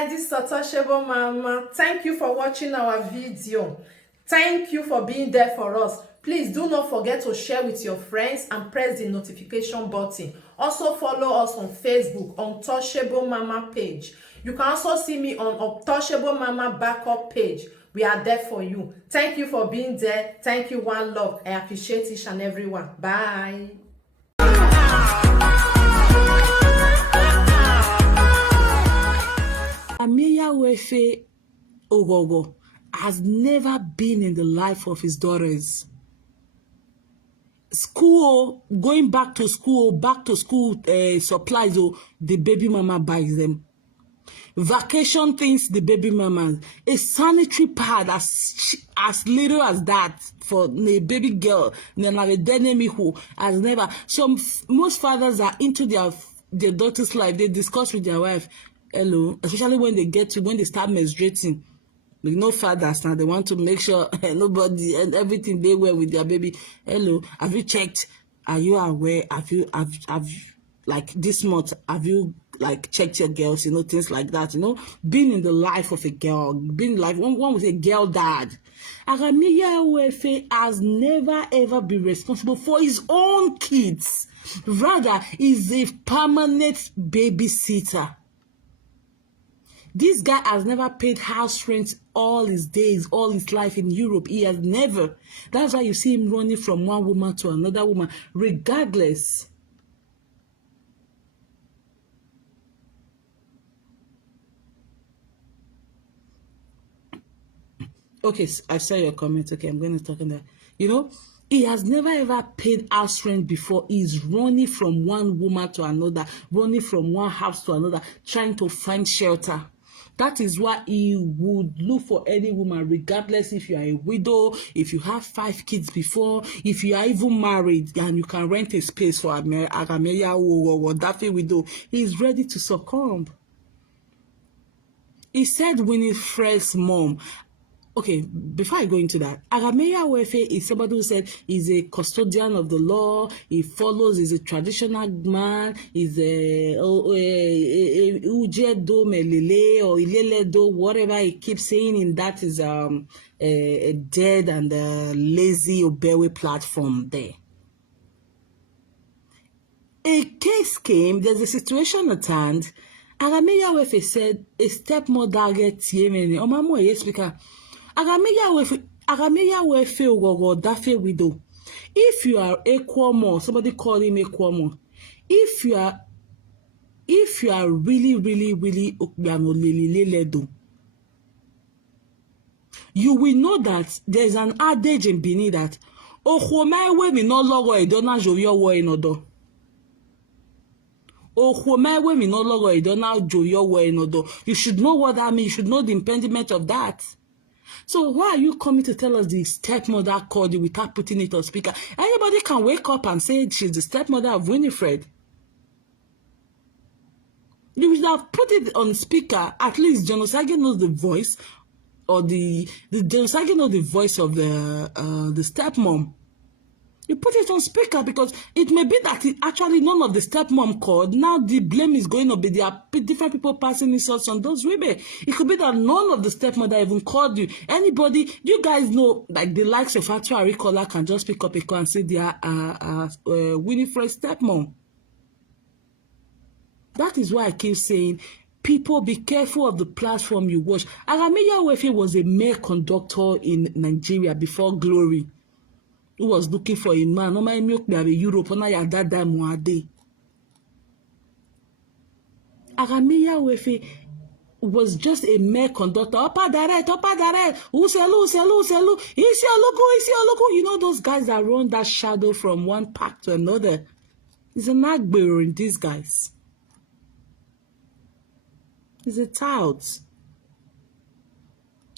guys, this is Ajebor Mama. Thank you for watching our video. Thank you for being there for us. Please do not forget to share with your friends and press the notification button. Also follow us on Facebook on Ajebor Mama page. You can also see me on Ajebor Mama backup page. We are there for you. Thank you for being there. Thank you, one love. I appreciate each and everyone. Bye. Ameya Wefe Ogogo has never been in the life of his daughters. School, going back to school supplies, the baby mama buys them. Vacation things, the baby mama. A sanitary pad as little as that for the baby girl, has never. Most fathers are into their daughter's life. They discuss with their wife. Hello, especially when they start menstruating. You know, fathers now, they want to make sure nobody and everything they wear with their baby. Hello, have you checked? Are you aware? Have you like this month? Have you like checked your girls? You know, things like that. You know, being in the life of a girl, being like one was a girl dad. Agamiya Wefe has never ever been responsible for his own kids. Rather, is a permanent babysitter. This guy has never paid house rent all his days, all his life in Europe. He has never. That's why you see him running from one woman to another woman, regardless. Okay, I saw your comment. Okay, I'm going to talk on that. You know, he has never ever paid house rent before. He's running from one woman to another, running from one house to another, trying to find shelter. That is why he would look for any woman, regardless if you are a widow, if you have 5 kids before, if you are even married and you can rent a space for Agameya or Daffy widow. He is ready to succumb. He said Winifred's mom. Okay, before I go into that, Agameya Wefe is somebody who said he's a custodian of the law, he follows, he's a traditional man, he's a ujedo melele or ileledo, whatever he keeps saying, in that is a dead and lazy Obewe platform there. A case came, there's a situation at hand. Agameya Wefe said a stepmother gets Yemen, or Mamo, yes, speaker. Agameya Wefe or Daffy widow. If you are Equamo, somebody call him Equamo. If you are really you will know that there's an adage in Benin that Ohomewe mi no logo edona joyo wo enodo. Ohomewe mi no logo edona joyo wo enodo. You should know what that means. You should know the impediment of that. So why are you coming to tell us the stepmother called you without putting it on speaker? Anybody can wake up and say she's the stepmother of Winifred. You should have put it on speaker. At least Osagie knows the voice, or the Osagie knows the voice of the stepmom. You put it on speaker because it may be that actually none of the stepmom called. Now the blame is going to be there are different people passing insults on those women. It could be that none of the stepmother even called you. Anybody, you guys know, like the likes of Atu Arikola can just pick up a call and say they are Winifred's stepmom. That is why I keep saying, people, be careful of the platform you watch. Agameya Wefe was a male conductor in Nigeria before Glory, who was looking for a man. No man milk me have a Europe on ya that time one day. Agameya Wefe was just a male conductor. Upper direct. Uselu. Isi ologo. You know those guys that run that shadow from one park to another. He's an Ajebor in these guys. He's a tout.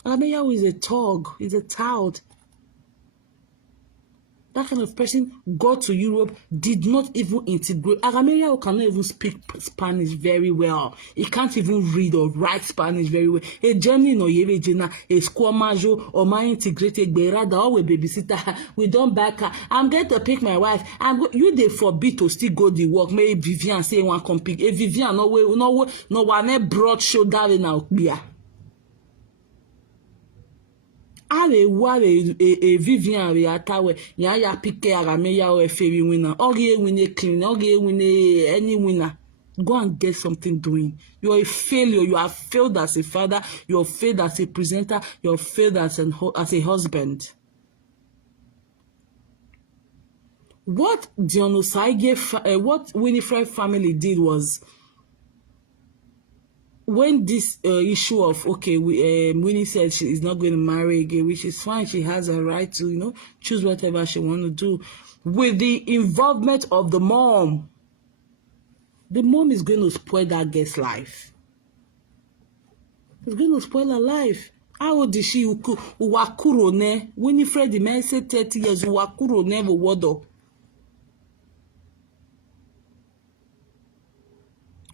Agameya is a thug. He's a tout. That kind of person got to Europe, did not even integrate. Arameya cannot even speak Spanish very well. He can't even read or write Spanish very well. A Germany no yeve jena, a squamajo or my integrated berada or we babysitter. We don't back her. I'm going to pick my wife. You they forbid to still go the work. Maybe Vivian say one come pick. A Vivian no one broad shoulder in our beer. A Vivian we atawe ya pike Arameya o eferi winner oge win clean oge win any winner. Go and get something doing. You are a failure. You have failed as a father. You have failed as a presenter. You have failed as a husband. What Dion Osagie, what Winifred family did was, when this issue of Winnie said she is not going to marry again, which is fine, she has a right to choose whatever she want to do, with the involvement of the mom is going to spoil that girl's life. It's going to spoil her life. How old is she? Uwakuro ne Winifred, the man said 30 years. Uwakuro ne wodo.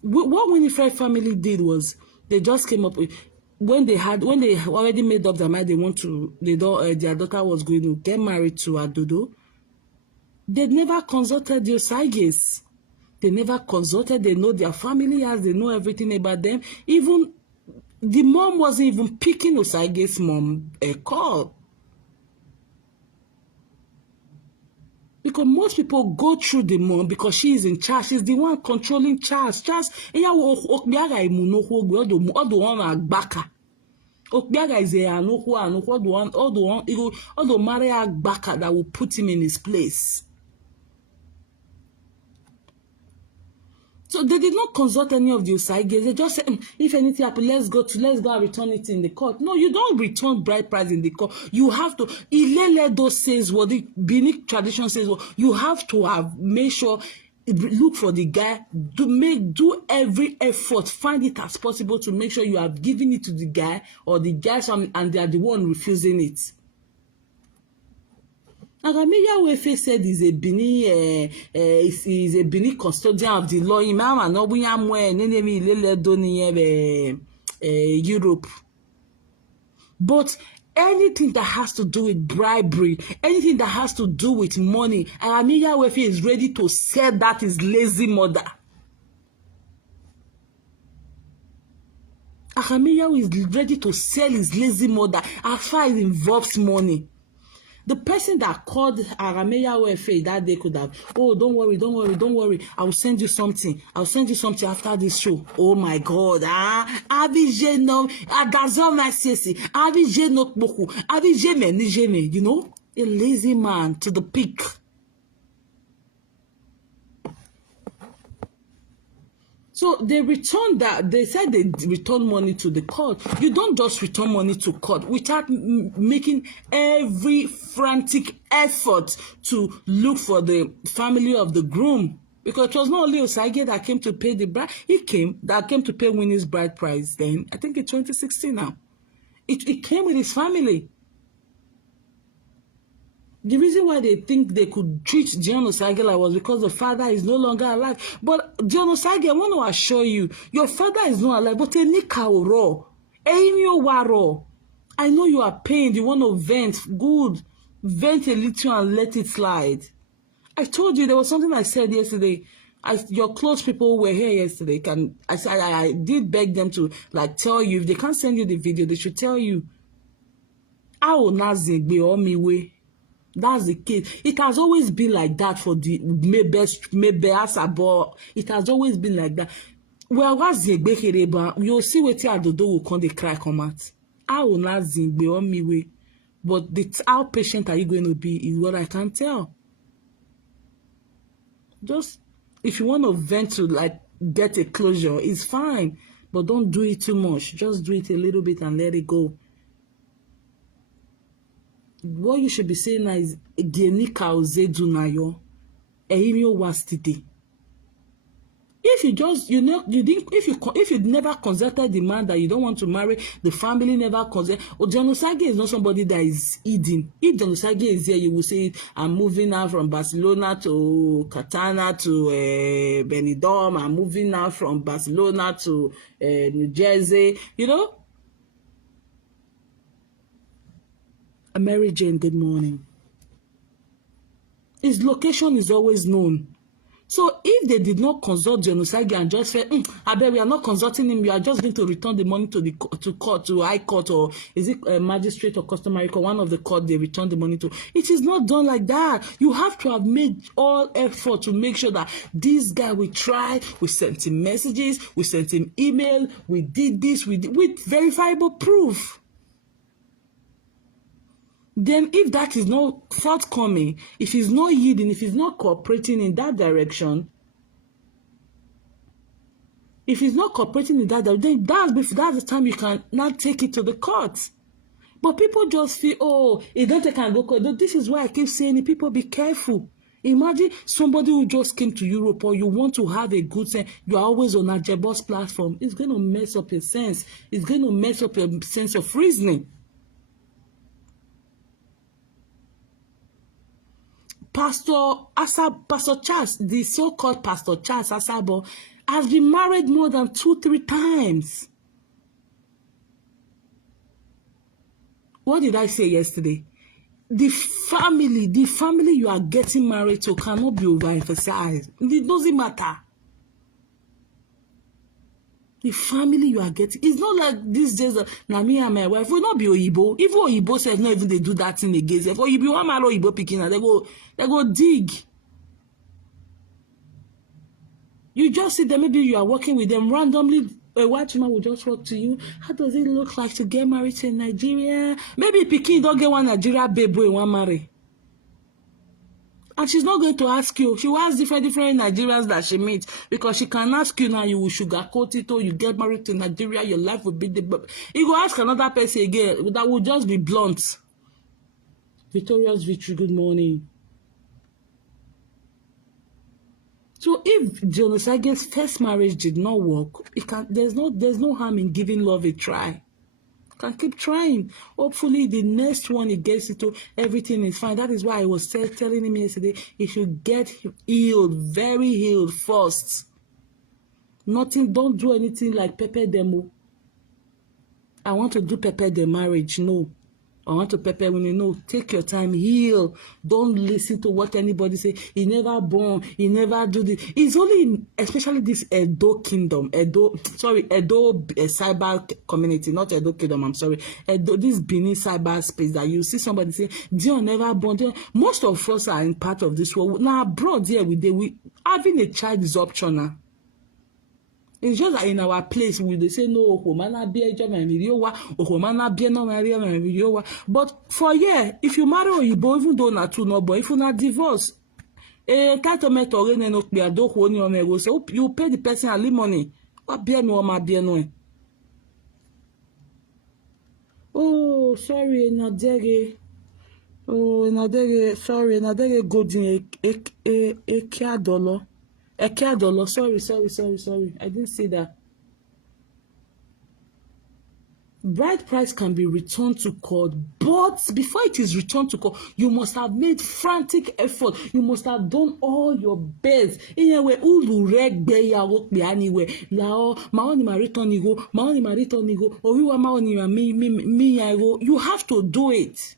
What Winifred family did was, they just came up with, when they already made up their mind their daughter was going to get married to Adodo. They never consulted the Osagies. They never consulted. They know their family as they know everything about them. Even the mom wasn't even picking Osagie's mom a call. Because most people go through the mom because she is in charge. She's the one controlling Charles. Charles, Okbiaga is all the Maria Baka that will put him in his place. So they did not consult any of the Osagies. They just said, if anything happens, let's go and return it in the court. No, you don't return bride price in the court. You have to. Ileledo says what the Benin tradition says. What you have to have. Make sure, look for the guy. Do every effort. Find it as possible to make sure you have given it to the guy or the guys, and they are the one refusing it. Arameya Wefe said he's a Benin custodian of the law. Imam no Europe. But anything that has to do with bribery, anything that has to do with money, Arameya Wefe is ready to sell that his lazy mother. Arameya is ready to sell his lazy mother as far as it involves money. The person that called Arameya Wefe that day could have, don't worry. I will send you something. After this show. Oh my God. Abije no, that's all my sissy. Abije no boku. Abije me, a lazy man to the peak. So they returned that. They said they return money to the court. You don't just return money to court without making every frantic effort to look for the family of the groom. Because it was not only Osagie that came to pay the bride. That came to pay Winnie's bride price then. I think in 2016 now. It came with his family. The reason why they think they could treat Dion Osagie was because the father is no longer alive. But Dion Osagie, I want to assure you, your father is not alive, but I know you are pained. You want to vent. Good. Vent a little and let it slide. I told you there was something I said yesterday. Your close people were here yesterday. I did beg them to tell you. If they can't send you the video, they should tell you. I will not be on my way. That's the case. It has always been like that for the maybe Ajebor. It has always been like that. Well, what's the Bekireba? You'll see what Adodo will come the cry come out. I will not be on my way. But how patient are you going to be is what I can't tell. Just if you want to vent to get a closure, it's fine. But don't do it too much. Just do it a little bit and let it go. What you should be saying is Dienika Ozedunayo Ehimio was today. If you just, you didn't, if you never consulted the man that you don't want to marry, the family never consult. Dion Osagie is not somebody that is hidden. If Dion Osagie is here, you will say, I'm moving now from Barcelona to Catania to Benidorm. I'm moving now from Barcelona to New Jersey. Mary Jane, good morning. His location is always known. So if they did not consult Dion Osagie and just said, I bet we are not consulting him, you are just going to return the money to court, to high court, or is it a magistrate or customary court, one of the court they return the money to. It is not done like that. You have to have made all effort to make sure that this guy, we tried, we sent him messages, we sent him email, we did this, with verifiable proof. Then if that is not forthcoming, if he's not yielding, if he's not cooperating in that direction, then that's the time you can now take it to the courts. But people just feel, it don't take and go court. This is why I keep saying, people be careful. Imagine somebody who just came to Europe, or you want to have a good sense, you are always on Ajebor's platform. It's going to mess up your sense. It's going to mess up your sense of reasoning. Pastor Charles, the so-called Pastor Charles Ajebor, has been married more than 2-3 times. What did I say yesterday? The family you are getting married to cannot be overemphasized. It doesn't matter. The family you are getting, it's not like these days, now me and my wife will not be Oyibo. If Oyibo says not even they do that thing again, if Oyibo want marry Oyibo picking, they go dig. You just see them, maybe you are working with them randomly. A white woman will just walk to you. How does it look like to get married to Nigeria? Maybe Pikin don't get one Nigeria babe boy want marry. And she's not going to ask you. She will ask different Nigerians that she meets, because she can ask you now, you will sugarcoat it, or you get married to Nigeria, your life will be the... You go ask another person again, that will just be blunt. Victorious Victory, good morning. So if Dion Osagie's first marriage did not work, there's no harm in giving love a try. Can keep trying. Hopefully the next one he gets into, everything is fine. That is why I was telling him yesterday, he should get healed, very healed first. Don't do anything like pepper demo. I want to do pepper the marriage. No. I want to pepper when take your time, heal. Don't listen to what anybody say. He never born, he never do this. It's only especially this Edo cyber community, not Edo Kingdom, I'm sorry. This Benin cyber space that you see somebody say, Dion never born. Most of us are in part of this world. Now abroad here, we having a child is optional. It's just that in our place they say no, but for if you marry Oyibo, even though na two no boy, if you not divorce, you pay the person alimony. Oh, sorry, Nadege. Oh, Nadege, sorry, Nadege Godin Ekeadolo. Ekeadolo, sorry. I didn't see that. Bride price can be returned to court, but before it is returned to court, you must have made frantic effort. You must have done all your best. Anyway, anyway, you have to do it.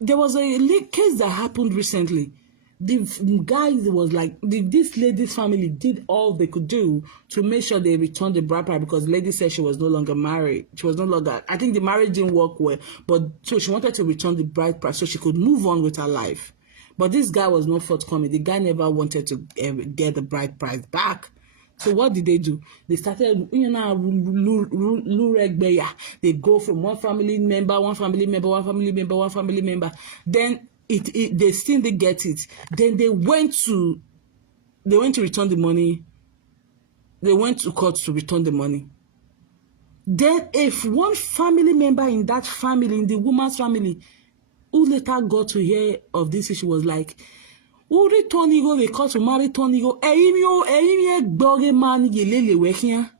There was a case that happened recently. The guys was like, this lady's family did all they could do to make sure they returned the bride price, because the lady said she was no longer married. She was no longer, I think the marriage didn't work well, but so she wanted to return the bride price so she could move on with her life. But this guy was not forthcoming. The guy never wanted to get the bride price back. So what did they do? They started, they go from one family member. Then they still didn't get it. Then they went to return the money. They went to court to return the money. Then if one family member in that family, in the woman's family, who later got to hear of this issue, was like, Who return ego because to marry turn ego? Eimi gbore man yelele wekia.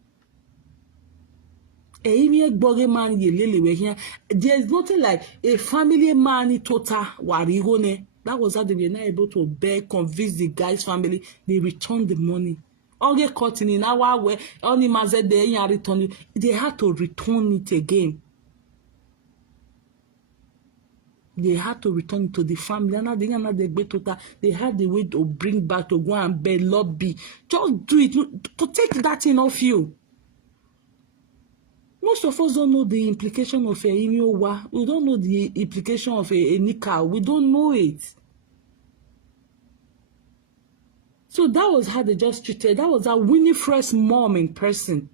Eimi gbore man yelele wekia. There's nothing like a family man total warigone. That was how they were not able to beg, convince the guy's family. They returned the money. Oge cutting in our way. Only mazed they return it. They had to return it again. They had to return to the family. They had the way to bring back to go and beg lobby. Just do it to take that thing off you. Most of us don't know the implication of a imiowa. We don't know the implication of a nika. We don't know it. So that was how they just treated. That was how Winifred's mom in person.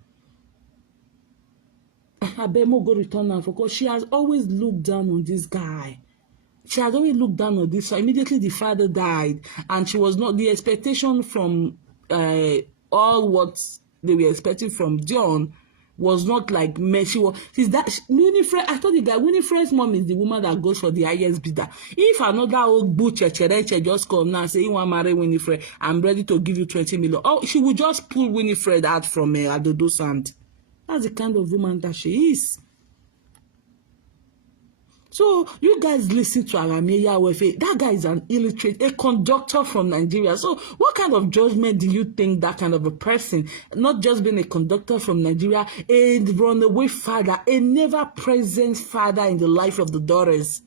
Abemo go return now because she has always looked down on this guy. She had always looked down on this. So immediately the father died, and she was not the expectation from all what they were expecting from Dion was not like she's that Winifred. I told you that Winifred's mom is the woman that goes for the highest bidder. If another old butcher just come now and say, you want to marry Winifred, I'm ready to give you 20 million. Oh, she would just pull Winifred out from Adodo's hand. That's the kind of woman that she is. So you guys listen to Arameya Wefe. That guy is an illiterate, a conductor from Nigeria. So what kind of judgment do you think that kind of a person, not just being a conductor from Nigeria, a runaway father, a never present father in the life of the daughters?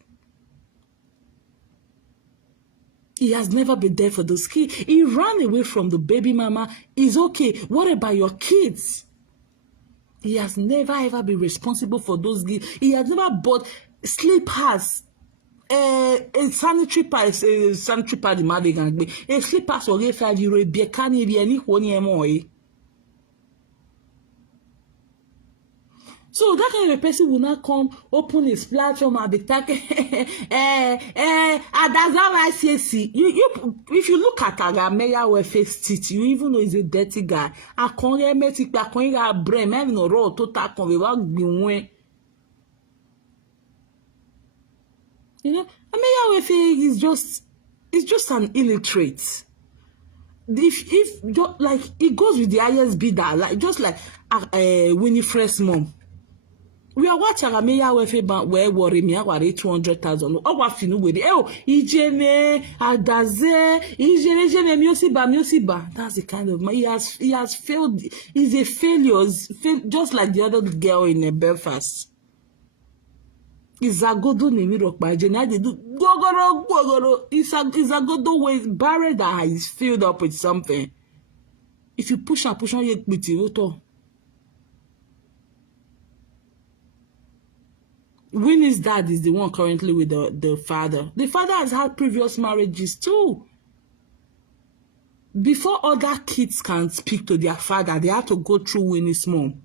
He has never been there for those kids. He ran away from the baby mama. It's okay. What about your kids? He has never ever been responsible for those kids. He has never bought slippers, a sanitary pad, a slippers or €5, be canny, any one. So that kind of a person will not come, open his platform and be talking. That's how I say. You, if you look at Arameya Wefe's teeth, you even know he's a dirty guy. I can't get I can't get brain. I no raw total conveyance be. You know, Arameya Wefe is just an illiterate. If like it goes with the highest bidder, like just like Winifred's mom. We are watching Arameya Wefe where worry me worry 200,000. Oh, what finu with it? Oh, ijene adaze ijene musiba. That's the kind of man he has failed. He's a failure. Just like the other girl in Belfast. Izagodo Nemi by Jenadi do gogoro. Izagodo way barrel that is filled up with something. If you push on you with it. Winnie's dad is the one currently with the father. The father has had previous marriages too. Before other kids can speak to their father, they have to go through Winnie's mom.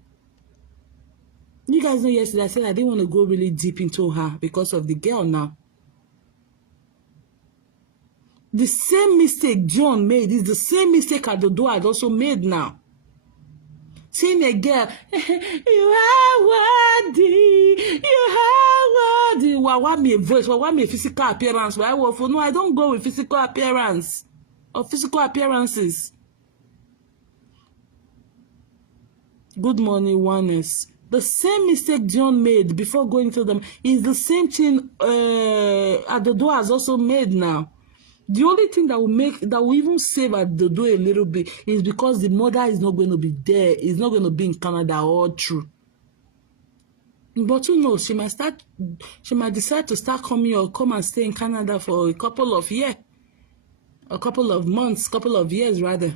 You guys know yesterday I said I didn't want to go really deep into her because of the girl now. The same mistake Dion made is the same mistake Adodo had also made now. Seeing a girl, you are worthy. Want me a voice, want me a physical appearance. Why? No, I don't go with physical appearance or physical appearances. Good morning, oneness. The same mistake Dion made before going to them is the same thing Adodo has also made now. The only thing that will even save Adodo a little bit is because the mother is not going to be there. Is not going to be in Canada all through. But who knows? She might decide to start coming or come and stay in Canada for a couple of years, a couple of months, couple of years rather.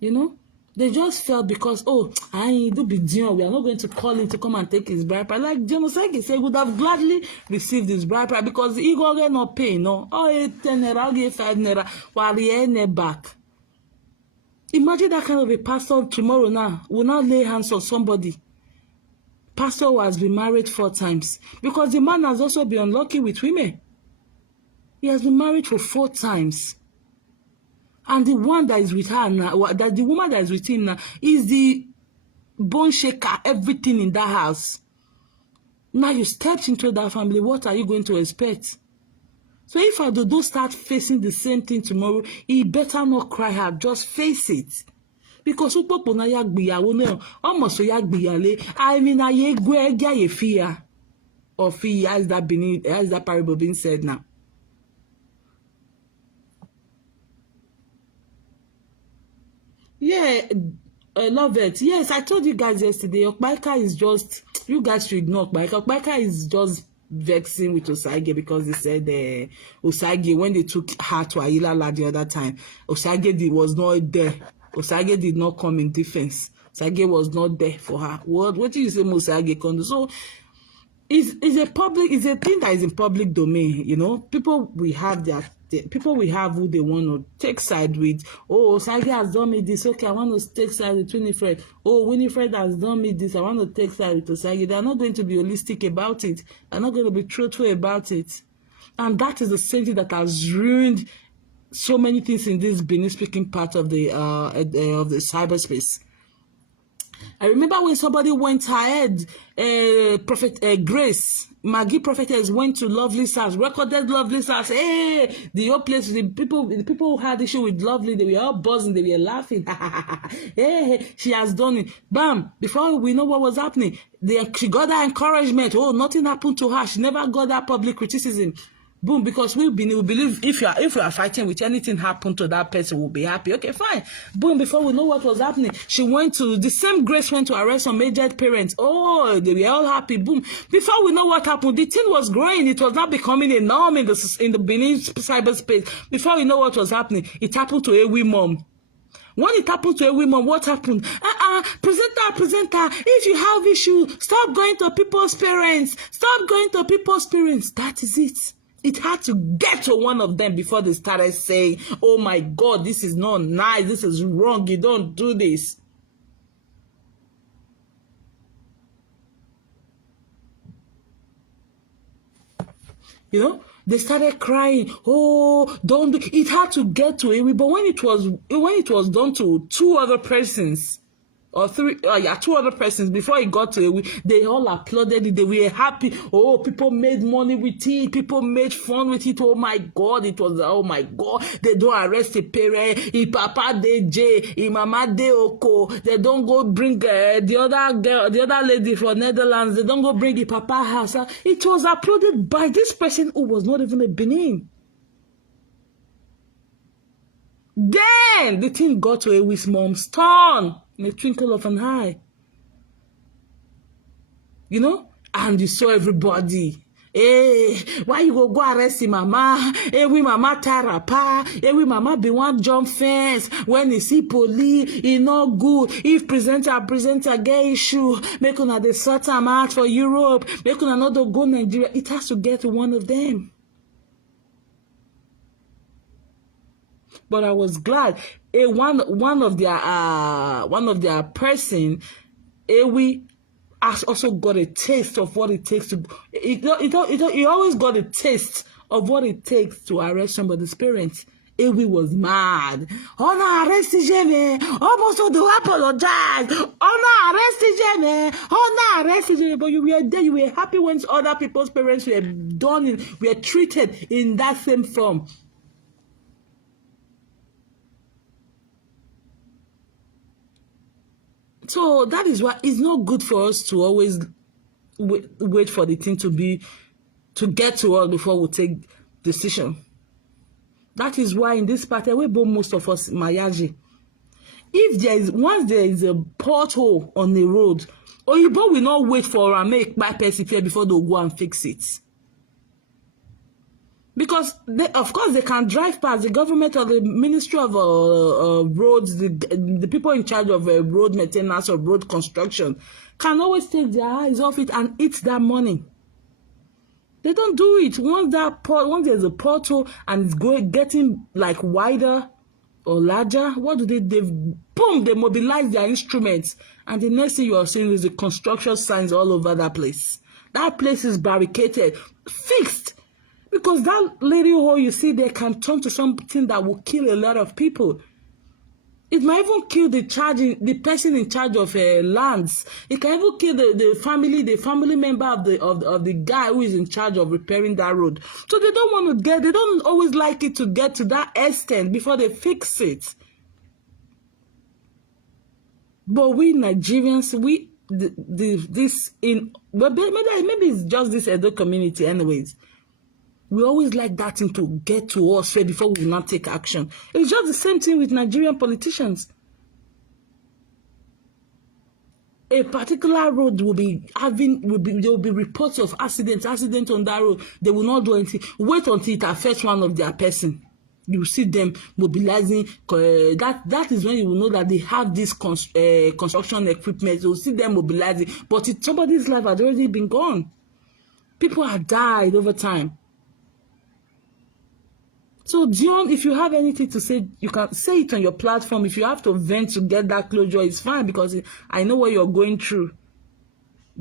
You know? They just felt because, I do be Dion. We are not going to call him to come and take his bride price. Like Dion Osagie said, would have gladly received his bride price because he go get no pay, no. Oh, 10 naira, I'll get 5 naira, while he ain't back. Imagine that kind of a pastor tomorrow now will not lay hands on somebody. Pastor who has been married 4 times because the man has also been unlucky with women. He has been married for 4 times. And the one that is with her now, that the woman that is with him now, is the bone shaker, everything in that house. Now you stepped into that family, what are you going to expect? So if Adodo start facing the same thing tomorrow, he better not cry out, just face it. Because upopo na ya gbiyawo na almost so ya gbiyale. I mean aye gwe gya ye fear. Or fear as that parable being said now. Yeah, I love it. Yes, I told you guys yesterday, Okpaika is just, you guys should know Okpaika. Okpaika is just vexing with Osagie because they said Osagie, when they took her to Ayilala the other time, Osagie was not there. Osagie did not come in defense. Osagie was not there for her. What do you say Osagie can do? So it's a thing that is in public domain, you know. People will have who they want to take side with. Oh, Osagie has done me this. Okay, I want to take side with Winifred. Oh, Winifred has done me this. I want to take side with Osagie. They are not going to be holistic about it. They are not going to be truthful about it. And that is the same thing that has ruined so many things in this Benin speaking part of the cyberspace. I remember when somebody went ahead, Prophet Grace, Maggie Prophetess went to Lovely Stars, recorded Lovely Stars. Hey, the whole place, the people who had issue with Lovely, they were all buzzing, they were laughing. Hey, she has done it. Bam! Before we know what was happening, she got that encouragement. Oh, nothing happened to her. She never got that public criticism. Boom, because we believe if you are fighting with anything happen to that person, we'll be happy. Okay, fine. Boom, before we know what was happening, she went to, the same Grace went to arrest some aged parents. Oh, they were all happy. Boom. Before we know what happened, the thing was growing. It was not becoming a norm in the Benin cyberspace. Before we know what was happening, it happened to Ewi mom. When it happened to a woman, what happened? Presenter, if you have issue, stop going to people's parents. Stop going to people's parents. That is it. It had to get to one of them before they started saying, oh my God, this is not nice. This is wrong. You don't do this. You know, they started crying. Oh, don't do it. Had to get to it. But when it was done to two other persons, or two other persons before it got to it, they all applauded it. They were happy. Oh, people made money with it. People made fun with it. Oh my God, oh my God. They don't arrest a parent. If papa de J, if mama de Oko. They don't go bring the other lady from Netherlands. They don't go bring the papa house. It was applauded by this person who was not even a Benin. Then the thing got to Ewi's mom's turn. In a twinkle of an eye. You know? And you saw everybody. Hey, why you go arrest him, mama? Hey, we mama tarapa. Hey, we mama be one jump fence. When you see police, it not good. If presenter get issue, make una dey sort am out for Europe. Make una not go Nigeria. It has to get to one of them. But I was glad. One of their person, we also got a taste of what it takes to. He always got a taste of what it takes to arrest somebody's parents. Ewi was mad. Oh no, arrest Jeme. Almost do apologize. Oh no, arrest Jeme. Oh no, arrest Jeme. But you were there. You were happy when other people's parents were treated in that same form. So that is why it's not good for us to always wait for the thing to get to us before we take decision. That is why in this party, we both most of us Mayaji. Once there is a pothole on the road, Oyibo will not wait for a make by person before they go and fix it. Because of course they can drive past the government or the Ministry of Roads, the people in charge of road maintenance or road construction can always take their eyes off it and eat that money. They don't do it. Once there's a portal and it's getting like wider or larger, what do they boom, they mobilize their instruments, and the next thing you are seeing is the construction signs all over that place. That place is barricaded, fixed. Because that lady hole you see there can turn to something that will kill a lot of people. It might even kill the person in charge of lands. It can even kill the family member of the guy who is in charge of repairing that road. So they don't always like it to get to that extent before they fix it. But we Nigerians, maybe it's just this Edo community anyways. We always like that thing to get to us before we will not take action. It's just the same thing with Nigerian politicians. A particular road there will be reports of accidents on that road. They will not do anything. Wait until it affects one of their person. You see them mobilizing. That is when you will know that they have this construction equipment. You will see them mobilizing. But somebody's life has already been gone. People have died over time. So, Dion, if you have anything to say, you can say it on your platform. If you have to vent to get that closure, it's fine because I know what you're going through.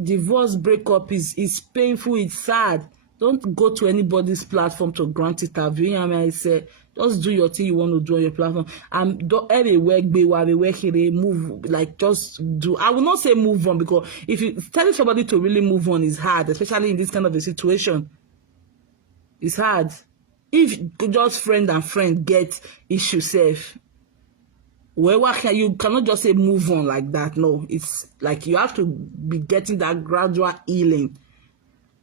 Divorce breakup is painful, it's sad. Don't go to anybody's platform to grant it out. You know what I say? Just do your thing you want to do on your platform. Don't everywhere move, like just do. I will not say move on because if you telling somebody to really move on is hard, especially in this kind of a situation. It's hard. If just friend and friend get issue safe, you cannot just say move on like that. No, it's like you have to be getting that gradual healing.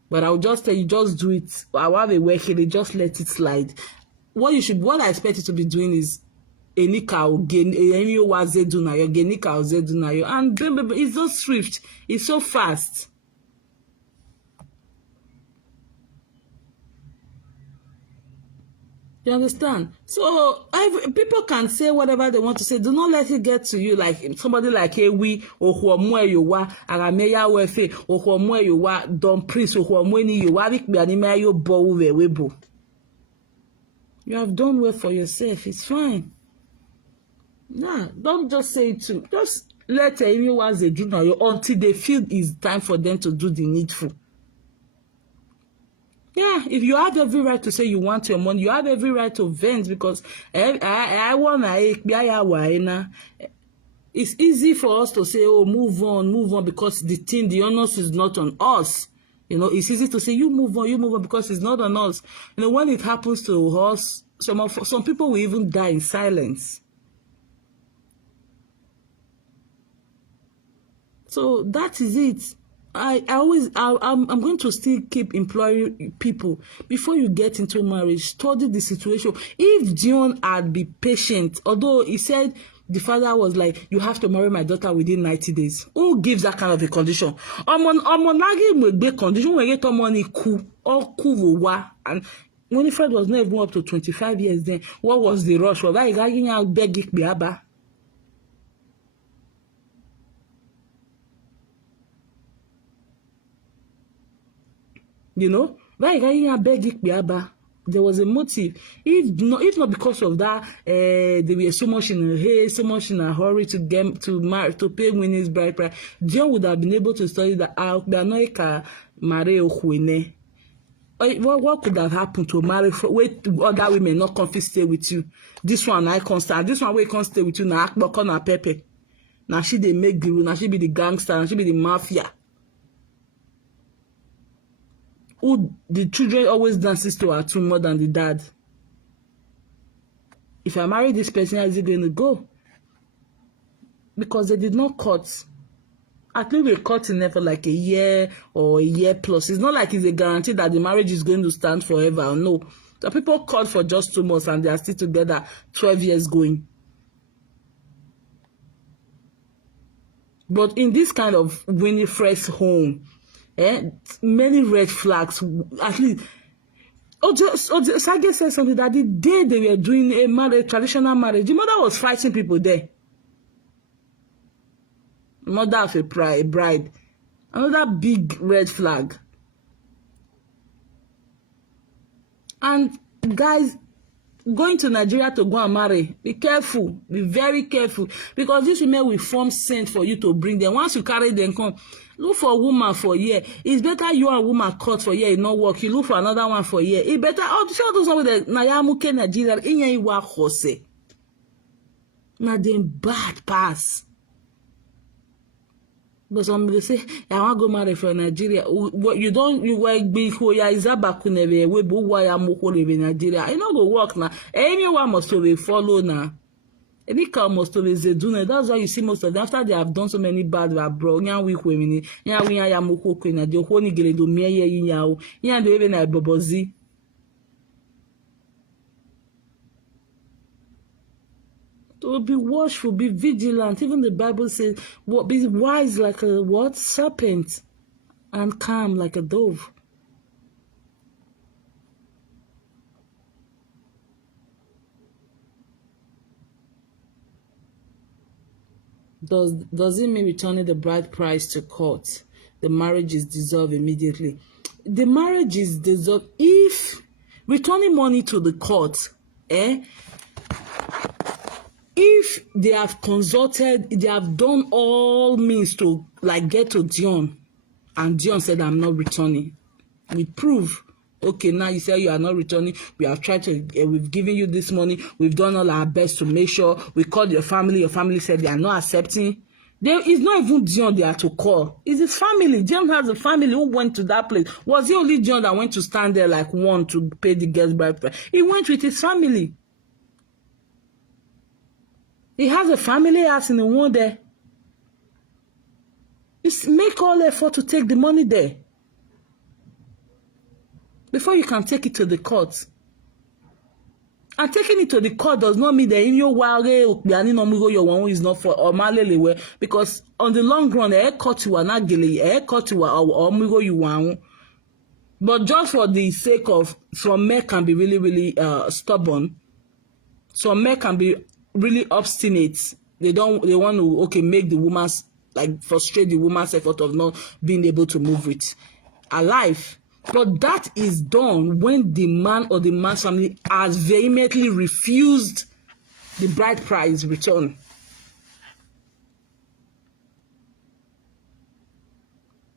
But I will just tell you, just do it. I have a work here, just let it slide. What I expect you to be doing is and it's so swift, it's so fast. You understand? So people can say whatever they want to say. Do not let it get to you like somebody like Ewi or Yowa, Arameya Wefe, or Yowa, Don Priest, or Huamweni Yowa, Bianimayo Bowe Webo. You have done well for yourself. It's fine. Nah, don't just say it too. Just let anyone they do now until they feel it's time for them to do the needful. Yeah, if you have every right to say you want your money, you have every right to vent because I want to. It's easy for us to say, oh, move on, because the onus is not on us. You know, it's easy to say, you move on, because it's not on us. You know, when it happens to us, some people will even die in silence. So that is it. I'm going to still keep imploring people before you get into marriage, study the situation. If Dion had been patient, although he said the father was like, you have to marry my daughter within 90 days. Who gives that kind of a condition? And Winifred was not even up to 25 years then. What was the rush? You know, there was a motive. If not because of that, they were so much in a haste, so much in a hurry to marry, to pay Winnie's bride price. Dion would have been able to study that out. What could have happened to marry other women not come stay with you? This one I can't stand. This one we can't stay with you. Now Pepe. Now she they make the rule. Now she be the gangster. Now she be the mafia. Who the children always dances to her too more than the dad. If I marry this person, how is it going to go? Because they did not cut. At least they cut in there for like a year or a year plus. It's not like it's a guarantee that the marriage is going to stand forever. No. The people cut for just 2 months and they are still together 12 years going. But in this kind of Winifred's home, many red flags. At least Osagie said something that the day they were doing a traditional marriage, the mother was fighting people there. Mother of a bride. Another big red flag. And guys, going to Nigeria to go and marry, be careful, be very careful, because these women will form scent for you to bring them. Once you carry them, come look for a woman for a year. It's better you and a woman cut for a year, it not work. You look for another one for a year. It better. Oh, show those one with the Nayamuke Nigeria. Now them bad pass. But some they say, I want to go marry for Nigeria. What you don't, you work big, ya izaba kunebe, we bu wa ya moko live Nigeria. It not go work now. Anyone must be follow now. Any car must be zedune. That's why you see most of them after they have done so many bad abroad. Nya week women, nya we ya moko kwena. The whole gele do me ye nya. Nya do even na bobozi. To be watchful, be vigilant. Even the Bible says, "What be wise like a what serpent, and calm like a dove." Does it mean returning the bride price to court? The marriage is dissolved immediately. The marriage is dissolved if returning money to the court, if they have consulted, they have done all means to like get to Dion, and Dion said, "I'm not returning," with proof. Okay, now you say you are not returning. We have tried to, we've given you this money. We've done all our best to make sure. We called your family. Your family said they are not accepting. It's not even Dion they are to call. It's his family. Dion has a family who went to that place. Was it only Dion that went to stand there like one to pay the guest bride price? He went with his family. He has a family house in the one there. Make all effort to take the money there before you can take it to the court. And taking it to the court does not mean that in your wire is not for or malelewe, because on the long run, court you are not gele, court you are or you want. But just for the sake of some men can be really, really stubborn. Some men can be really obstinate. They want to make the woman's like frustrate the woman's effort of not being able to move it alive. But that is done when the man or the man's family has vehemently refused the bride price return.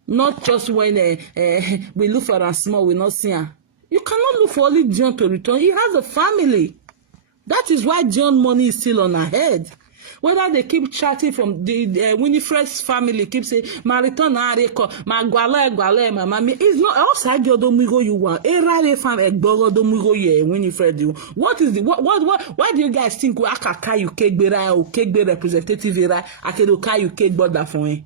Not just when we look for her small, we not see her. You cannot look for only Dion to return. He has a family. That is why Dion money is still on her head. Whether they keep chatting from the Winifred's family, keep saying, "My return, my gwale, my mommy." It's not Osagie domigo you want. Erare fam egbogo domigo ye Winifred. What is the what? Why do you guys think we akaka you cake bera or cake be representative era? Akedoka you cake border for me?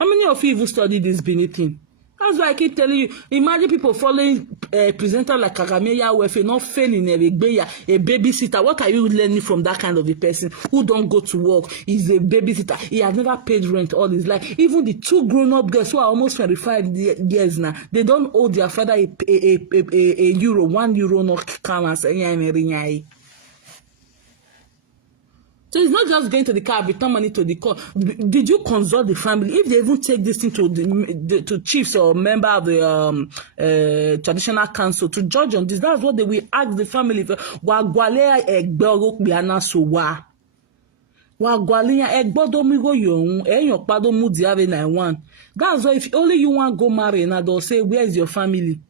How many of you even studied this Benin thing? That's why I keep telling you, imagine people following a presenter like Kagameya Wefe, not failing a babysitter. What are you learning from that kind of a person who don't go to work? He's a babysitter. He has never paid rent all his life. Even the two grown-up girls who are almost 25 years now, they don't owe their father a euro, €1 not come and say, so it's not just going to the car, return money to the court. Did you consult the family? If they even take this thing to chiefs or member of the traditional council to judge on this, that's what they will ask the family. That's why if only you want to go marry, now they'll say, where is your family?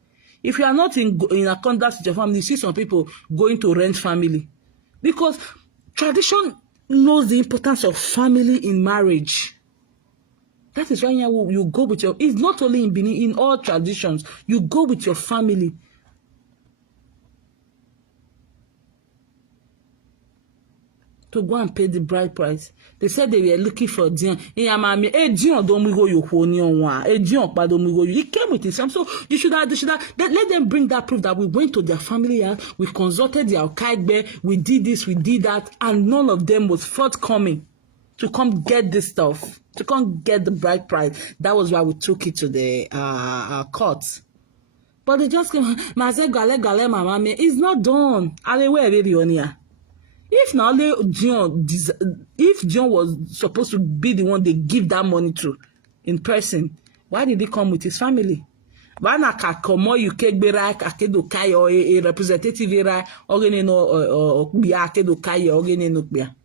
If you are not in accordance with your family, you see some people going to rent family. Because tradition knows the importance of family in marriage. That is why you go with your, it's not only in Benin, in all traditions, you go with your family. To go and pay the bride price. They said they were looking for Dion. Dion don't go you Dion he came with his son. So they should have let them bring that proof that we went to their family house, we consulted their Okagbe, we did this, we did that, and none of them was forthcoming to come get this stuff, to come get the bride price. That was why we took it to the court. But they just came, it's not done. If now Dion was supposed to be the one they give that money to in person, why did he come with his family? Why not come you cake bera akedo kai or a representative era organino or be akedo kai organino bia?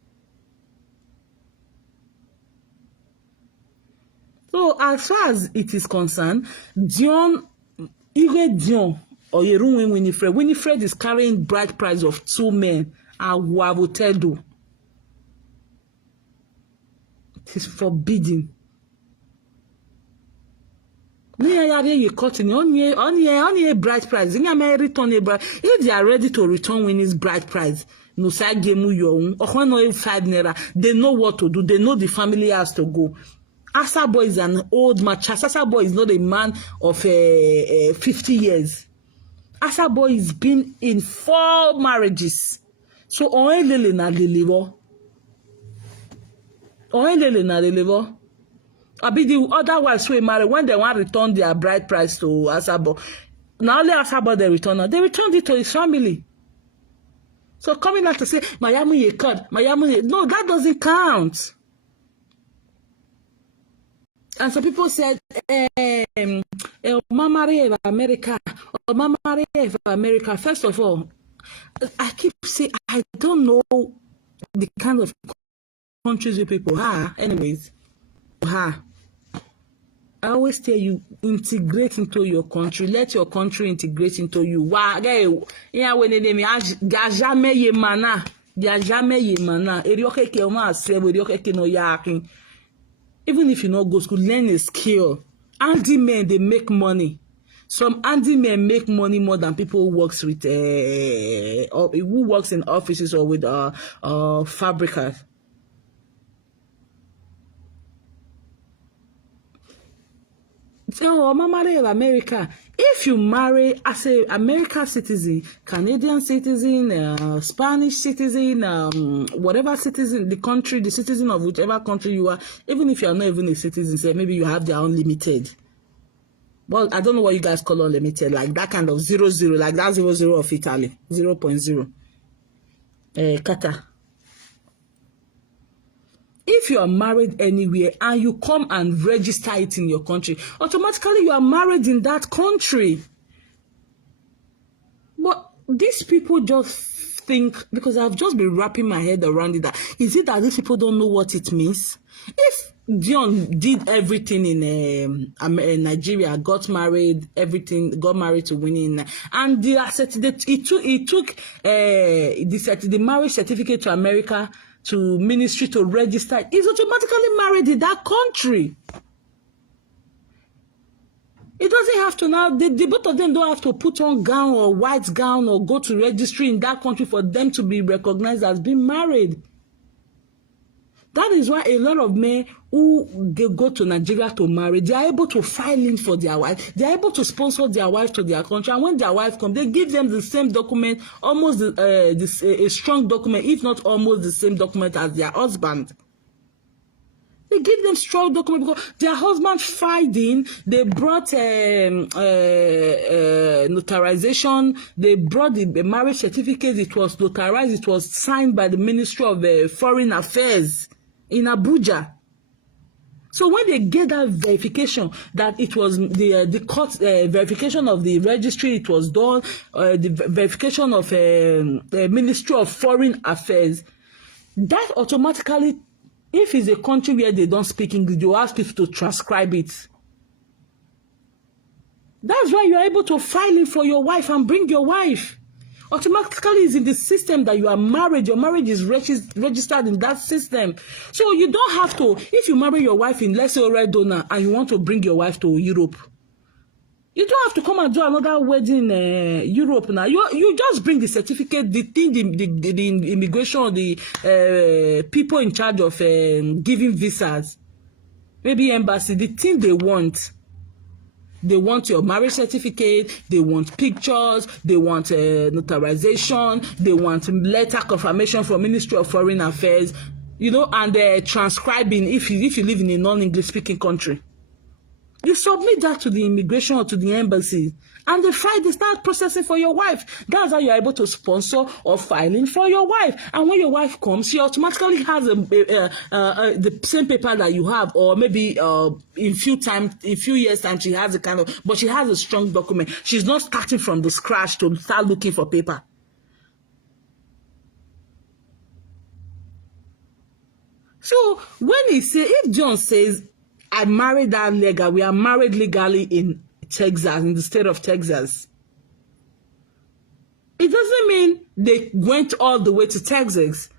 So as far as it is concerned, Dion or Winifred is carrying bride price of 2 men Aguavotedo. It is forbidden. You cutting only bride price. Return a bride. If they are ready to return Winnie's bride price, no say game your own. Or when 5 naira, they know what to do. They know the family has to go. Ajebor is an old match. Ajebor is not a man of 50 years. Ajebor has been in 4 marriages. So only na deliver. Abi the other wives wey marry when they want return their bride price to Ajebor. Now only Ajebor they return it. They returned it to his family. So coming out to say Miami ye cut, no, that doesn't count. And some people said, Mama Eva America, or Mama Eva America. First of all, I keep saying I don't know the kind of countries where people are. Anyways, I always tell you, integrate into your country. Let your country integrate into you. Even if you not go school, learn a skill. Handy men, they make money. Some handy men make money more than people who works with who works in offices or with fabricators. So, Mama of America, if you marry as a American citizen, Canadian citizen, Spanish citizen, whatever citizen, the country, the citizen of whichever country you are, even if you are not even a citizen, say maybe you have their unlimited. Well, I don't know what you guys call unlimited, like that kind of 00, like that 00 of Italy, 0.0. Qatar. If you are married anywhere and you come and register it in your country, automatically you are married in that country. But these people just think, because I've just been wrapping my head around it, that is it that these people don't know what it means? If Dion did everything in Nigeria, got married, everything, got married to Winnie, and he took the marriage certificate to America, to ministry to register, he's automatically married in that country. It doesn't have to now, the both of them don't have to put on gown or white gown or go to registry in that country for them to be recognized as being married. That is why a lot of men who go to Nigeria to marry, they are able to file in for their wife. They are able to sponsor their wife to their country. And when their wife comes, they give them the same document, almost a strong document, if not almost the same document as their husband. They give them strong document because their husband filed in. They brought notarization. They brought the marriage certificate. It was notarized. It was signed by the Ministry of Foreign Affairs in Abuja. So when they get that verification that it was the court verification of the registry, it was done, the verification of the Ministry of Foreign Affairs, that automatically, if it's a country where they don't speak English, you ask people to transcribe it. That's why you are able to file in for your wife and bring your wife. Automatically is in the system that you are married. Your marriage is registered in that system. So you don't have to, if you marry your wife in, let's say, Redona, and you want to bring your wife to Europe, you don't have to come and do another wedding in Europe now. You just bring the certificate, the thing, the immigration, or the people in charge of giving visas, maybe embassy, the thing they want. They want your marriage certificate, they want pictures, they want notarization, they want letter confirmation from Ministry of Foreign Affairs, and transcribing if you live in a non-English speaking country. You submit that to the immigration or to the embassy, and they start processing for your wife. That's how you're able to sponsor or filing for your wife. And when your wife comes, she automatically has the same paper that you have, or maybe in few years time, she has but she has a strong document. She's not starting from the scratch to start looking for paper. So when if John says, I married that legal, we are married legally in Texas, in the state of Texas. It doesn't mean they went all the way to Texas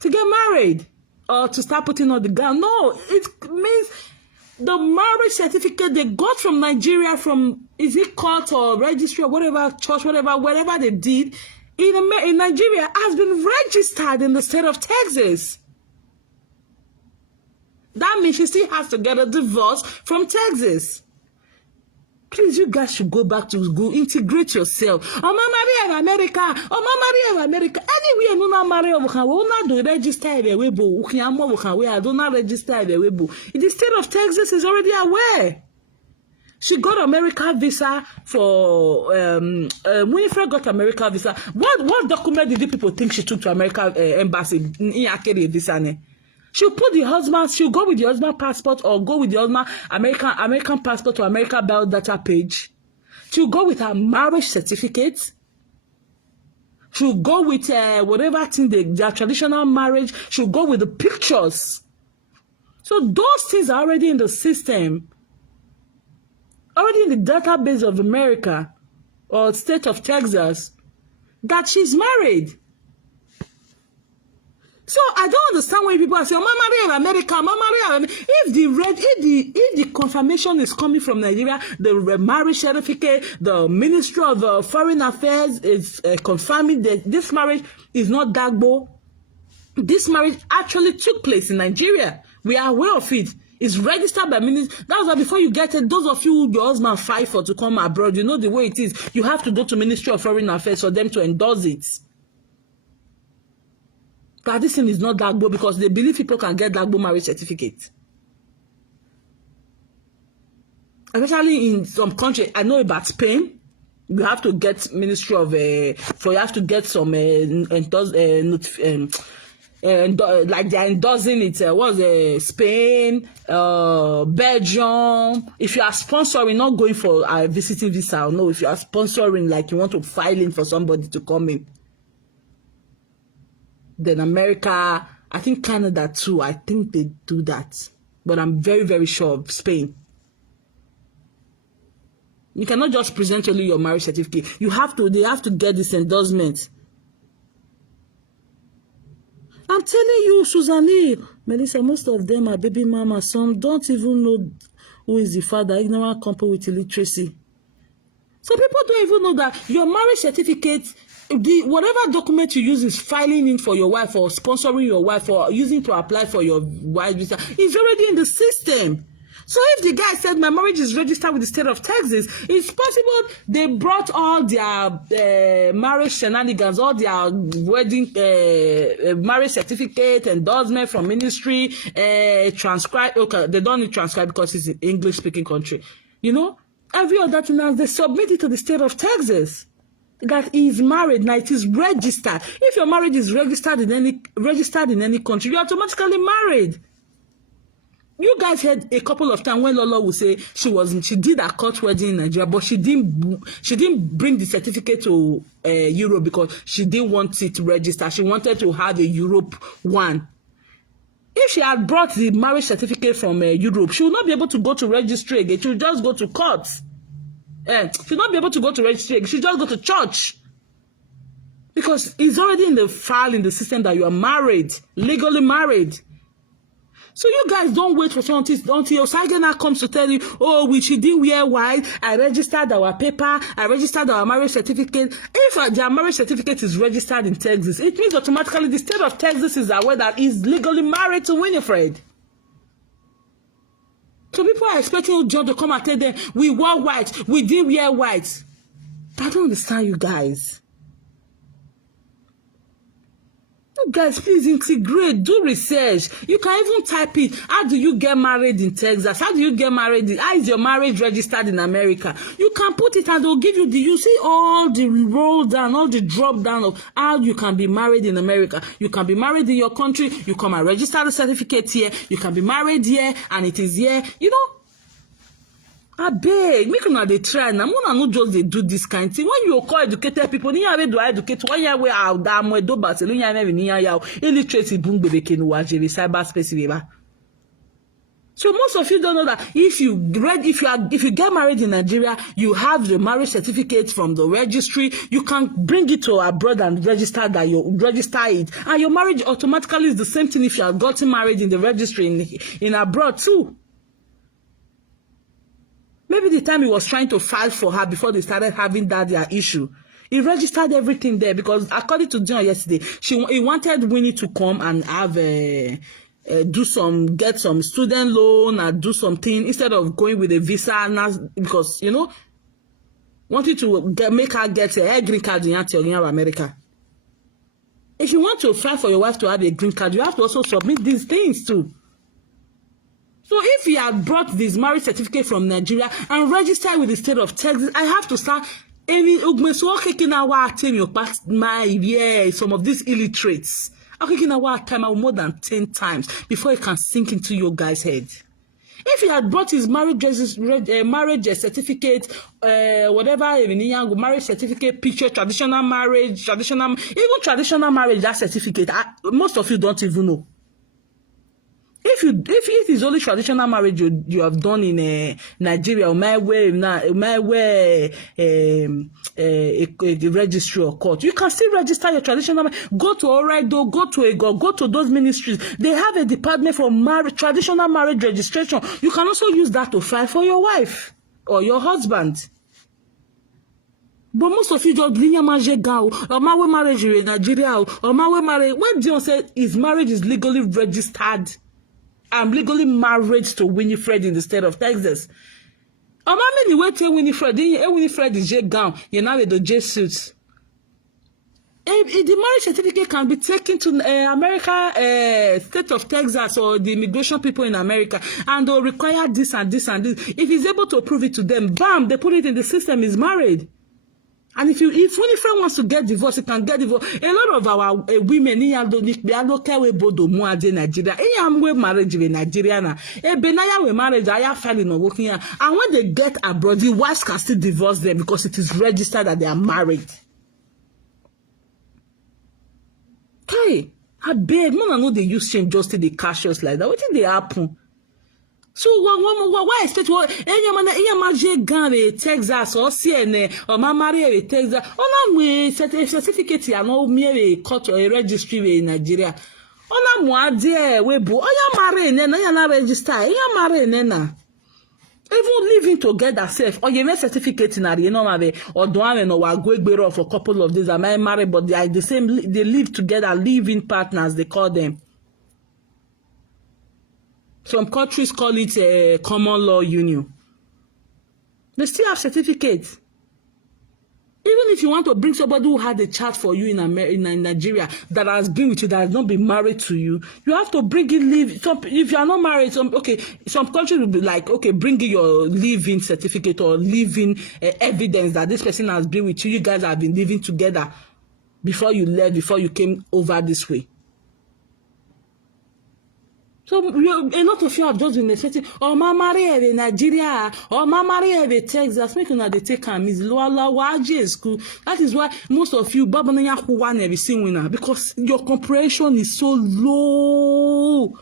to get married or to start putting on the gown. No, it means the marriage certificate they got from Nigeria, from, is it court or registry or whatever, church, whatever they did in Nigeria, has been registered in the state of Texas. That means she still has to get a divorce from Texas. Please, you guys should go back to school, integrate yourself. Mama Maria of America, Mama Maria of America. Anywhere no na marry we not do register the webo. We do not register the webo. The state of Texas is already aware. She got American visa for Winifred got American visa. What document did the people think she took to American embassy in Akere visa ne? She'll put the husband, she'll go with the husband passport or go with the husband American passport to American biodata page. She'll go with her marriage certificate. She'll go with whatever thing, their traditional marriage. She'll go with the pictures. So those things are already in the system. Already in the database of America or state of Texas that she's married. So I don't understand when people are saying, Mama Maria of America, Mama Maria of America. If the confirmation is coming from Nigeria, the marriage certificate, the Ministry of Foreign Affairs is confirming that this marriage is not Dagbo. This marriage actually took place in Nigeria. We are aware of it. It's registered by ministry. That's why before you get it, those of you your husband fight for to come abroad, you know the way it is. You have to go to Ministry of Foreign Affairs for them to endorse it. But this thing is not Dagbo because they believe people can get Dagbo marriage certificate. Especially in some countries, I know about Spain. You have to get Ministry of you have to get some like they're endorsing it. Spain, Belgium. If you are sponsoring, not going for a visiting visa, or no, if you are sponsoring, like you want to file in for somebody to come in. Then America, I think Canada too, I think they do that. But I'm very, very sure of Spain. You cannot just present only your marriage certificate. They have to get this endorsement. I'm telling you, Susanne, Melissa, most of them are baby mama. Some don't even know who is the father, ignorant couple with illiteracy. So people don't even know that your marriage certificate, whatever document you use is filing in for your wife or sponsoring your wife or using to apply for your wife visa, is already in the system. So if the guy said my marriage is registered with the state of Texas, it's possible they brought all their marriage shenanigans, all their wedding marriage certificate, endorsement from ministry, transcribe. Okay, they don't need transcribe because it's an English-speaking country. You know, every other thing else, they submit it to the state of Texas. That is married, now it is registered. If your marriage is registered in any country, you're automatically married. You guys heard a couple of times when Lolo would say she did a court wedding in Nigeria, but she didn't bring the certificate to Europe because she didn't want it registered. She wanted to have a Europe one. If she had brought the marriage certificate from Europe, she would not be able to go to registry again. She would just go to court. She would not be able to go to registry again. She would just go to church. Because it's already in the file in the system that you are married, legally married. So you guys don't wait for something until Osagie now comes to tell you, oh, she didn't wear white. I registered our paper. I registered our marriage certificate. If their marriage certificate is registered in Texas, it means automatically the state of Texas is aware that he's legally married to Winifred. So people are expecting John to come and tell them, we wore white. We didn't wear white. I don't understand you guys. Guys, please integrate, do research. You can even type it. How do you get married in Texas? How do you get married? How is your marriage registered in America? You can put it and they'll give you you see all the roll down, all the drop down of how you can be married in America. You can be married in your country. You come and register the certificate here. You can be married here and it is here. You know, I beg, make una dey try now. Una no just dey do this kind of thing. When you call educated people, ni yawe do educate. When yawe amwe do Barcelona yawe ni yawe illiterate bung bebeke no wajere cyberspace beba. So most of you don't know that if you get married in Nigeria, you have the marriage certificate from the registry. You can bring it to abroad and register it, and your marriage automatically is the same thing if you have gotten married in the registry in abroad too. Maybe the time he was trying to file for her before they started having their issue, he registered everything there because according to Dion yesterday, he wanted Winnie to come and have get some student loan and do something instead of going with a visa because wanted to make her get a green card in America. If you want to file for your wife to have a green card, you have to also submit these things too. So if you had brought this marriage certificate from Nigeria and registered with the state of Texas, I have to start some of these illiterates. Time more than 10 times before it can sink into your guy's head. If he had brought his marriage certificate, whatever, marriage certificate, picture, traditional marriage, that certificate, most of you don't even know. If it's only traditional marriage you have done in Nigeria, or my way the registry or court, you can still register your traditional marriage. Go to Oraido, go to Ego, go to those ministries. They have a department for traditional marriage registration. You can also use that to file for your wife or your husband. But most of you just linear marriage or my marriage in Nigeria or my way marriage. When Dion said his marriage is legally registered, I'm legally married to Winifred in the state of Texas. I'm waiting Winifred. Winifred is J gown. You know the J suits. If the marriage certificate can be taken to America, state of Texas, or the immigration people in America, and they'll require this and this and this. If he's able to prove it to them, bam, they put it in the system. He's married. And if Winifred wants to get divorced, he can get divorced. A lot of our women in Nigeria, marriage in Nigeria, marriage, working. And when they get abroad, the wives can still divorce them because it is registered that they are married. Okay, I beg, man, I know they use shame just to the cautious like that. What did they happen? So why expect what any Texas or CNN or marry Texas? We certificate here no mere court or a registry in Nigeria. We bo marry na register. Marry na. Even living together safe. Or you make certificate in Ariana or Duane or Agwegbero for a couple of days. I might marry, but they are the same. They live together, living partners. They call them. Some countries call it a common law union. They still have certificates. Even if you want to bring somebody who had a child for you in Nigeria that has been with you, that has not been married to you, you have to bring in leave. If you are not married, some countries will be like, okay, bring in your leave-in certificate or leave-in evidence that this person has been with you. You guys have been living together before you left, before you came over this way. So a lot of you have just been expecting, oh, my marry in Nigeria, or my marry in Texas. Make una they take am is lower school. That is why most of you babanya who want every winner, because your comprehension is so low.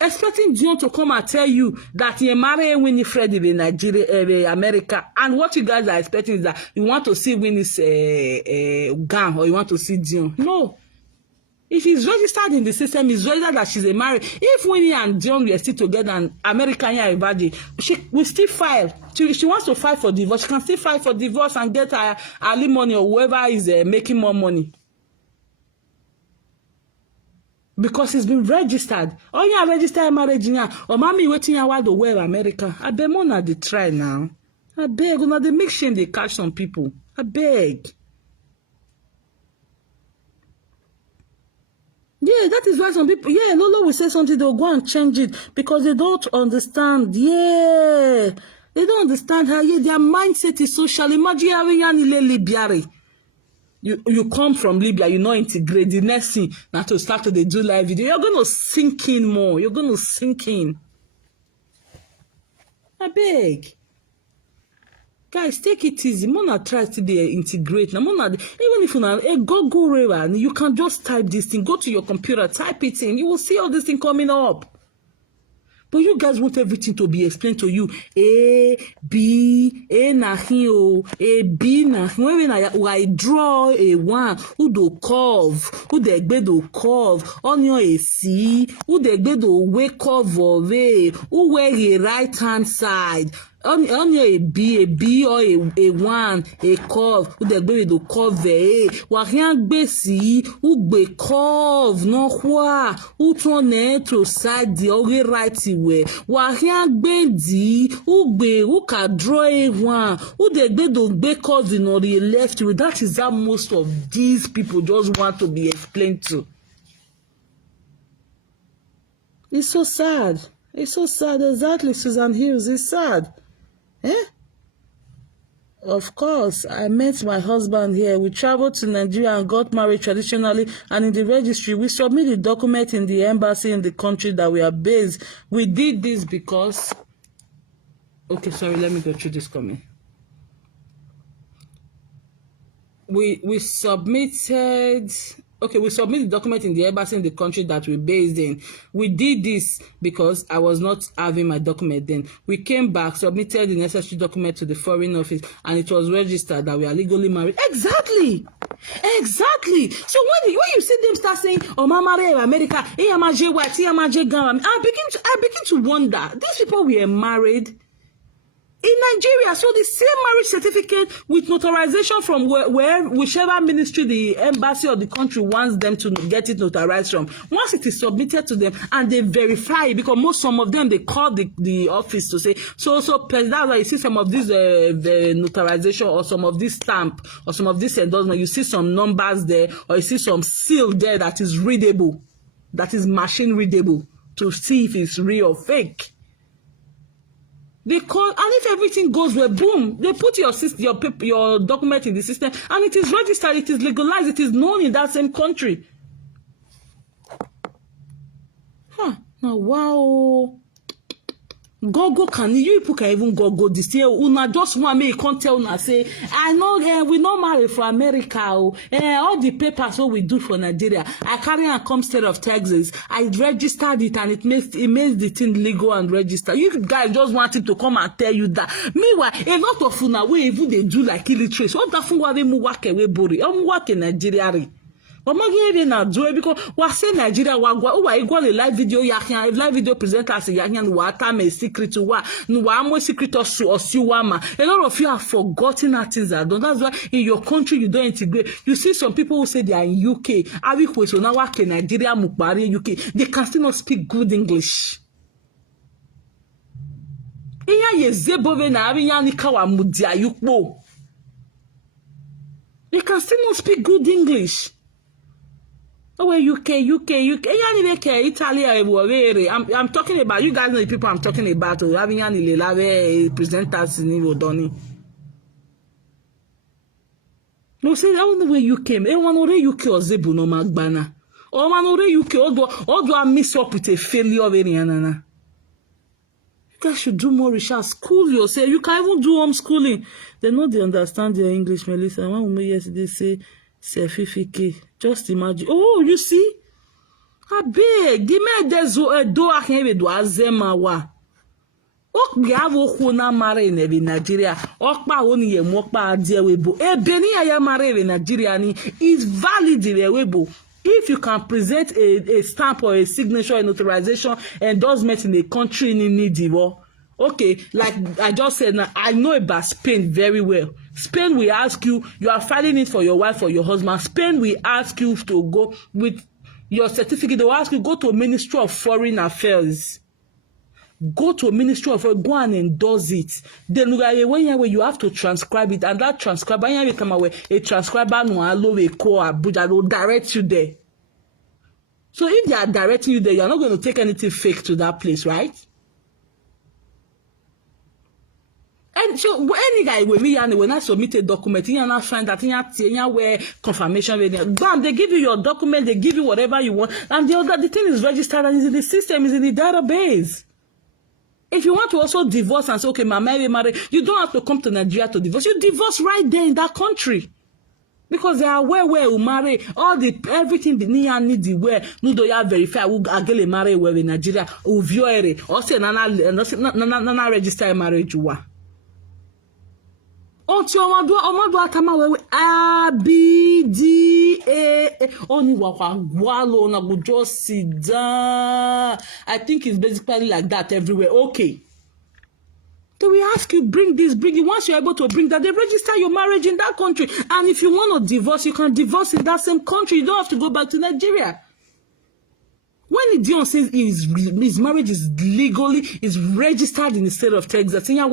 Expecting Dion to come and tell you that you marry Winifred in Nigeria, America, and what you guys are expecting is that you want to see Winnie's gown or you want to see Dion. No. If he's registered in the system, he's registered that she's a married. If Winnie and Dion were still together and American Ajebor, she will still file. She wants to file for divorce. She can still file for divorce and get her alimony or whoever is making more money. Because he's been registered. Oh, yeah, registered marriage now. Or mommy waiting a while to wear America. I beg more they try now. I beg. Now they make shame they catch some people. I beg. Yeah, that is why some people, Lolo will say something, they'll go and change it because they don't understand. Yeah, they don't understand how their mindset is social. Imagine having Libya. You come from Libya, you not integrate. The next thing, now to start to do live video, you're going to sink in more. You're going to sink in. I beg. Guys, take it easy. Mona tries to integrate. Now, even if you go river, you can just type this thing. Go to your computer, type it in. You will see all this thing coming up. But you guys want everything to be explained to you. A, B, A na him, A, B na him. When I draw a one, who do curve, who the egbe do curve, onion a C, who the egbe do wake curve, who wear a right hand side. On a B or a one, a curve, who the baby do curve, wa rien gbesi, who be curve, no kwa, who turn to side the only right way, wa rien gbedi, who can draw a one, who the baby do be curve in or the left way. That is how most of these people just want to be explained to. It's so sad. It's so sad. Exactly, Susan Hughes. It's sad. Eh? Of course, I met my husband here. We traveled to Nigeria and got married traditionally, and in the registry, we submit the document in the embassy in the country that we are based. We did this because... Okay, sorry, let me go through this comment. We submitted... Okay, we submit the document in the embassy in the country that we're based in. We did this because I was not having my document then. We came back, submitted the necessary document to the foreign office, and it was registered that we are legally married. Exactly. So when you see them start saying, "Oh, Mama, America, I begin to wonder. These people were married in Nigeria, so the same marriage certificate with notarization from whichever ministry the embassy or the country wants them to get it notarized from. Once it is submitted to them and they verify it, because some of them they call the office to say that's why you see some of this the notarization or some of this stamp or some of this endorsement. You see some numbers there or you see some seal there that is readable, that is machine readable to see if it's real or fake. They call, and if everything goes well, boom, they put your document in the system, and it is registered, it is legalized, it is known in that same country. Now, wow. Go can you people can even go this year. Una just want me can't tell una say I know we not marry for America. All the papers what we do for Nigeria. I carry and come state of Texas. I registered it and it makes the thing legal and registered. You guys just wanted to come and tell you that. Meanwhile, a lot of una way even they do like illiteracy. What that fun wa we mu work away bori. Work in Nigeria. Omagi na do because we say Nigeria wa equal live video live video presenters wa time secret to wa mo secret or siwama. A lot of you have forgotten that things are done. That's why in your country you don't integrate. You see some people who say they are in UK. Abi kweso na wa ke Nigeria mukbari UK. They can still not speak good English. Iya ye zebove na abi ya nika wa mudia yukpo. They can still not speak good English. Oh, UK. Italy, I'm talking about, you guys know the people I'm talking about. Having presenters in Rodoni. No, say, I don't know where you came. Everyone already UK or Zebu no Magbana. Or man already UK, or do I mix up with a failure of any anana? You guys should do more research. School yourself. You can even do homeschooling. They know they understand your English, Melissa. One woman yesterday say, certificate. Just imagine. Oh, you see? I beg. Give me a do I can do azemawa. Okwa na mare in Nigeria. Okpa oni ye mokpa adie webo. Beni aya mare in Nigeria ni is valid in webo. If you can present a stamp or a signature, a notarization, endorsement in a country in need. Okay, like I just said, now I know about Spain very well. Spain will ask you are filing it for your wife or your husband. Spain will ask you to go with your certificate. They will ask you go to a Ministry of Foreign Affairs. Go to a Ministry of Foreign, go and endorse it. Then when you have to transcribe it, and that transcriber, a transcriber no allow a call Abuja will direct you there. So if they are directing you there, you are not going to take anything fake to that place, right? And so any guy with me and when I submit a document, you not find that you where confirmation. Bam, they give you your document, they give you whatever you want, and the thing is registered and is in the system, is in the database. If you want to also divorce and say, okay, my married, you don't have to come to Nigeria to divorce. You divorce right there in that country. Because they are aware where we marry all the everything the niya need the where no do ya verify who agele marry where in Nigeria who view ere or say nana register marriage wa. Onti omadu atama wewe A B D A only wakwa gwalo na go just sit down. I think it's basically like that everywhere. Okay. So we ask you, bring this, bring it. Once you're able to bring that, they register your marriage in that country. And if you want to divorce, you can divorce in that same country. You don't have to go back to Nigeria. When Dion says his marriage is legally, is registered in the state of Texas, that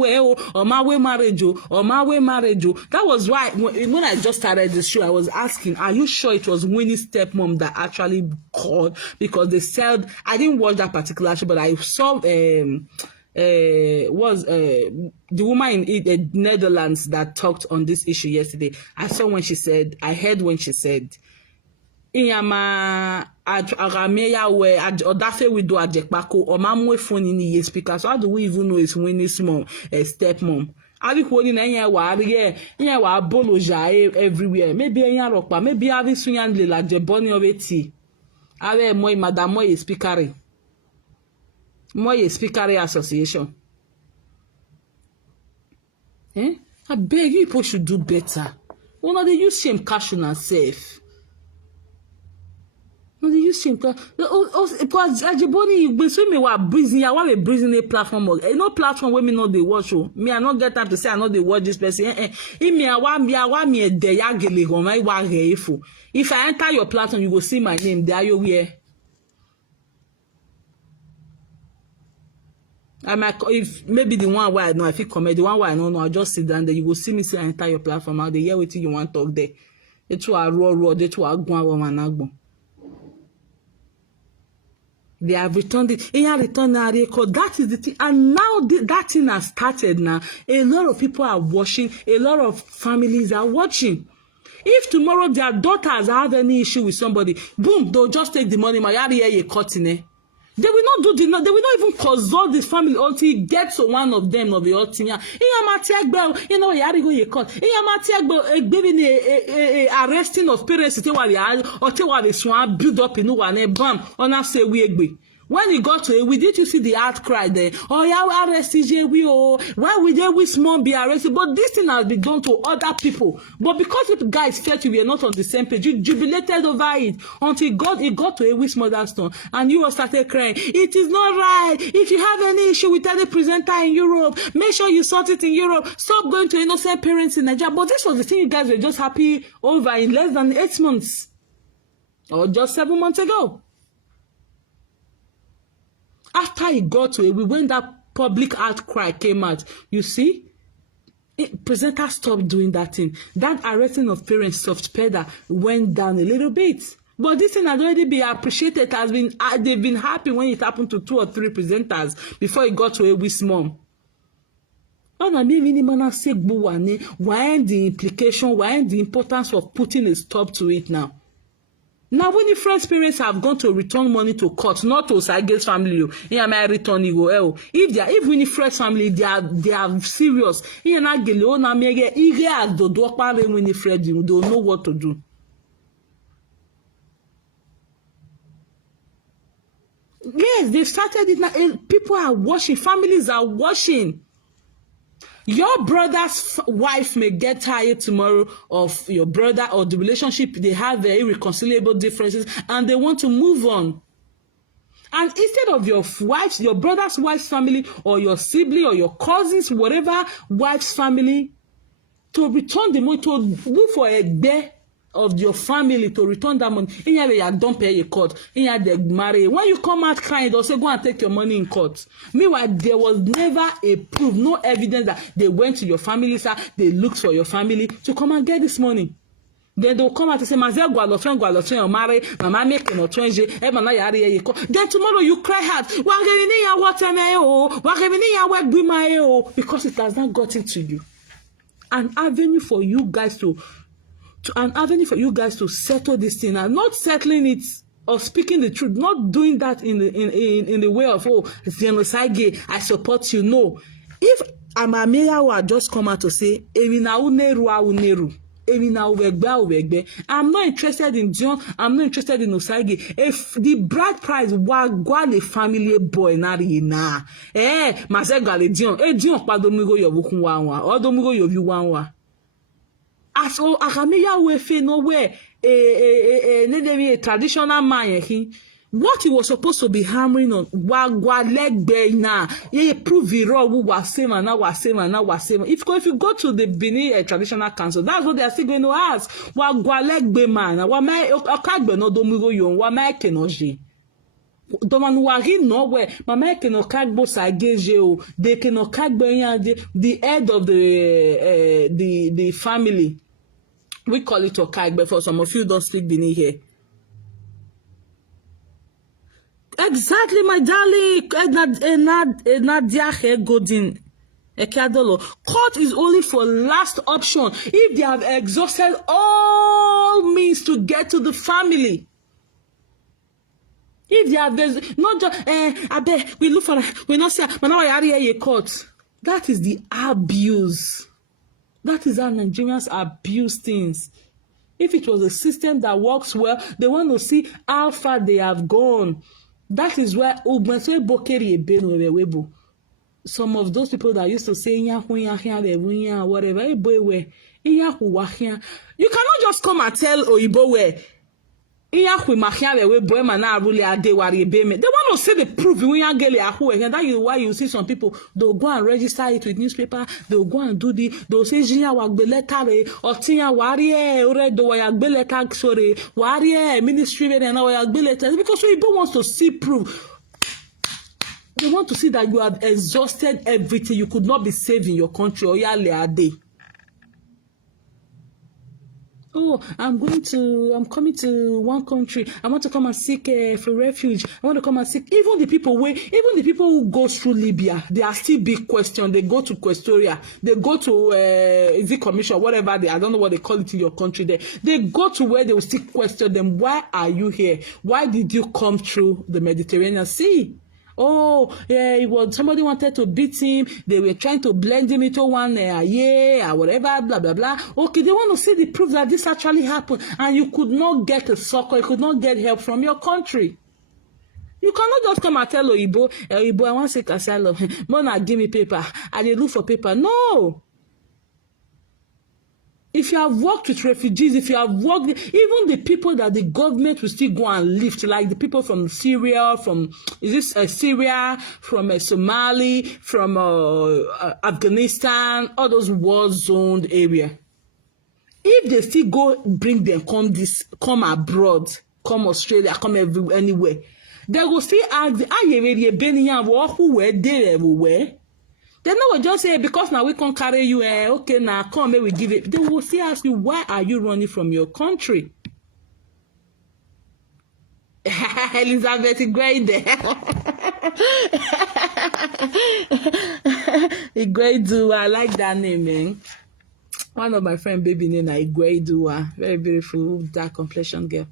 was why when I just started this show, I was asking, are you sure it was Winnie's stepmom that actually called? Because they said, I didn't watch that particular show, but I saw the woman in the Netherlands that talked on this issue yesterday. I heard when she said Inyama agameya we odafe we do ajekpako or mamwe phone in the speaker. So how do we even know it's Winnie's mom, stepmom? Abi kwoni na nya wa ariye nya wa boloja everywhere. Maybe nya ropa, maybe abi sunyan le la Ajebor ni obeti. Awe moy madam moy speaker. Moy speaker association. I beg you people should do better. Una dey use shame cash una safe. No, they use shame. Because Ajebor, you so me wa breathing. I want a breathing a platform. No platform where me know they watch. Me I not get time to say I know they watch this person. Me I want me a day agele home. I want reifo. If I enter your platform, you go see my name. There you where. I might if maybe the one where I know I feel comment, the one where I know I'll just sit down there. You go see me say I enter your platform. How they hear what you want to talk there. It's to a raw. They to a guan. They have returned it. That is the thing. And now that thing has started now. A lot of people are watching. A lot of families are watching. If tomorrow their daughters have any issue with somebody, boom, they'll just take the money. They will not do they will not even consult this family until it gets to one of them of the otinya. You know, yari go ye court. Arresting of parents or te swan build up in one bam on us say we. When you got to it, did you see the outcry there? Oh, yeah, arrest we why would we small be arrested? But this thing has been done to other people. But because you guys felt you were not on the same page, you jubilated over it until it got to a wee mother stone, and you all started crying. It is not right. If you have any issue with any presenter in Europe, make sure you sort it in Europe. Stop going to innocent parents in Nigeria. But this was the thing you guys were just happy over in less than 8 months. Or just 7 months ago. After it got to it, when that public outcry came out, you see, presenter stopped doing that thing. That arresting of parents soft pedal went down a little bit. But this thing has already been appreciated. They've been happy when it happened to 2 or 3 presenters before it got to a wee mom. Why the implication, why the importance of putting a stop to it now? Now, Winifred's parents have gone to return money to court, not to Osagie's family. If Winifred's family they are serious, Winifred they don't know what to do. Yes, they started it now. People are watching, families are watching. Your brother's wife may get tired tomorrow of your brother or the relationship. They have their irreconcilable differences and they want to move on. And instead of your brother's wife's family or your sibling or your cousins, whatever wife's family, to return the money, to look for a bear of your family to return that money. In here they don't pay your court. In here they marry. When you come out crying, they'll say go and take your money in court. Meanwhile, there was never a proof, no evidence that they went to your family, sir. They looked for your family to come and get this money. Then they'll come out and say, Mazel Gualofren, or marry, Mama make no change, then tomorrow you cry hard. Because it has not gotten to you. An avenue for you guys to settle this thing and not settling it or speaking the truth, not doing that in the way of Osagie, I support you. No. If Amamiya will just come out to say, Ewina uneru. I'm not interested in Dion. I'm not interested in Osagie. If the bride price was a family boy, na Masegale Dion. Dion pa domigo yobukun wa or domigo yobu wa. As o akameya wefe nowhere a traditional man what he was supposed to be hammering on wagwa legbe na ye prove it wrong who was same and now was same and now was same. If you go to the Benin traditional council, that's what they are still going to ask. Wagwa legbe man wa mai okagbe no domigo yon wa mai kenoji domanuwari nowhere mama keno kagbo sageje o they keno kagbo yan the head of the family. We call it Okagbe for some of you don't speak Benin here. Exactly, my darling. Nadia Godin. Court is only for last option if they have exhausted all means to get to the family. If they have not just we look for we not say but now I hear a court. That is the abuse. That is how Nigerians abuse things. If it was a system that works well, they want to see how far they have gone. That is where some of those people that used to say whatever, you cannot just come and tell Oyibo where they want to see the proof. That is why you see some people, they'll go and register it with newspaper, they'll go and do they'll say ministry because Oyibo wants to see proof. They want to see that you have exhausted everything. You could not be saved in your country or oh, I'm coming to one country. I want to come and seek for refuge. I want to come and seek. Even the people who go through Libya, they are still big question. They go to Questoria. They go to is it commission, whatever I don't know what they call it in your country there. They go to where they will still question them. Why are you here? Why did you come through the Mediterranean Sea? Oh, yeah, somebody wanted to beat him. They were trying to blend him into one or whatever, blah, blah, blah. Okay, they want to see the proof that this actually happened. And you could not get a succor, you could not get help from your country. You cannot just come and tell Oyibo, I want to seek asylum. Mona, give me paper. I dey look for paper. No. If you have worked with refugees, if you have worked, even the people that the government will still go and lift, like the people from Syria, from Syria, from Somali, from Afghanistan, all those war-zoned area. If they still go bring them, come abroad, come Australia, come anywhere, they will still ask, who were there everywhere? They no will just say because now we can't carry you. Okay, now come, we give it. They will still ask you, why are you running from your country? Elizabeth Igweide. Igweidua, I like that name, man. One of my friend baby name is Igweidua. Very beautiful, dark complexion girl.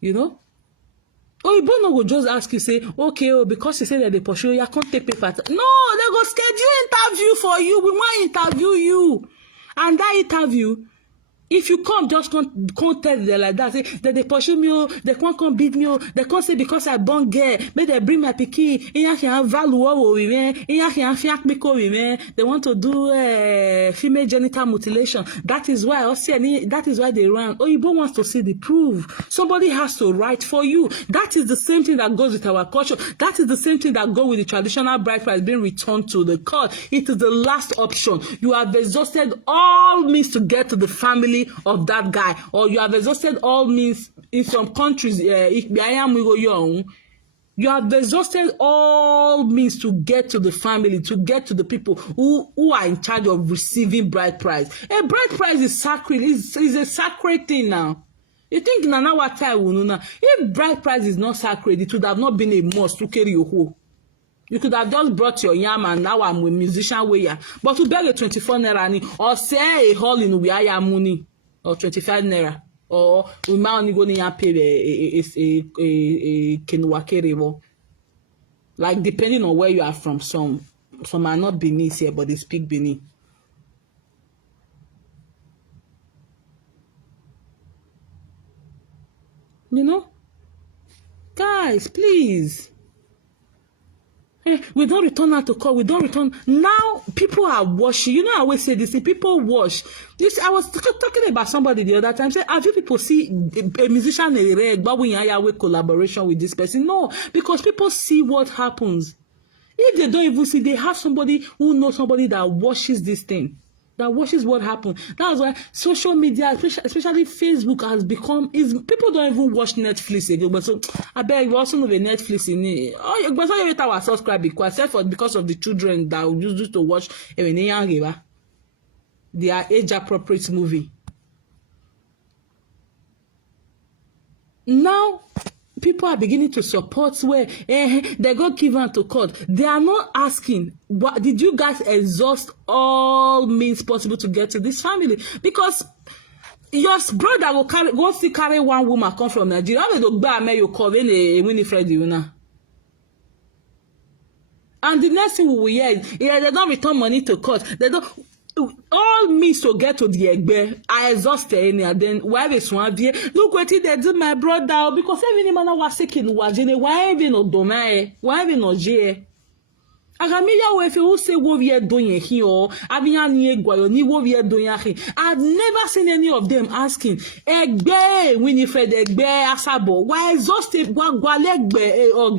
You know? Oyibo no go just ask you, say, okay, because you say that they pursue you, I can't take paper. No, they go schedule interview for you. We want to interview you. And that interview, if you come, just can't tell them like that. Say that they pursue me, they can't come beat me, they can't say because I born girl, may they bring my pikin, they want to do female genital mutilation. That is why they run. Oyibo wants to see the proof. Somebody has to write for you. That is the same thing that goes with our culture. That is the same thing that goes with the traditional bride price being returned to the court. It is the last option. You have exhausted all means to get to the family of that guy, or you have exhausted all means in some countries. You have exhausted all means to get to the family, to get to the people who are in charge of receiving bride price. A bride price is sacred. It's a sacred thing now. You think in an hour time, if bride price is not sacred, it would have not been a must to carry your hoe. You could have just brought your yam and now I'm a musician way. But to beg a 24 naira or say a hall in Uyaya money or 25 naira or we might only go near pay a Kenwakere. Like depending on where you are from, some are not Benin here, but they speak Benin. You know? Guys, please. We don't return her to court. We don't return. Now, people are washing. You know, I always say this. People wash. You see, I was talking about somebody the other time. Say, have you people see a musician but we have collaboration with this person? No, because people see what happens. If they don't even see, they have somebody who knows somebody that watches this thing. That watches what happened. That's why social media, especially Facebook, has become people don't even watch Netflix again. But so I bet you also know the Netflix in it. Oh, but so you will subscribe because of the children that used to watch their age appropriate movie. Now people are beginning to support where they got given to court. They are not asking, what did you guys exhaust all means possible to get to this family? Because your brother will carry one woman come from Nigeria. How do you call Winifred, you know? And the next thing we will hear is, they don't return money to court. They don't. All means to get to the egbe are exhausted, and then why is one here? Look what they do, my brother, because every man was sick in Wajine, why even no domain, why even no J. Agamiya wefe who say what we are doing here, I've never seen any of them asking, Egbe, Winifred, Egbe, Asabo, why exhausted, Gualegbe, or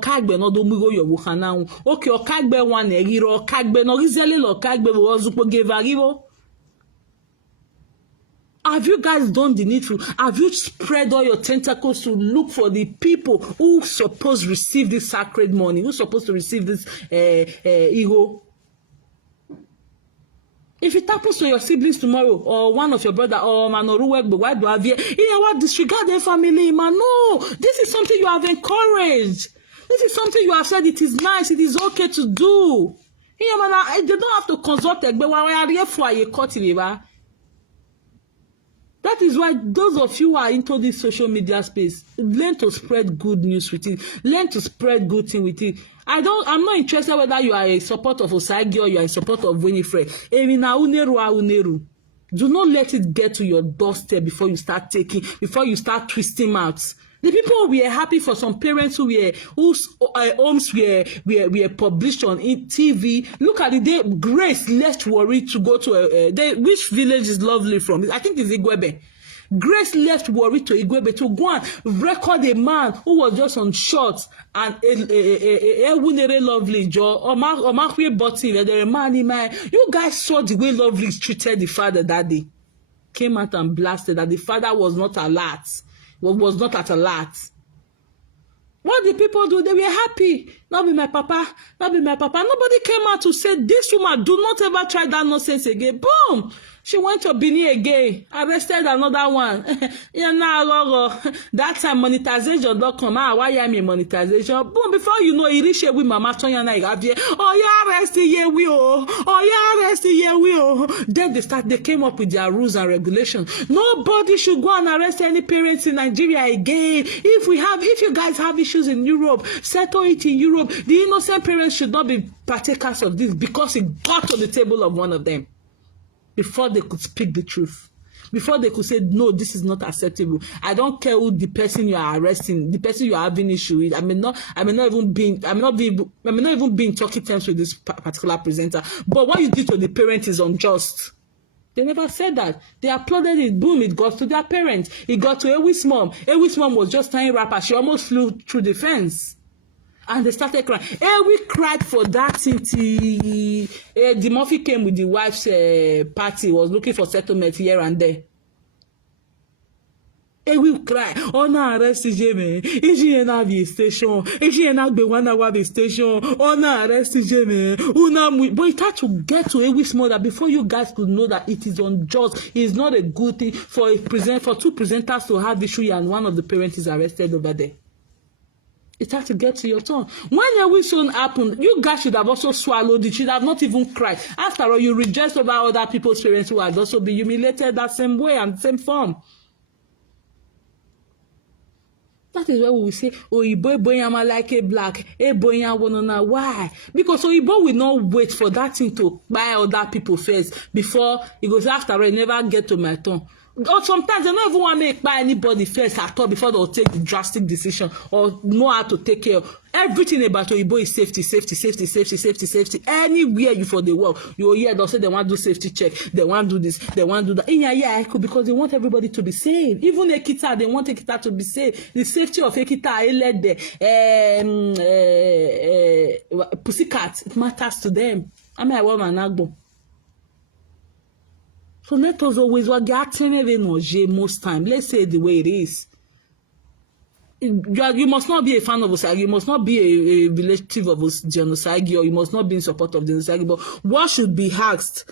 Kagbe, no do mugo yo wuhana. Okay, or Kagbe one egiro, or Kagbe, no Rizeli, or Kagbe, was Gevarivo. Have you guys done the needful? Have you spread all your tentacles to look for the people who supposed to receive this sacred money, who supposed to receive this ego? If it happens to your siblings tomorrow, or one of your brother, or Manoruwegbe, why do I have here? You know what? Disregard their family, man. No, this is something you have encouraged. This is something you have said it is nice, it is okay to do. You know, man, they don't have to consult Egbe. Why are you for a court? That is why those of you who are into this social media space, learn to spread good news with it. Learn to spread good thing with it. I'm not interested whether you are a supporter of Osagie or you are a supporter of Winifred. Do not let it get to your doorstep before you start twisting mouths. The people were happy for some parents whose homes were published on TV. Look at it. Grace left Warri to go to which village is lovely from? I think it's Igwebe. Grace left Warri to Igwebe to go and record a man who was just on shorts and a lovely jaw. You guys saw the way Lovely treated the father that day. Came out and blasted that the father was not alert. Was not at alert. What did people do? They were happy. Not be my papa. Not be my papa. Nobody came out to say, this woman, do not ever try that nonsense again. Boom! She went to Benin again. Arrested another one. That time, monetization.com. Why am I monetization? Boom! Before you know, it reached with Mama Tonya na Igabie. Oh, yeah, arrested here we oh. Oh, yeah, arrested here we oh. Then they came up with their rules and regulations. Nobody should go and arrest any parents in Nigeria again. If you guys have issues in Europe, settle it in Europe. The innocent parents should not be partakers of this because it got to the table of one of them. Before they could speak the truth, before they could say, no, this is not acceptable. I don't care who the person you are arresting, the person you are having issue with. I may not even be in talking terms with this particular presenter. But what you did to the parent is unjust. They never said that. They applauded it. Boom, it got to their parents. It got to Ewi's mom. Ewi's mom was just tying wrapper. She almost flew through the fence. And they started crying. We cried for that thing till the Murphy came with the wife's party, was looking for settlement here and there. We cry. Oh, no, arrest Jimmy. Is she in the station? Is she in the 1 hour station? Oh, no, arrest Jimmy. But it had to get to Ewi's mother before you guys could know that it is unjust. It is not a good thing for two presenters to have issue and one of the parents is arrested over there. It had to get to your turn. When your whistle happened, you guys should have also swallowed it. Should have not even cried. After all, you rejoiced over other people's parents who had also been humiliated that same way and same form. That is why we will say, Oyibo Eboyama like a black, Eboyama. Why? Because Oyibo will not wait for that thing to buy other people first before it goes after I never get to my turn. Or sometimes they don't even want to make buy anybody first at all before they'll take the drastic decision or know how to take care of. Everything about Oyibo is safety. Anywhere you for the world, you hear they'll say they want to do safety check, they want to do this, they want to do that. Yeah, because they want everybody to be safe. Even Ekita, they want Ekita to be safe. The safety of Ekita, pussycat, it matters to them. I mean, I want my nagbo. So let us always most time. Let's say it the way it is. You must not be a fan of Osagie. You must not be a relative of Dion Osagie, or you must not be in support of Dion Osagie. But what should be asked?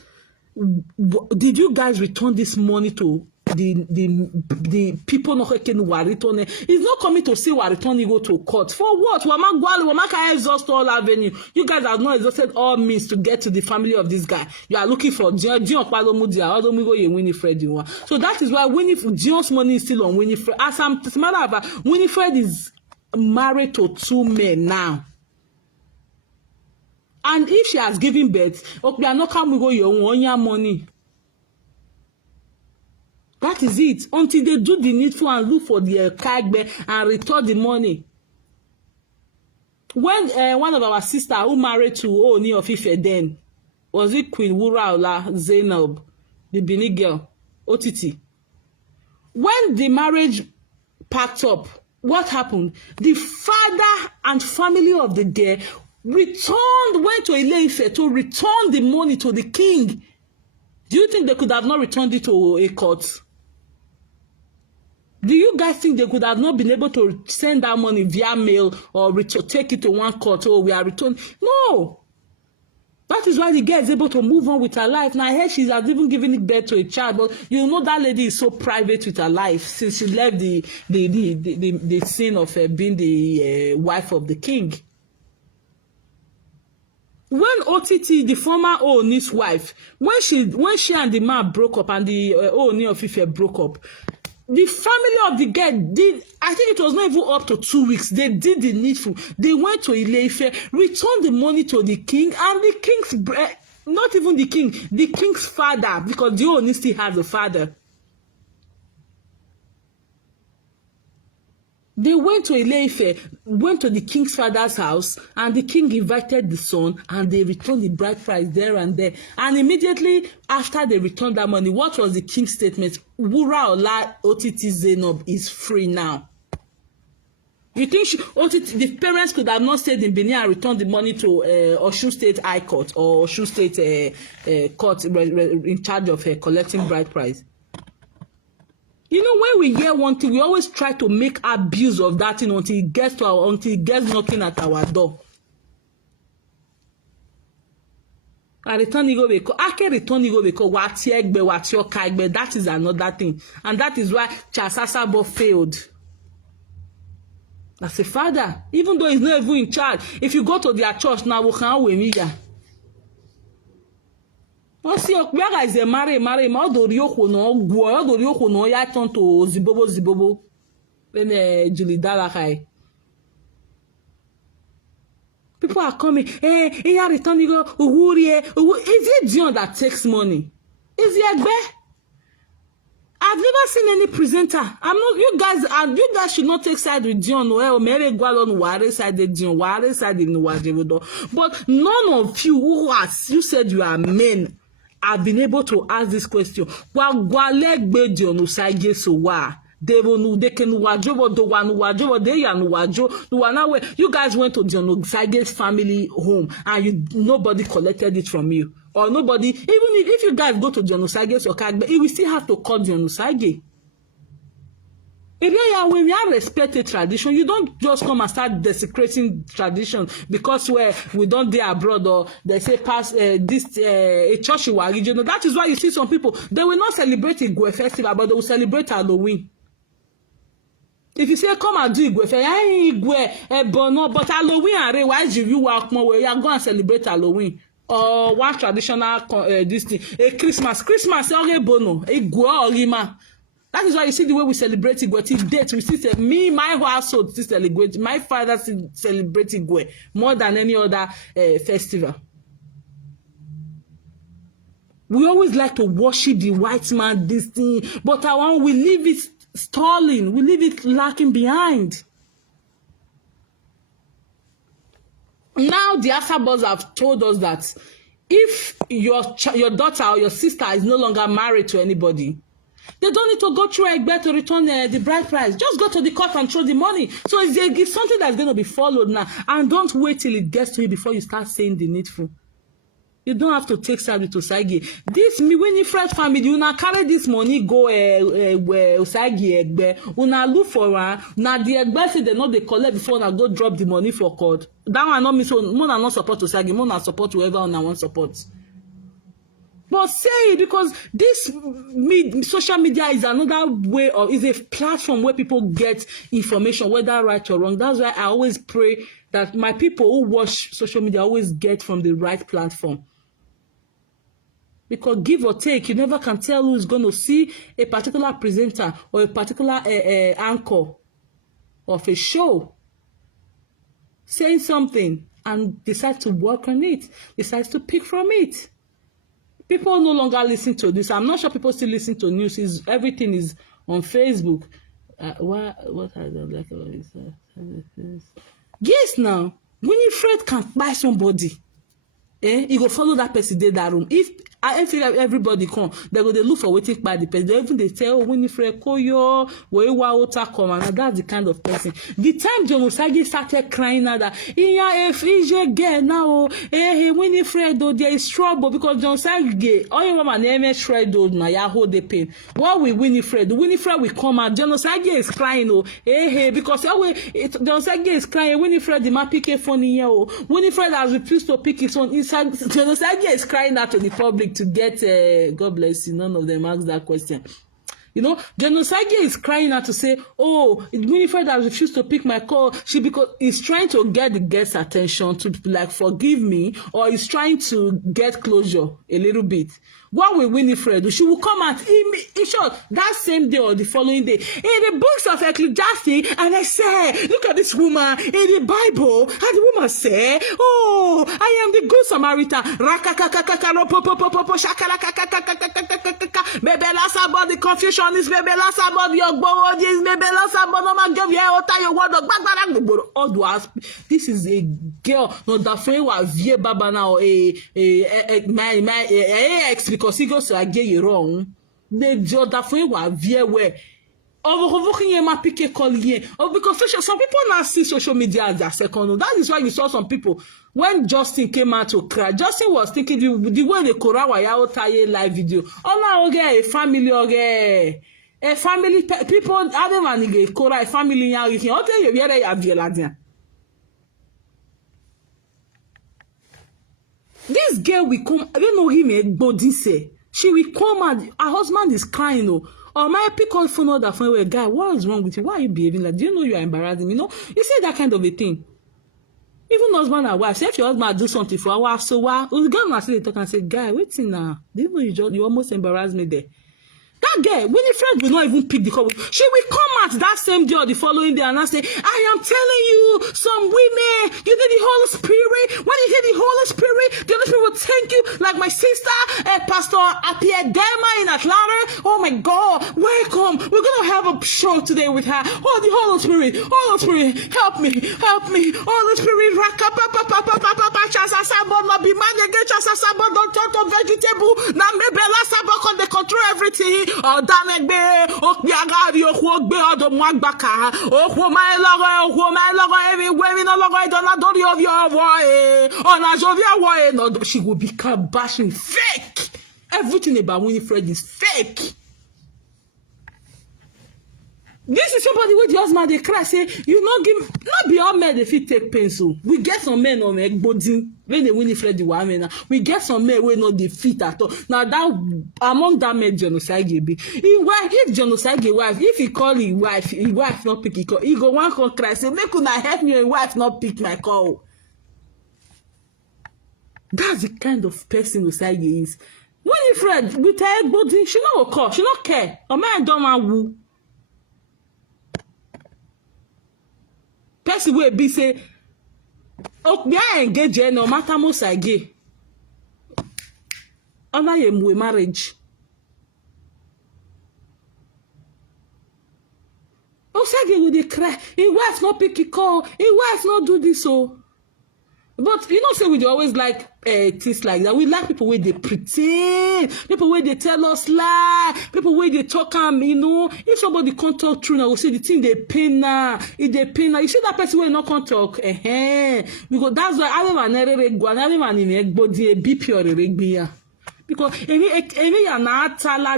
Did you guys return this money to the people not return? It's not coming to see what return you go to court for what? Wama can exhaust all avenue. You guys have not exhausted all means to get to the family of this guy. You are looking for Dion Winifred. So that is why Dion's money is still on Winifred. As a matter of fact, Winifred is married to 2 men now. And if she has given birth, okay, I'm not coming go your own money. That is it. Until they do the needful and look for the kagbe and return the money. When one of our sisters who married to Ooni of Ife then, was it Queen Wuraola Zainab, the Benin girl, OTT? When the marriage packed up, what happened? The father and family of the girl went to Ile-Ife to return the money to the king. Do you think they could have not returned it to a court? Do you guys think they could have not been able to send that money via mail or take it to one court? Oh, we are returning. No. That is why the girl is able to move on with her life. Now, I heard she has even given birth to a child, but you know that lady is so private with her life since she left the scene of being the wife of the king. When OTT, the former Ooni's wife, when she and the man broke up and the Ooni of Ife broke up, the family of the girl did, I think it was not even up to 2 weeks, they did the needful. They went to Ile-Ife, returned the money to the king, and the king's, not even the king, the king's father, because the Ooni still has a father. They went to Ile-Ife, went to the king's father's house, and the king invited the son, and they returned the bride price there and there. And immediately after they returned that money, what was the king's statement? Wuraola OTT Zainab is free now. You think the parents could have not stayed in Benin and returned the money to Osun State High Court or Osun State Court in charge of collecting bride price? You know, when we hear one thing, we always try to make abuse of that thing until it gets knocking at our door. That is another thing. And that is why Chasasabo failed. As a father, even though he's not even in charge, if you go to their church now, we can't win here. Wọ́n sí ọ̀pẹ́ àìsè márè má ọ̀dọ̀rí òkò náà gbọ́ ọ̀dọ̀rí òkò náà yá tán tó zibobo lẹ́nu Julie Dalakai. People are coming, ìyá return go owó is it Dion that takes money? Is it Egbe? I've never seen any presenter. You guys should not take side with Dion. But none of you who has, you said you are men, have been able to ask this question. They can you guys went to Dion Osage's family home and nobody collected it from you. Or nobody, even if you guys go to Dion Osage's or Kagbe, you will still have to call Dion Osage. When we have respected tradition, you don't just come and start desecrating tradition because we don't do abroad or they say pass this a church region. That is why you see some people, they will not celebrate Igwe festival, but they will celebrate Halloween. If you say come and do Igwe, but Halloween, why do you walk more? You are going to celebrate Halloween. Or one traditional this thing, a Christmas, Igwe or Rima. That is why you see the way we celebrate Igwe. Till date, we still say, me, my household still celebrate, my father still celebrate Igwe more than any other festival. We always like to worship the white man, this thing, but we leave it stalling, we leave it lacking behind. Now the Ajebors have told us that if your daughter or your sister is no longer married to anybody, they don't need to go through Egbe to return the bride price. Just go to the court and throw the money. So it's something that's going to be followed now. And don't wait till it gets to you before you start saying the needful. You don't have to take side with Osagie. This Winifred family, una carry this money go Osagie Egbe. Una look for her. Now the Egbe say they know they collect before una go drop the money for court. That one not me. So Mona not support Osagie. Mona support whoever una want support. But say it, because this social media is another way, or is a platform where people get information, whether right or wrong. That's why I always pray that my people who watch social media always get from the right platform. Because give or take, you never can tell who's going to see a particular presenter or a particular anchor of a show saying something and decide to work on it, decides to pick from it. People no longer listen to this. I'm not sure people still listen to news. Everything is on Facebook. What I don't like about this? Yes, now Winifred can buy somebody. You go follow that person in that room. If everybody come, they go they look for waiting by the person. They even they tell Winifred Koyo, Wewa Ota come, and that's the kind of person. The time John Osagie started crying out that if get now, Winifred though there is trouble because John Osagie, all your mama name shred though na ya hold the pain. What will Winifred? Winifred will come out. John Osagie is crying because John Osagie is crying. Winifred the man pick a phone here. Winifred has refused to pick his phone. John Osagie is crying out to the public to get God bless you. None of them asked that question. You know, John Osagie is crying out to say, oh, Winifred has refused to pick my call. Because he's trying to get the guest's attention to like forgive me, or he's trying to get closure a little bit. What will Winifred? She will come out in short that same day or the following day in the books of Ecclesiastes, and I say, look at this woman in the Bible, and the woman say, oh, I am the good Samaritan. About the confusion is about your this is a girl, no that friend was vie baba now my ex because he goes to again you wrong. The other friend was vie where because some people now see social media as their second. That is why you saw some people when Justin came out to cry. Justin was thinking the way they could live video. Oh now okay, a family people other man a family now you can okay you hear you. This girl will come, I don't know him a body say. She will come and her husband is crying. Or my pick on phone other phone where guy, what is wrong with you? Why are you behaving like? Do you know you are embarrassing? You know, you say that kind of a thing. Even husband and wife, say if your husband do something for a while, so why? The girl must say talk and say, guy, wait now. You almost embarrassed me there. That girl, Winifred will not even pick the call. She will come out that same day or the following day and I say, I am telling you, some women, you need the Holy Spirit. When you hear the Holy Spirit, the Holy Spirit will thank you. Like my sister, Pastor Apiedema in Atlanta. Oh my God, welcome. We're going to have a show today with her. Oh, the Holy Spirit, help me. Holy Spirit, vegetable. Now maybe last time they control everything. Damegbe okpiagari okwo odo mwagbaka okwo my logo everywhere we no logo don't adori of your boy on Ajebor no she will become bashing fake. Everything about Winifred is fake. This is somebody with the husband they cry say you not give not be all men if you take pencil. We get some men on body when they Winifred the woman. We get some men where not defeat at all. Now that among that men John Osagie be if John Osagie wife if he call his wife not pick he call he go one call cry say make una help me your wife not pick my call. That's the kind of person Osagie is. Winifred with her body, she no go call, she no care. Or man don't want woo. Person wey be say, oh, me I engage no matter Osagie. Honor him with marriage. Osagie with the cry. His wife no pick a call. His wife no do this so. But you know, say we dey always like things like that. We like people where they pretend, people where they tell us lie, people where they talk you know. If somebody can't talk true now, we say the thing they pain now, it they pain now. You see that person where not can't talk, because that's why I don't want in body a BP or a regbiya. Because any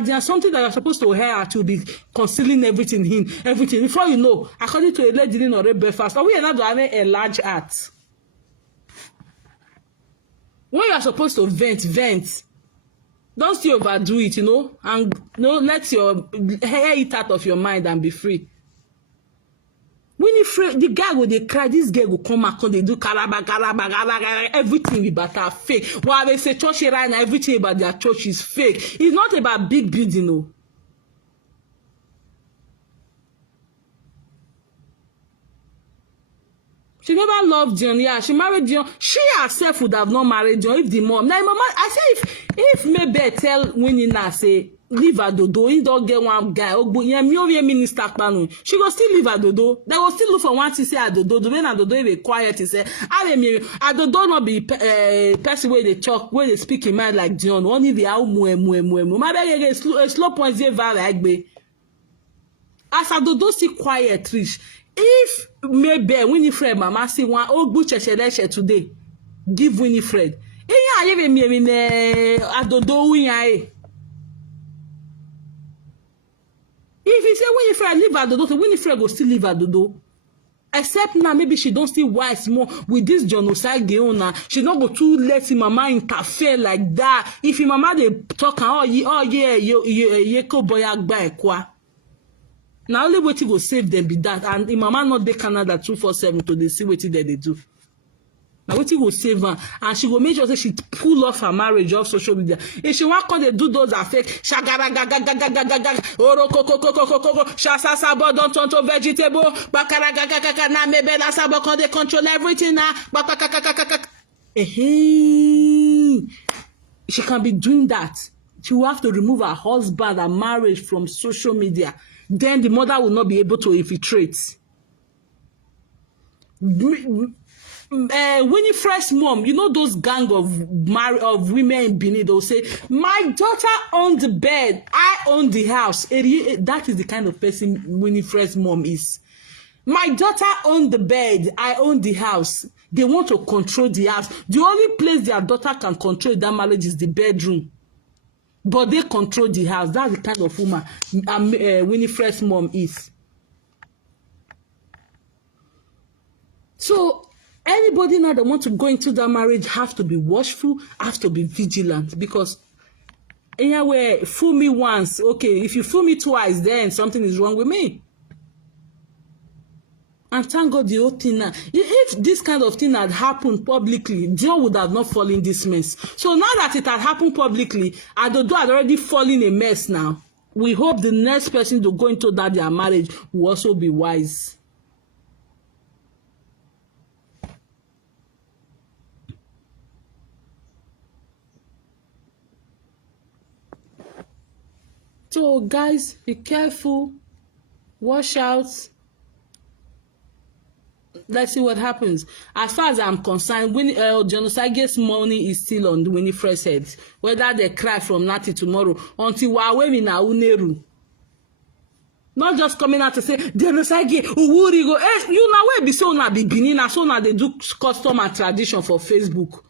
there's something that you're supposed to hear to be concealing everything in everything. Before you know, according to a lady in or a breakfast, we are not having a large heart. When you are supposed to vent. Don't still overdo it, you know, and let your hair it out of your mind and be free. Winifred, the guy will they cry, this girl will come back and they do karaba, everything about her fake. While they say church right now, everything about their church is fake. It's not about big building, no. She never loved Dion. Yeah, she married Dion. She herself would have not married Dion if the mom. Now, mama, I say if maybe tell Winnie now say leave her dodo, he don't get one guy. Oh, yeah, me minister panu. She go still leave her dodo. They will still look for one to say her dodo. The way her dodo be quiet, he say, I mean, her dodo not be person where they talk, where they speak in mind like Dion. Only the how mu. My baby slow points here like be. As her dodo still quiet, rich. If maybe Winifred mama see one ogbu checheleche today, give Winifred. Iya yeve mi adodo wiya e. If you say Winifred leave adodo, Winifred go still leave adodo. Except now maybe she don't still wise more with this John Osagie owner. She not go too let him mama interfere like that. If him mama they talk yeah ye ko boya gba ekwa. Now only wetin go save them be that, and the mama not dey Canada 247 to dey see wetin they do. Now wetin go save her, and she go make sure say she pull off her marriage off social media. If she want come dey do those are fake, shagara oro koko shasasa bo don turn to vegetable, bakara na maybe na sabo come dey control everything na, she can be doing that. She will have to remove her husband and marriage from social media. Then the mother will not be able to infiltrate. Winifred's mom, you know those gang of women in Benin, they'll say, my daughter owned the bed, I own the house. That is the kind of person Winifred's mom is. My daughter owned the bed, I own the house. They want to control the house. The only place their daughter can control that marriage is the bedroom. But they control the house. That's the kind of woman Winifred's mom is. So anybody now that want to go into that marriage have to be watchful, have to be vigilant, because anyway, fool me once, okay, if you fool me twice, then something is wrong with me. And thank God the whole thing now. If this kind of thing had happened publicly, Dion would have not fallen in this mess. So now that it had happened publicly, Adodo had already fallen a mess now. We hope the next person to go into that their marriage will also be wise. So guys, be careful. Watch out. Let's see what happens. As far as I'm concerned, John Osagie's money is still on Winifred's head. Whether they cry from now till tomorrow, until we're na uneru. Not just coming out to say, John Osagie, Uwuri go. You know where be so na be Benin, so na they do custom and tradition for Facebook.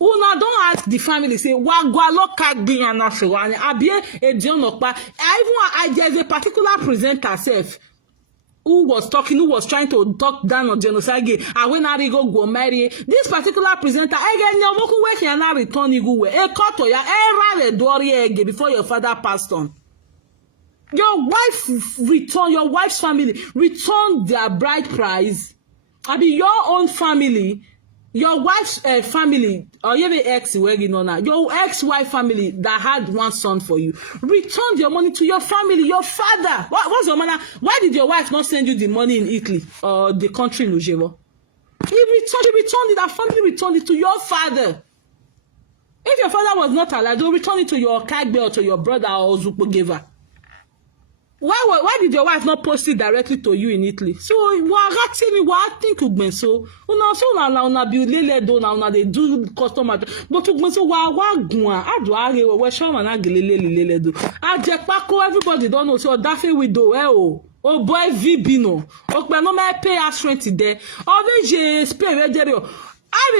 Una don't ask the family, say, wagwa loka be an afewane. Abie e Dion okpa. There's a particular presenter self who was trying to talk down on John Osagie, and when I go marry this particular presenter, again, you moku we can return you we. E koto ya era le dori ege before your father passed on. Your wife's family return their bride price. I mean, your own family Your wife's family, or even ex, where you know now, your ex-wife family that had one son for you, return your money to your family, your father. What's your manner? Why did your wife not send you the money in Italy or the country in Ajebor? She returned it, that family returned it to your father. If your father was not alive, they'll return it to your Kagbe or to your brother or Zupo giver. Why did your wife not post it directly to you in Italy? So what think so una be lele do na they do customer but so wa gun adu are we show na gelele do ajepako everybody don't know so dafe widow oh boy VB no okpe no me pay us rent there always je spare there are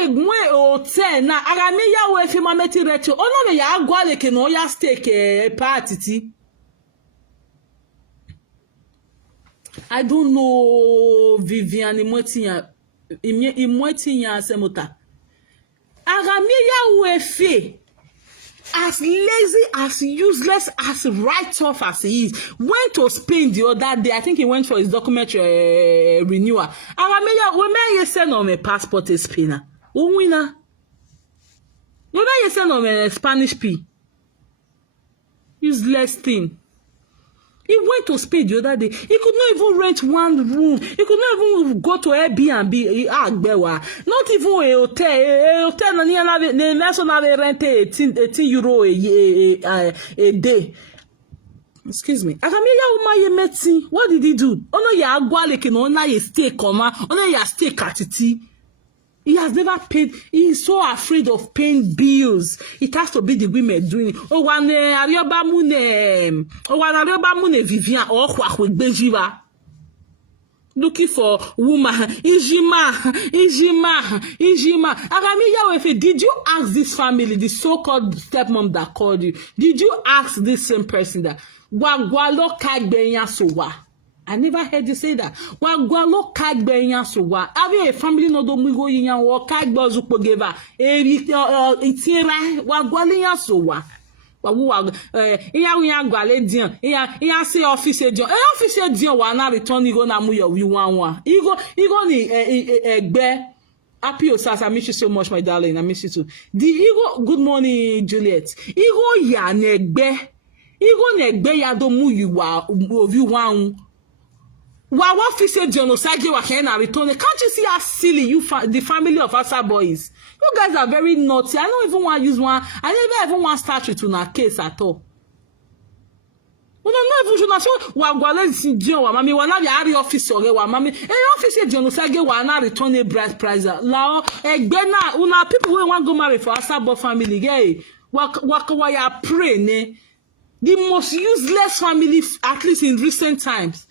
gwe hotel na ara me ya we fi ma meti reto ono me ya agwa le ke no ya stake party. I don't know Vivian Imotinya Semota. Aramia Wefe, as lazy, as useless, as write-off as he is, went to Spain the other day. I think he went for his document renewal. Aramia, when may you send on a passport to Spain? Winner. When may you send on a Spanish P? Useless thing. He went to Spain the other day. He could not even rent one room. He could not even go to Airbnb. Not even a hotel. A hotel na rent 18 euro a day. Excuse me. What did he do? Ono ya agwale ke no na ye stay koma. Ono ya stay katiti. He has never paid. He is so afraid of paying bills. It has to be the women doing it. Oh, one Arioba Mune Vivian or Bejiva. Looking for woman. Ijima. Aramiya, did you ask this family, the so-called stepmom that called you? Did you ask this same person that Wagwalo Kagbenya Sowa? I never heard you say that. Wagwalo Kagbenya Sowa. Have a family no do mugo yinya wo Kagbo Zupo geva. Itira Wagwalinya Sowa. Iya gwale Dion. Iya say office Dion. Office Dion wa na return go na mu your wi wan. Igo ni egbe. Happy Osas, I miss you so much, my darling. I miss you too. The Igo, good morning, Juliet. Igo ya negbe. Igo negbe ya do mu you wa wan. What office Dion Osagie wa can return? Can't you see how silly the family of Ajebor is? You guys are very naughty. I don't even want to use one. I never even want to start with una case at all. We don't even know so wagwale Dion wa mami wa na be ari office ore wa mami. Office Dion Osagie wa na return a bride prize. Lao egbe na una people wey want go marry for Ajebor family. Hey, wakawa ya pray ne. The most useless family, at least in recent times.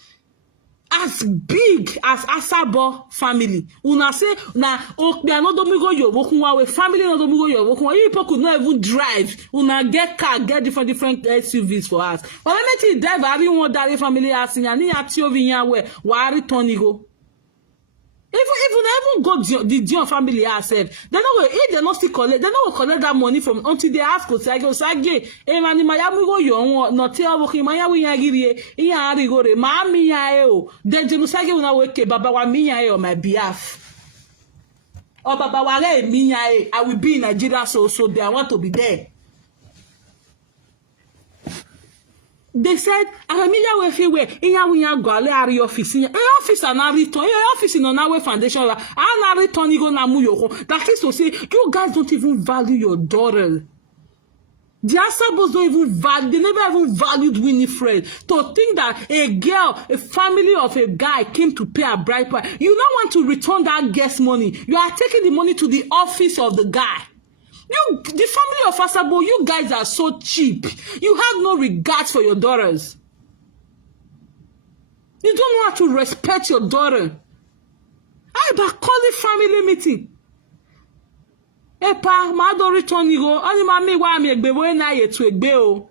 As big as Ajebor family. Una say na no do go your we family no do go your you people could not even drive. Una get car, get different SUVs for us. But let me drive everyone that family as in ani ati ovinya we wa return go. Even go the Dion family herself. They know if they not still collect, they not collect that money from until they ask Osagie, mani mayamu go your no tell wo maya wi yagiri iya ari go re ma mi ya o. Then Osagie una weke baba wa mi ya on my behalf. Oh baba wa re mi ya I will be in Nigeria so there I want to be there. They said, Aramiya we we iya we go ale ari office. Office na return. Office no na we foundation. Na return you go na mu yoko. That is to say, you guys don't even value your daughter. The Ajebors don't even value. They never even valued Winifred. To think that a girl, a family of a guy came to pay a bride price. You don't want to return that guest money. You are taking the money to the office of the guy. The family of Ajebor, you guys are so cheap. You have no regard for your daughters. You don't know how to respect your daughter. I about calling family meeting. Epa, ma do return you go. Ani ma me wa me egbe we na ye to egbe o.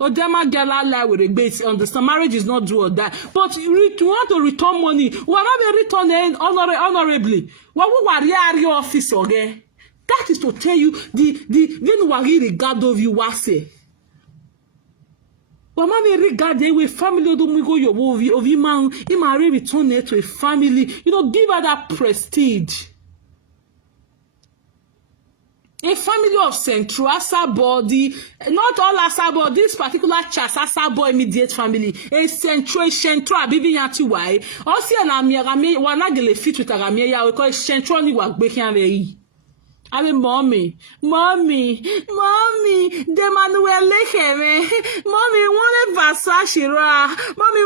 Odema gala lie with egbe. Understand? Marriage is not do or die. But you want to return money. We are not return honorably. What we are office okay? That is to tell you the when we regard of you what say. But mommy regard a family do we go your of you man, he marry return it to a family, you know, give her that prestige. A family of Central Asabo, not all Asabo, this particular Chas Asabo immediate family, a Central Bibi Yati Wai, also an Amia, one agile fit with Aramia, because Central ni work baking away. I mean, mommy, the Manuel Lekeme, mommy, one Versace ra, mommy,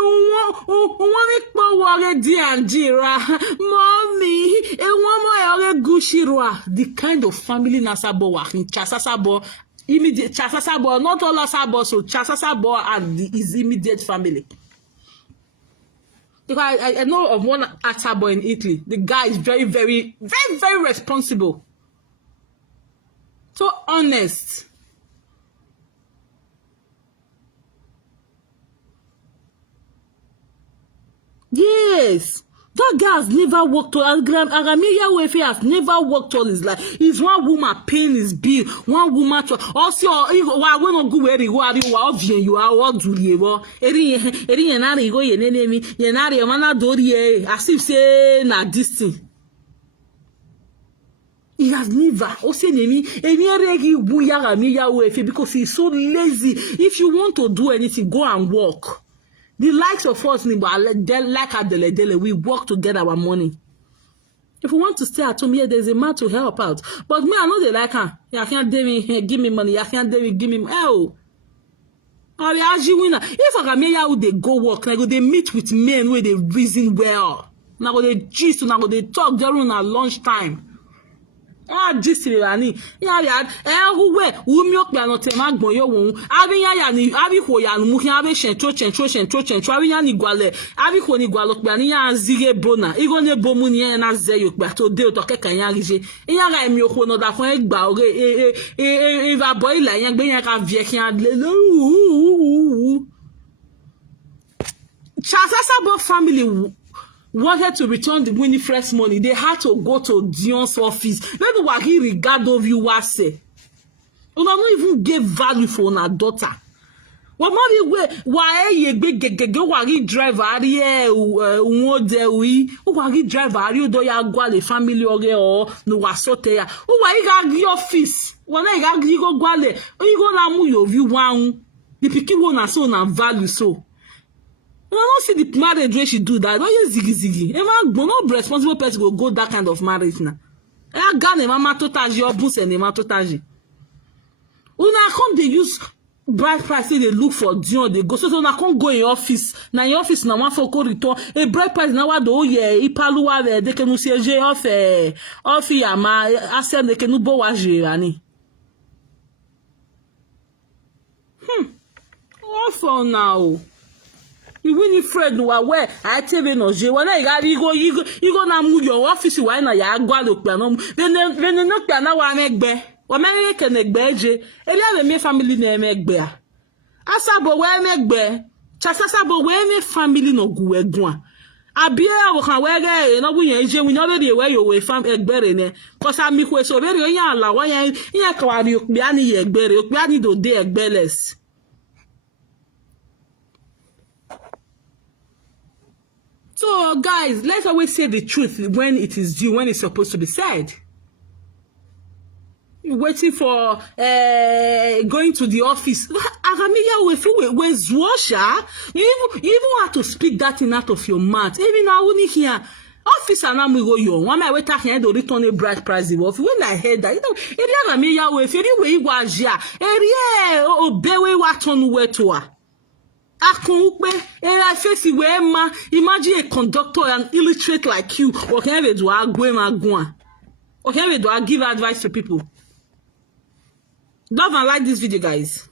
one power Dion Jira, mommy, a woman Gucci ra, the kind of family Nasabo working, Chasasabo, immediate Chasasabo, not all Asabo, so Chasasabo and his immediate family. Because I know of one Asabo in Italy, the guy is very, very, very, very responsible. So honest. Yes. That guy has never worked all Agamiya Wefe has never worked all his life. He's one woman paying his bill. One woman to also when no go where you are you are what do you eri yenari go yenemi yenari mana dori as if say na this thing. He has never also because he's so lazy. If you want to do anything, go and work. The likes of us, like Adele, we work to get our money. If we want to stay at home, yeah, there's a man to help out. But me, I know they like her. You can't give me money. You can't give me oh. If I would they go work, like they meet with men where they reason well. Now they gist, now they talk during our lunchtime. Gist ani ya who we mi o pe an te ma gbon yo won abi ya ni abi ko ya nu mu ki abi sentro abi ya ni gwale abi ko ni gwalo pe ani ya zige bona igo ne bomu ni na ze yo pe to de o to kekan ya rije ya ga mi o ko no da fun egba ore e va boy la yan gbe yan ka vie ki an le Chasasabo family wanted to return the Winifred's money. They had to go to Dion's office. Maybe what he regard of you was say. You don't even give value for her daughter. What money why you big what he drive here what he drive here do ya go the family or no wasote ya. Why you got the office? When I got you go gwale, you go na mu your view one. The pikin one so na value so. I don't see the marriage where she do that. Don't use ziggy. No responsible person will go that kind of marriage now. I got a mama totaji or boost and a mama totaji. When I come, they use bride price, they look for Dion, they go. So I can't go in office. Now in office, now one for call return. A bride price now what do ye? Ipaluwa they can siege off yama. I said they can bo waje ani. What for now? Winifred wa where I tell you no je when I go na mu your office why na ya gwa lo pe no then no pe na wa megbe wa me ke negbe je ele me family na megbe a asabo we megbe chasasabo we me family no gu egun abi e wo kan we re no bu yen je we no be we yo we fam egbere ne cause ami ko so be re yan ala wa yan ka wa ri opi ani ye egbere opi ani do de egbeles. So, guys, let's always say the truth when it is due, when it's supposed to be said. Waiting for going to the office. You even have to speak that thing out of your mouth. Even now, when you hear officer now we go yo. One my wait here to return a bride price. When I heard that, you know, if you go Asia, obewe what on where to her. Imagine a conductor and illiterate like you. Okay, do I give advice to people? Love and like this video, guys.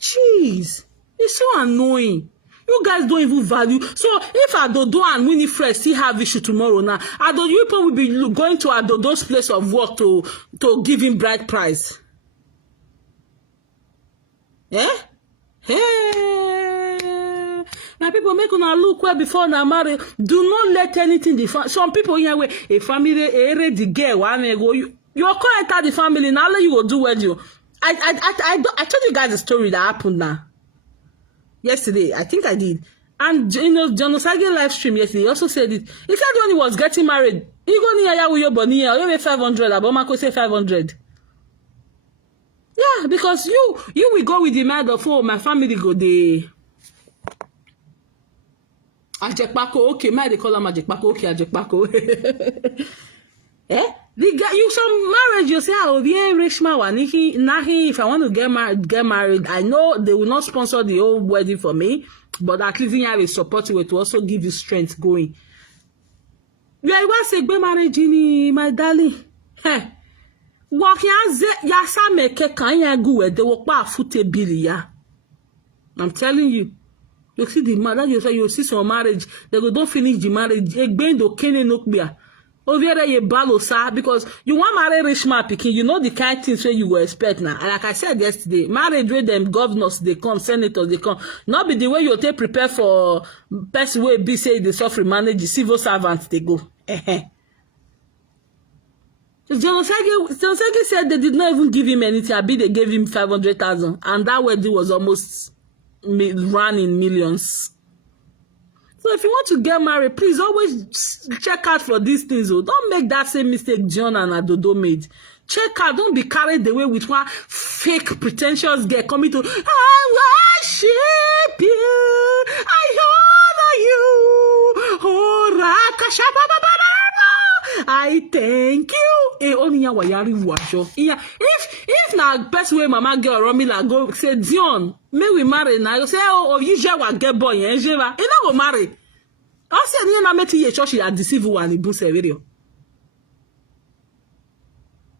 Jeez, it's so annoying. You guys don't even value. So if Adodo and Winifred still have issue tomorrow now, Adodo you will be going to Adodo's place of work to give him bride price. Eh? Hey, my people make una look well before na marry. Do not let anything define. Some people here where a family the girl one go you can't enter the family now. You will do what you. I told you guys the story that happened now. Yesterday, I think I did. And John Osagie live stream yesterday, he also said it. He said when he was getting married, he go near ya with your bunny, you 500, Abomako say 500. Yeah, because you will go with the mind of, oh, my family go the Ajekpako, okay, they call him Ajekpako, okay, Ajekpako. The guy, you some marriage, you say, oh, yeah, rich man, if I want to get married, I know they will not sponsor the whole wedding for me, but at least you have a supportive way to also give you strength going. Yeah, I want to say, marriage, my darling. Hey, walk ya sa meke kan ya guwe, they walk pa fute bili ya. I'm telling you. You see the man, that you say you see some marriage, they go don't finish the marriage. Egbendo kene nokbia. Oviere ye balosa because you want marry rich man pikin, you know the kind of things where you will expect now. And like I said yesterday, marriage where them governors they come, senators they come, not be the way you take prepare for person where be say the suffering manage the civil servants they go. John Osagie said they did not even give him anything. I bet they gave him 500,000, and that wedding was almost run in millions. So if you want to get married, please always check out for these things. Oh. Don't make that same mistake Dion and Adodo made. Check out. Don't be carried away with one fake pretentious girl coming to, I worship you. I honor you. Oh, I thank you. If na person wey mama girl Romila go say Dion, may we marry now. You say oh you share what get boy yen jeva. You no go marry. I say you na meti ye church ya deceive one in buse video.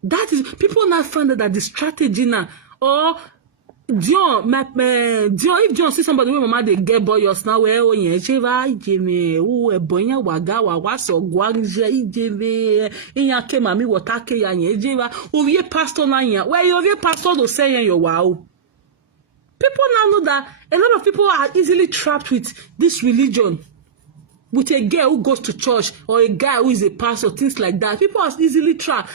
That is people now find that the strategy now or Dion, if Dion see somebody wey mama dey get boy yours now where oh yen jeva ijeme oh ebonya waga wa so gwanje ijeme inya ke mami water ke ya yen jeva owie pastor na yen where you owie pastor to say yen your wow. People now know that a lot of people are easily trapped with this religion. With a girl who goes to church or a guy who is a pastor, things like that. People are easily trapped.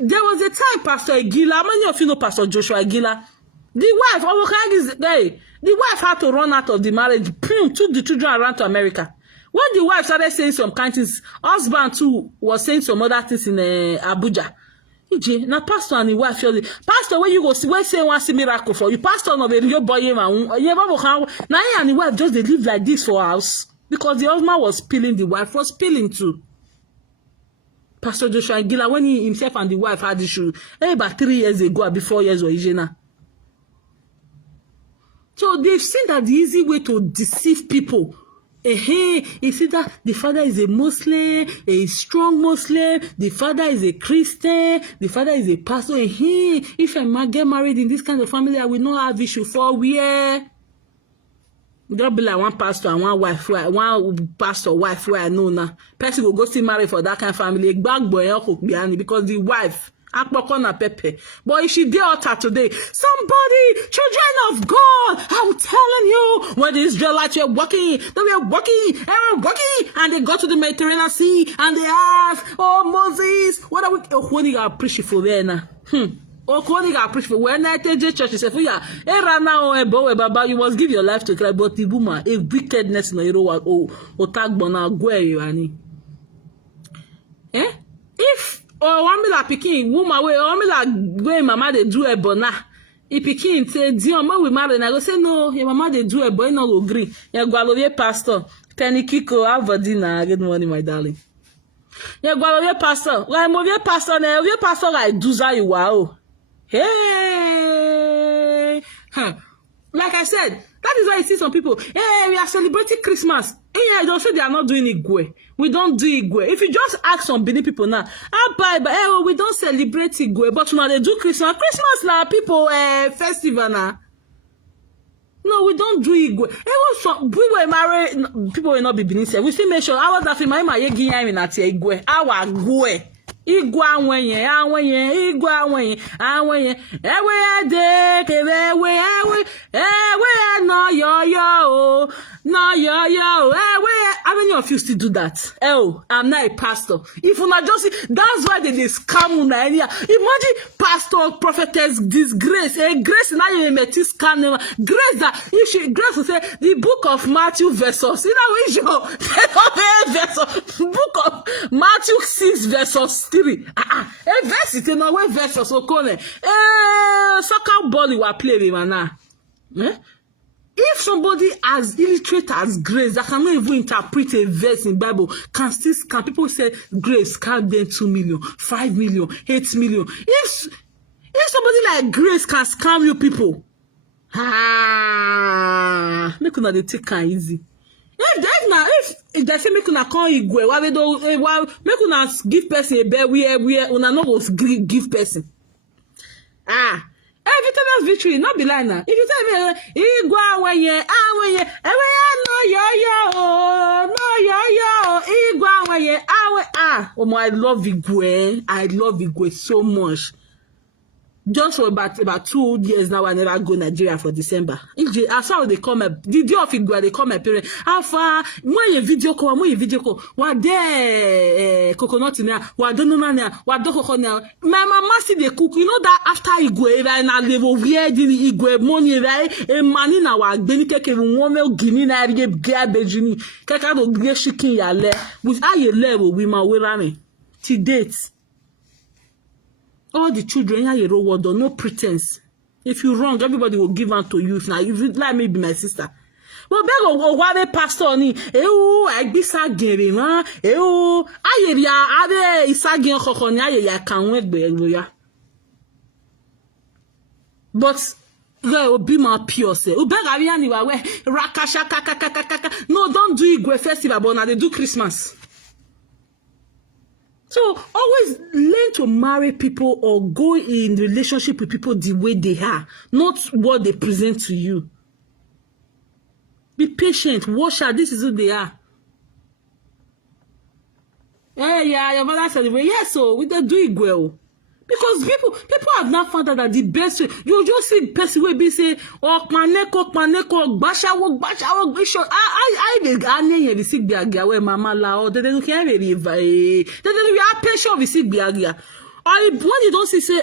There was a time Pastor Egila, how many of you know Pastor Joshua Egila? The wife had to run out of the marriage, took the children around to America. When the wife started saying some kind of things, husband too was saying some other things in Abuja. Now pastor and the wife, pastor, when you go see, when say one see miracle for you, pastor no be your boy, now he and the wife just they live like this for house because the husband was spilling, the wife was spilling too. Pastor Joshua Gila, when he himself and the wife had issue, about 3 years ago or before 4 years or Ijena. So they've seen that the easy way to deceive people. You see that the father is a Muslim, a strong Muslim, the father is a Christian, the father is a pastor. If I might get married in this kind of family, I will not have issue for where. There'll be like one pastor and one wife, one pastor wife where I know now. Person will go see marry for that kind of family. Because the wife. But if she did utter today, somebody, children of God, I'm telling you, when the Israelites were walking, and they got to the Mediterranean Sea, and they asked, oh Moses, what are we going to preach for there now? When I tell the church, say, you must give your life to Christ, but the woman, a wickedness na if one me like pikin woman wey one me like wey mama dey do ebona if pikin say Dion make we marry na go say no your mama dey do ebo no go gree you go alove pastor Penny Kiko Avadina. Good morning my darling. You go alove pastor like mo vie pastor na vie pastor like duza you wow. Hey, like I said, that is why you see some people, hey, we are celebrating Christmas. Hey, don't say they are not doing Igwe. We don't do Igwe. If you just ask some Benin people now, we don't celebrate Igwe, but now they do Christmas. Christmas now, people, festival now. No, we don't do Igwe. We were married, people will not be Benin. We still make sure, I was laughing, my Igwe, our Igwe. Igwe anwenye ewe ade ewe no yo ewe avenue of you still do that? Oh, I'm not a pastor. If una just see, that's why they scam una anyhow. Imagine pastor, prophetess, disgrace. Grace now you met this scam. Grace that if she Grace will say the book of Matthew verses. You know which verse book of Matthew 6 verses 3. Verse it no way verses so call soccer ball you are playing man now. If somebody as illiterate as Grace that cannot even interpret a verse in Bible can still scam, people say Grace scam them 2 million, 5 million, 8 million. If somebody like Grace can scam you people, make una dey take am easy. If they say make una come Igwe, why make una give person a bed where una no go give person. Every time that's victory, not be like now. If you tell me, Igwa wenye, no yo, Igwa wenye, oh my, I love Igwe. I love Igwe so much. Just for about 2 years now, I never go Nigeria for December. I saw they come up. The day of Igwe, they come my parents. How far? When video call, what there? Coconut in there. What don't know now? What do coconut now? My mama see they cook. You know that after Igwe, right now they will wear the Igwe money, right? A man in our benefit can one mil guinea na get Bejini. Kaka do get chicken yale. With how you level we ma we running. To date. All the children here you role no pretense. If you wrong, everybody will give on to you. Now, if you like me be my sister. But beg o pastor ni agbisa gere ma ayeria ade isagin kokon ni ayeya kanwe gbe ya. But yeah, be my pure say. Beg ari wa we rakasha kaka. No, don't do Igwe festival, but now they do Christmas. So always learn to marry people or go in relationship with people the way they are, not what they present to you. Be patient. Watch out. This is who they are. Hey, yeah, your mother said, yes, so we don't do it well. Because people have now found out that the best way, you just see person will be say, maneko, bashawo, bishop. I the sick biagia where mama la or they don't care very we are patient with sick biagia. Or when you don't see say,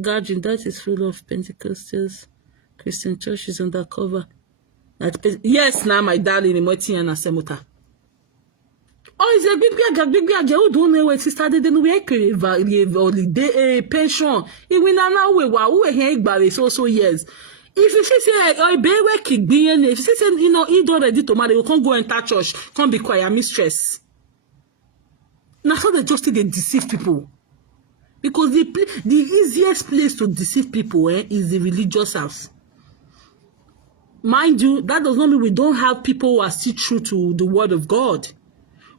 Guardian, that is full of Pentecostals, Christian churches undercover. Yes, now my darling, Imoti and Asemuta. Oh, it's a big bag. You don't know what sister did in the holiday pension. If we now we here by so years. If you say oh be kick being if you say you know he don't ready to marry, you can't go enter church, can't be quiet mistress. Now how they just they deceive people. Because the easiest place to deceive people is the religious house. Mind you, that does not mean we don't have people who are still true to the word of God.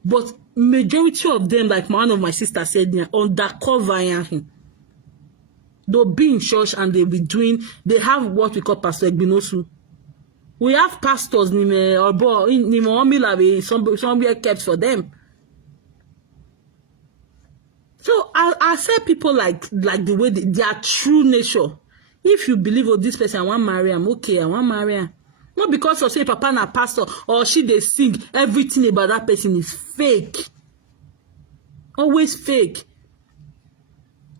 But majority of them, like one of my sisters said, undercover. They'll be in church and they'll be they have what we call Pastor Egbinosu. We have pastors, somewhere kept for them. So I say people like the way their true nature. If you believe this person, I want to marry him, okay, I want to marry him. Not because of say papa na pastor or she they sing, everything about that person is fake. Always fake.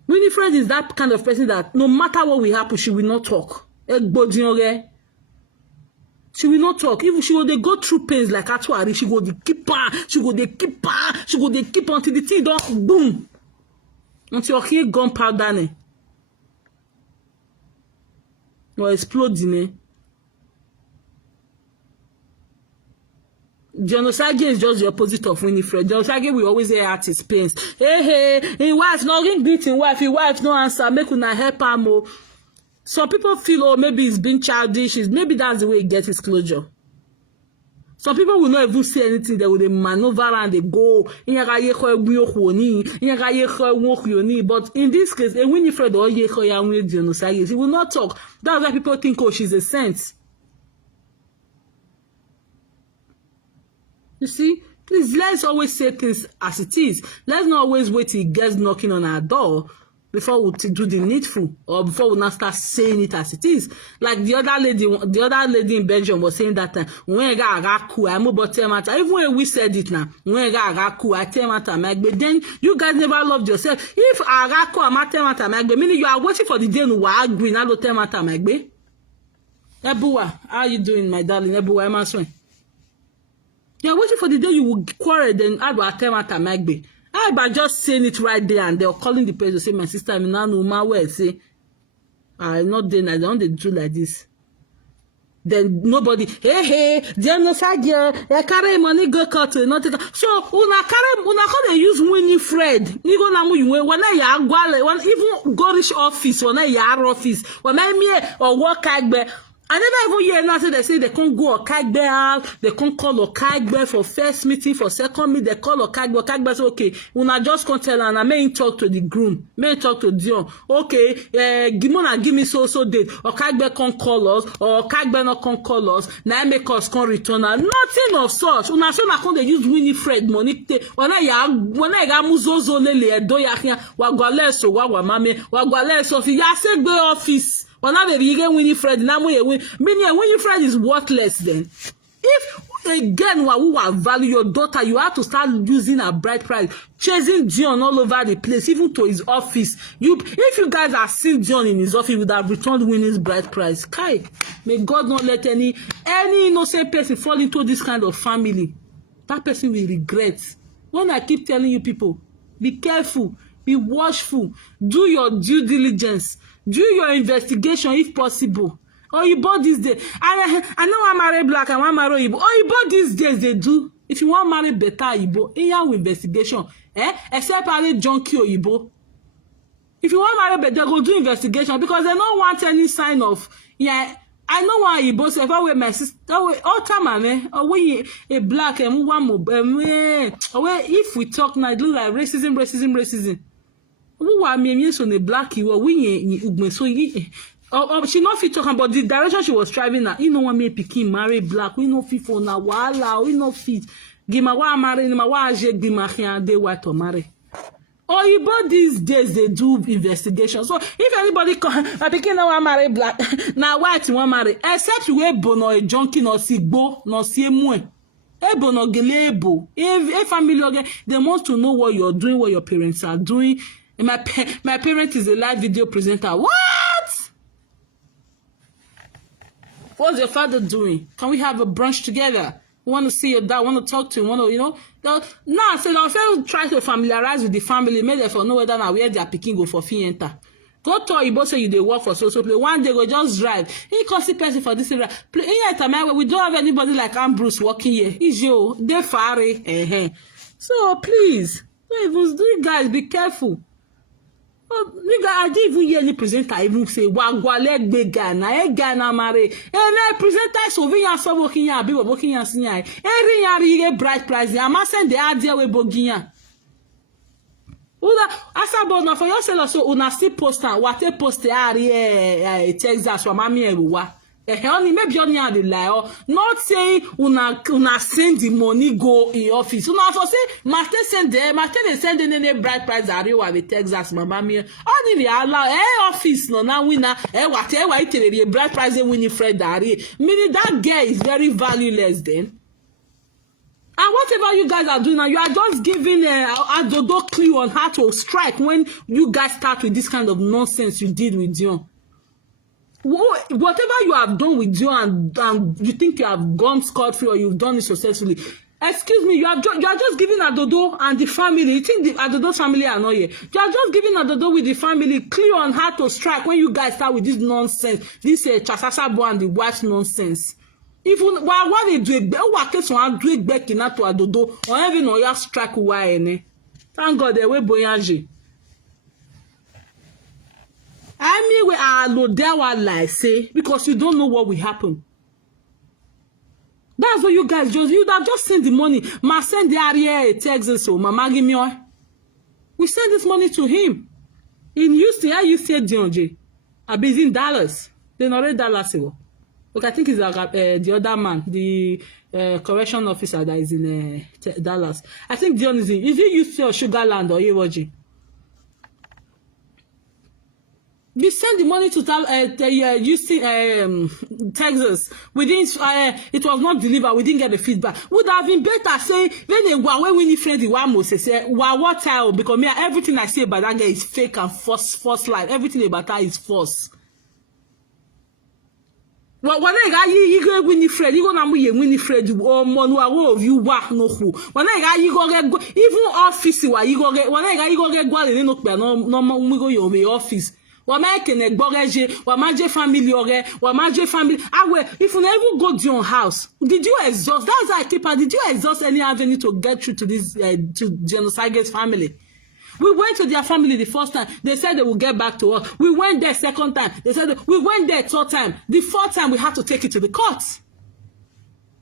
Winifred is that kind of person that no matter what will happen, she will not talk. She will not talk. Even she will they go through pains like Atuari, she go the keep until the tea don't boom. Until her gunpowder or exploding. Osagie is just the opposite of Winifred. Osagie will always hear at his pains. Hey, wife, no ring beating wife, your wife no answer, make una help am. Some people feel, maybe he's being childish, maybe that's the way he gets his closure. Some people will not even say anything, they will maneuver and they go, but in this case, Winifred or Osagie, he will not talk. That's why people think, she's a saint. You see, please let's always say things as it is. Let's not always wait till he gets knocking on our door before we do the needful, or before we now start saying it as it is. Like the other lady in Belgium was saying that time, when I'm about matter. Even when we said it now, when I tell matter, then you guys never loved yourself. If Agaku amateur matter, meaning you are waiting for the day you will agree, now tell matter, Ebuwa, how are you doing, my darling? Ebuwa, I'm answering. You're waiting for the day you will quarrel, then I will tell matter, I by just saying it right there and they're calling the person to say, my sister, I'm not no matter where say, I'm not doing that, I don't do like this. Then nobody, hey, Dion Osagie, I carry money go cut to not. So una can use Winifred. You go na mu when I ya gwale, when even gorish office, when I ya office, when I me or work agbe. I never even hear nothing. They say they can't go Okagbe out, they can't call Okagbe for first meeting, for second meeting, they call Okagbe. Okagbe say, okay, una just can't tell and I may talk to the groom, may talk to Dion. Okay, give me so date. Okagbe can't call us, or Okagbe not can't call us, now make us can't return. Nothing of such. Una say na can't they use Winifred money. When I got muzozo lele, do ya here, wagwale so wagwale so fi ya segbe office. When I begin Winifred, now meaning Winifred is worthless then. If again who value your daughter, you have to start using a bright price, chasing Dion all over the place, even to his office. If you guys are seeing Dion in his office, you would have returned Winnie's bright price. Kai, may God not let any innocent person fall into this kind of family. That person will regret. When I keep telling you people, be careful, be watchful, do your due diligence. Do your investigation if possible. Oyibo these days. I know I marry black and I marry Oyibo. Oyibo these days they do. If you want to marry better Oyibo, in investigation. Except marry junkie Oyibo. If you want to marry better, go do investigation because they don't want any sign of I know why Oyibo say if I wear my sister all time we a black and one more if we talk now it look like racism. Who are me so the black you we so she not fit talking about the direction she was driving at. You know what me pikin marry black. We no fit for na wala. We no fit. Gima wa marry ma wa aje gima hian de white to marry. Oyibo these days they do investigation. So if anybody come, my pikin na wa marry black. Na white wa marry. Except you we bono a junkie no sigbo no si emue. Ebo no gelebo. If family again, they want to know what you're doing, what your parents are doing. My parent is a live video presenter. What? What's your father doing? Can we have a brunch together? Want to see your dad? Want to talk to him? Want to, Now, so they'll try to familiarize with the family. Make them for know whether now where their picking go for fee enter. Go to Oyibo say you dey work for so play. One day go just drive. He can see person for this area. We don't have anybody like Ambrose working here. Is you they far. So please, you guys be careful. I didn't even hear any presenter even say wagwale gbe Ghana mare. Presenter so we ya so working ya be working ya sinya. Eri ya ri bright price. Ya ma send the idea we boginya. Una asabo na for yourself so una still post what a post ari Texas wa mami ewa. Only maybe only had the lie. Not saying una send the money go in office. Una so say master send them, master they send any bright price ari wa the Texas mama me. Only they allow office no now winner whatever it the bright price Winifred ari. Meaning that girl is very valueless then. And whatever you guys are doing now, you are just giving a dodo clue on how to strike when you guys start with this kind of nonsense you did with Dion. Whatever you have done with Dion and you think you have gone scot-free or you've done it successfully, excuse me, you are just giving Adodo and the family. You think the Adodo family are not here? You are just giving Adodo with the family clue on how to strike when you guys start with this nonsense, this Chasasabo and the wife's nonsense. Even what they do, what case one do it back in to Adodo or even no ya strike why ne. Thank God they were boyaji. I mean we are no there what lie say because you don't know what will happen. That's what you guys you'd have just sent the money. Ma send the area Texas so mama give me we send this money to him in Houston. How you say Dion J? I be in Dallas. They not read Dallas. Look, I think it's the other man, the correction officer that is in Dallas. I think Dion is in. Is it Houston or Sugarland or Ajebor? We sent the money to Houston, Texas. We didn't. It was not delivered. We didn't get the feedback. Would have been better say when they were when Winifred the one must say what time because me everything I say about that girl is fake and false life. Everything about her is false. When I got you go Winifred, you go na muye Winifred or Monuawo of you wa no who. When I got you go get even office wa you go get when I got you go get gwale no pe no we go your office. Wa ma kene gboreje wa ma je family ore wa ma je family awe if you never go to your house did you exhaust that's why I keep her did you exhaust any avenue to get through to this to Osage's family? We went to their family the first time. They said they will get back to us. We went there second time. They said we went there third time. The fourth time we had to take it to the court.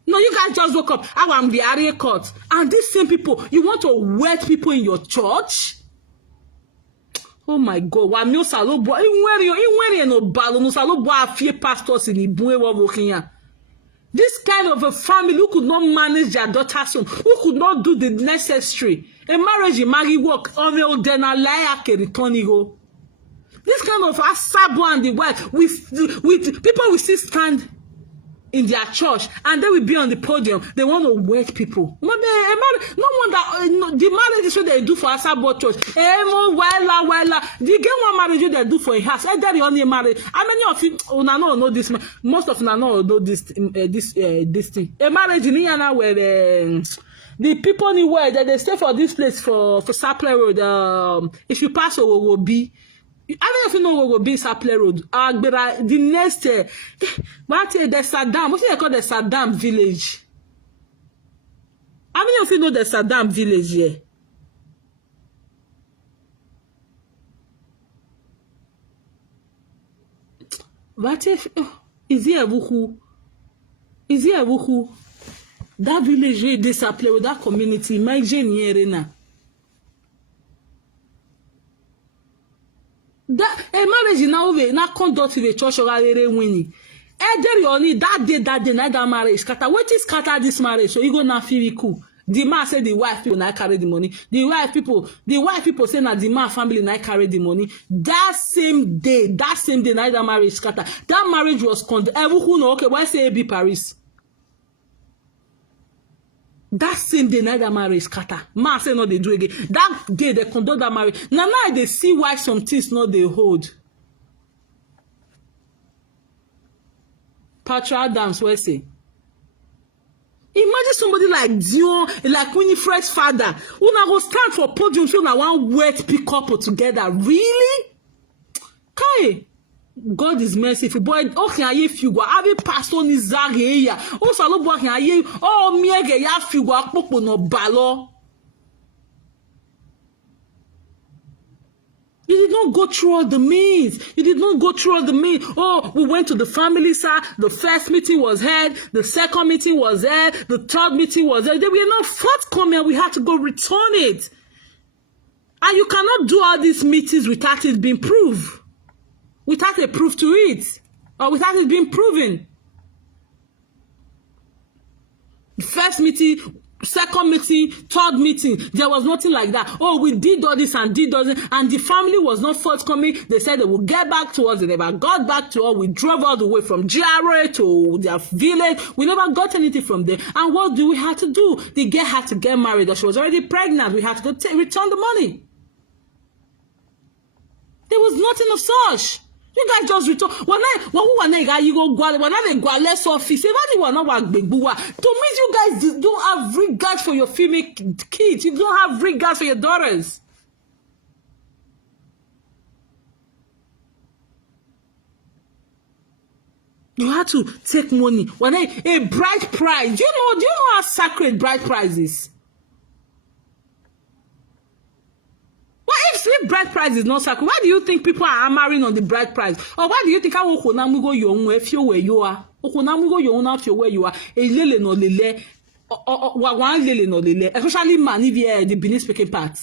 No, you guys just woke up. I am the area court. And these same people, you want to wed people in your church? Oh my God! Wa mi o salobo. Inwere no balo no salobo afie pastors in Ibue wo working. This kind of a family who could not manage their daughter's home, who could not do the necessary. A marriage, marry work, this kind of asabo and the wife with people will still stand in their church and they will be on the podium. They want to wed people. No wonder the marriage is what they do for asabo church. The game one marriage they do for a house. That's the only marriage. How many of you know this? Most of you know this thing. A marriage in Ghana where the people anywhere that they stay for this place for Sapler Road. If you pass over will be. I don't know if you know what will be Sapler Road. The next what the Saddam, what do they call the Saddam village? How many of you know the Saddam village here? What if is he a wuku? Is he a wuku? That village is Sapler Road, that community, imagine here now. That a marriage now we na conduct the church or winning. Only that day night that marriage scatter. What is scatter this marriage? So you go na feel cool. The man say the wife people na carry the money. The wife people say na the man family na carry the money. That same day night that marriage scatter. That marriage was conducted. Everyone know okay. Why say be Paris? That same day, night that marriage scatter. Man say no, they do again. That day they conduct that marriage. Now they see why some things not they hold. Patra Adams, where say? Imagine somebody like Dion, like Winifred's father, who now go stand for podium, feel na one wet pick up together. Really? Kai. God is merciful, boy. Okay, I if you go, have pastor ni zage ya. O salo bo kan aye. Oh miege ya fi go apopo no balo. You did not go through all the means. Oh, we went to the family, sir. The first meeting was held. The second meeting was held. The third meeting was held. They were not forthcoming. We had to go return it. And you cannot do all these meetings without it being proved. Without a proof to it, or without it being proven. First meeting, second meeting, third meeting, there was nothing like that. Oh, we did all this and did all this, and the family was not forthcoming. They said they would get back to us. They never got back to us. We drove all the way from GRA to their village. We never got anything from there. And what do we have to do? The girl had to get married. She was already pregnant. We had to go return the money. There was nothing of such. You guys just return. You go less office. To me, you guys don't have regard for your female kids. You don't have regard for your daughters. You have to take money. A bride price. Do you know how sacred bride price is? If bride price is not sacred, why do you think people are marrying on the bride price? Or why do you think I will go if you where you are? Where you are. Especially man, if you the Benin speaking part.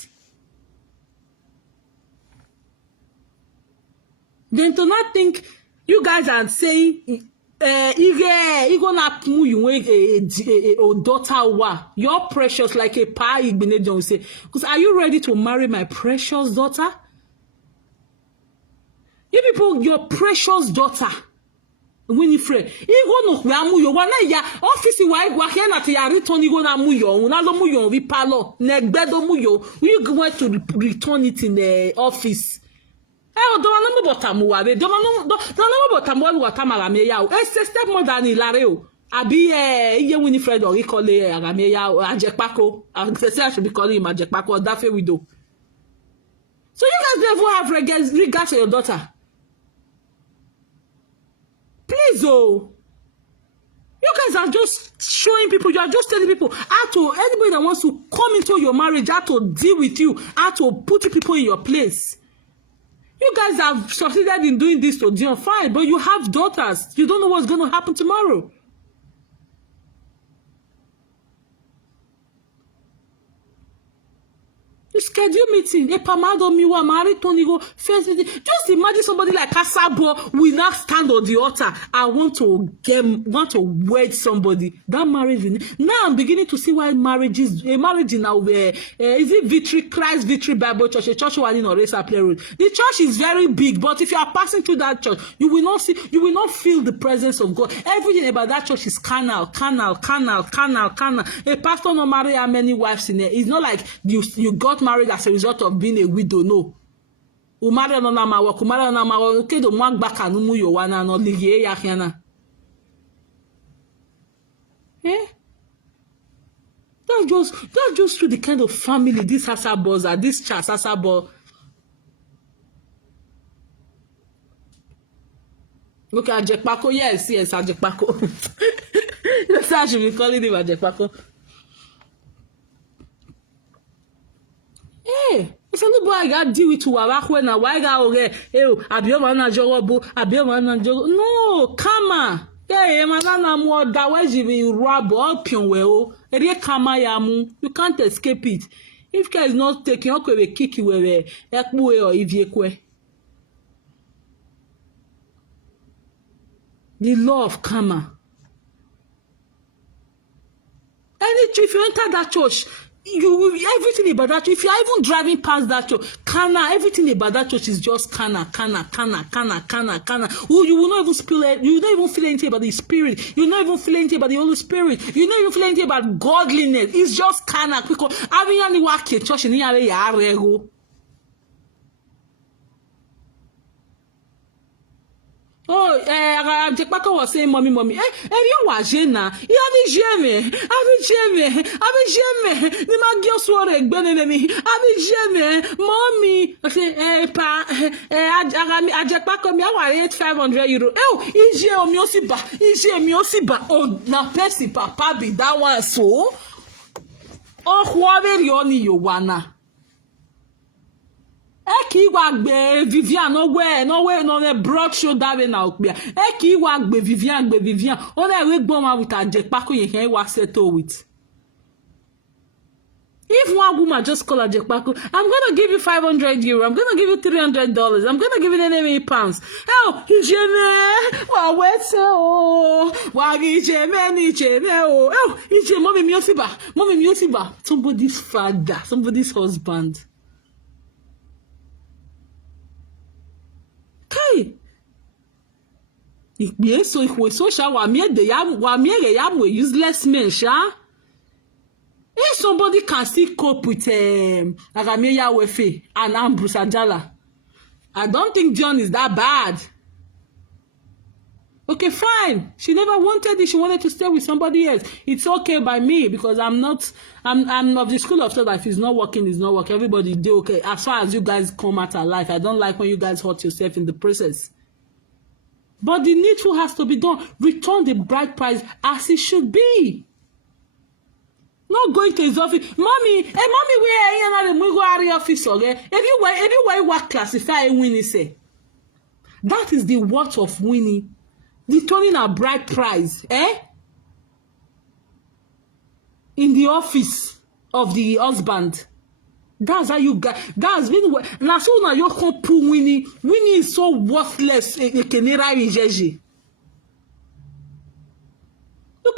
Then to not think you guys are saying you gonna you a daughter you're precious like a pie don't say because are you ready to marry my precious daughter? You people, your precious daughter, Winifred, igo no kwe amuyo wana ya office wa igwa here na ya return igo na muyo una lo muyo vi palo na gbedo muyo you going to return it in the office. Do na mo botamu wa be do na mo botamu wa tamara me ya o step more than ilare o abi iye Winifred or ikole agame ya Ajepako. I say I should be calling him Ajepako, Dafe widow. So you guys never have regards to your daughter. Please, oh. You guys are just showing people, you are just telling people how to, anybody that wants to come into your marriage, how to deal with you, how to put people in your place. You guys have succeeded in doing this to Dion, fine, but you have daughters. You don't know what's going to happen tomorrow. Schedule meeting. A pamado miwa married Tony go first meeting. Just imagine somebody like Ajebor will not stand on the altar. I want to wed somebody. That marriage. Now I'm beginning to see why marriage is a marriage now. Is it Victory Christ Victory Bible Church? A church one in Oresa Play Road. The church is very big, but if you are passing through that church, you will not feel the presence of God. Everything about that church is carnal. A pastor no marry how many wives in there. It's not like you got married as a result of being a widow. No. Umare no na mawo, kumare na mawo, kedo mwagbaka numu yo wana no ligie ya kiana. That's just to the kind of family these Ajebors are, this Charles Ajebor. Okay, Ajepako, yes, Ajepako. Yes, I should be calling him Ajepako. Some boy I got deal with Warakwe na why ga ore abioma na jorobo abioma na joro no kama manana mo da weji bi rabo opion we o ere kama ya mu, you can't escape it. If care is not taking okay we kick you we ekpu or iviekwe. The law of karma. If you enter that church, everything about that, if you're even driving past that church, everything about that church is just kana. Oh, you will not even feel it. You will not even feel anything about the spirit. You will not even feel anything about the Holy Spirit. You will not even feel anything about godliness. It's just kana. Because having any work in church, oh, Ajepako was saying, mommy. You was Jena. You have The magio swore benenemi. Mommy. I say, Ajepako me I 500 euro. Oh, ije miosiba. Oh, na pesi papa be that one so. Oh, whatever you only you wanna. Eki wagbe Vivian no broad shoulder we na okpia. Eki wagbe Vivian o na we gbon with Ajepako yen wa settle with. If one woman just call Ajepako, I'm going to give you 500 euro. I'm going to give you $300. I'm going to give you any pounds. Oh, ijeme wa wese o. Wa ijeme ni chene o. Oh, ije mommy miosiba. Somebody's father, somebody's husband. If somebody can still cope with Agameya Wefe and Ambrose Ajala, I don't think Dion is that bad. Okay, fine. She never wanted it. She wanted to stay with somebody else. It's okay by me because I'm of the school of thought that if it's not working, it's not working. Everybody do okay. As far as you guys come out alive, I don't like when you guys hurt yourself in the process. But the needful has to be done. Return the bride price as it should be. Not going to his office. Mommy, where are you office? Okay? Everywhere what classify Winnie say. That is the worth of Winnie. Returning a bride price, in the office of the husband. That's how you got. That's been. Now so now you can't pull Winnie. Winnie is so worthless. Look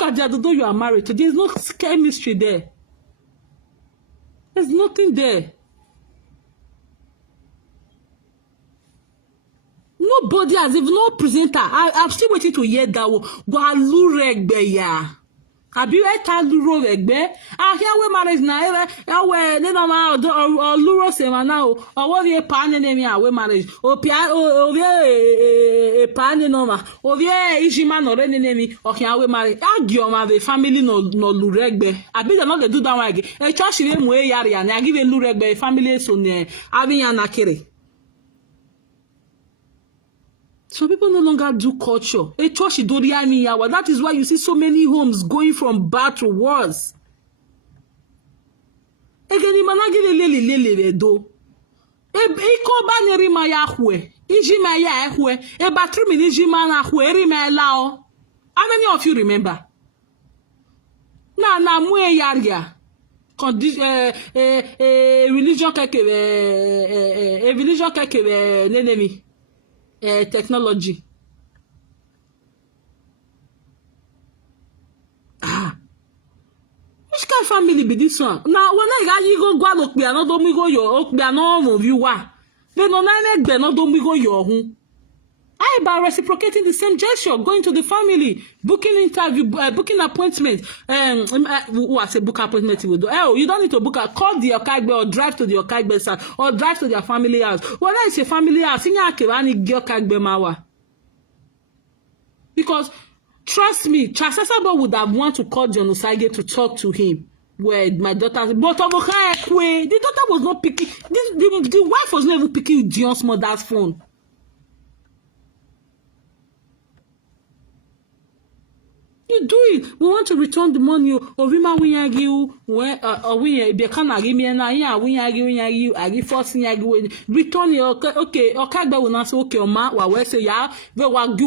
at that. Although you are married, there's no chemistry there. There's nothing there. Everybody has, if no presenter, I'm still waiting to hear that one. Gualuregbe ya. Abi eta luro regbe. Here we marriage na we ne no ma o luro se ma na o wo vie pa ne ne mi a we marriage. O pia o vie pa ne no ma. O vie ijima no re ne ne mi o here we marriage. Agio ma the family no luregbe. Abi they no dey do that one again. E church we mu e yare ya na give luregbe family so ne abi ya na kere. Some people no longer do culture. A church that is why you see so many homes going from bad to worse. Again, managile do. Iko ba neri ma ya hwe. Iji ma ya hwe. E batru mi iji ma na hwe ri ma lao. How many of you remember? Na mu e yaria. Religion keke nenemi. Technology. Which kind of family be this one? Now, when I go look me, I don't me go your oak, me no view. Then on I no don't me go your home. I by reciprocating the same gesture, going to the family, booking interview, booking appointment. Who I say book appointment you will do. Oh, you don't need to book a call the Okagbe or drive to the Okagbe side or drive to their family house. Well, that is a family house. Because trust me, Chasasabo would have wanted to call Dion Osagie to talk to him. Where my daughter, but the daughter was not picking. The wife was not even picking Dion's mother's phone. You do it. We want to return the money. Ovima winyagi when we be kana give me na ya winyagi agi force nyagi return your okay okagba will not say okay ma wa we say ya we wa gi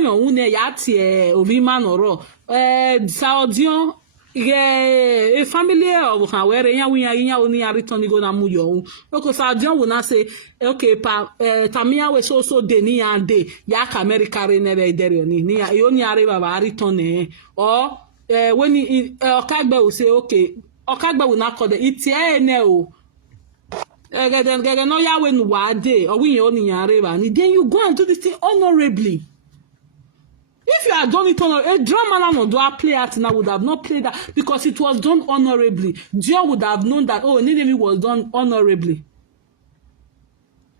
no une ya tie ovima no ro Dion a family of where ya winyagi ya oni return go na mu yo okay Dion will not say okay pa tamia we so deni ya de ya ka America re ne be dere ni ya yo ni are baba return or when okagba will say okay okagba will not call the itie ne o no ya when wa de or when you oni ya re ba ni then you go and do this thing honorably. If you had done it honorably, a drama no do a play out now would have not played that because it was done honorably. Dion would have known that Ninemi was done honorably.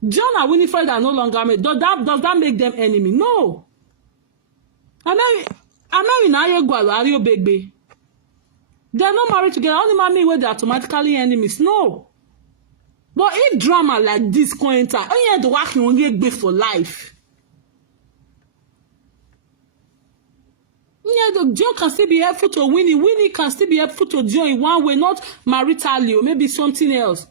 Dion and Winifred are no longer made. Does that make them enemy? No. They're not married together. Only mommy where they're automatically enemies. No. But if drama like this can enter, you have to work only for life. Yeah, Dion can still be helpful to Winnie. Winnie can still be helpful to Dion in one way, not maritally or maybe something else.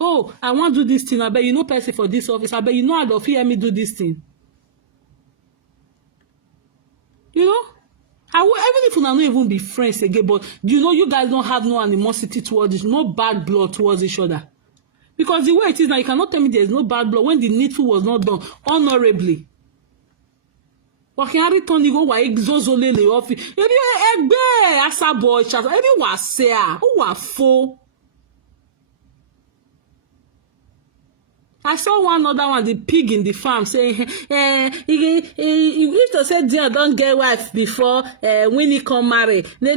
Oh, I want to do this thing. I bet you know person for this office. I bet you know how to hear me do this thing. You know? Even if we not even be friends again, but you know you guys don't have no animosity towards each, no bad blood towards each other. Because the way it is now, you cannot tell me there is no bad blood when the needful was not done honorably. Wakiari Tony go wa exozole le office. Ebi egbe Ajebor chat. Ebi wa se a, o wa fo. I saw one other one, the pig in the farm, saying, he used to say, Dion don't get wife before when he come marry. Is that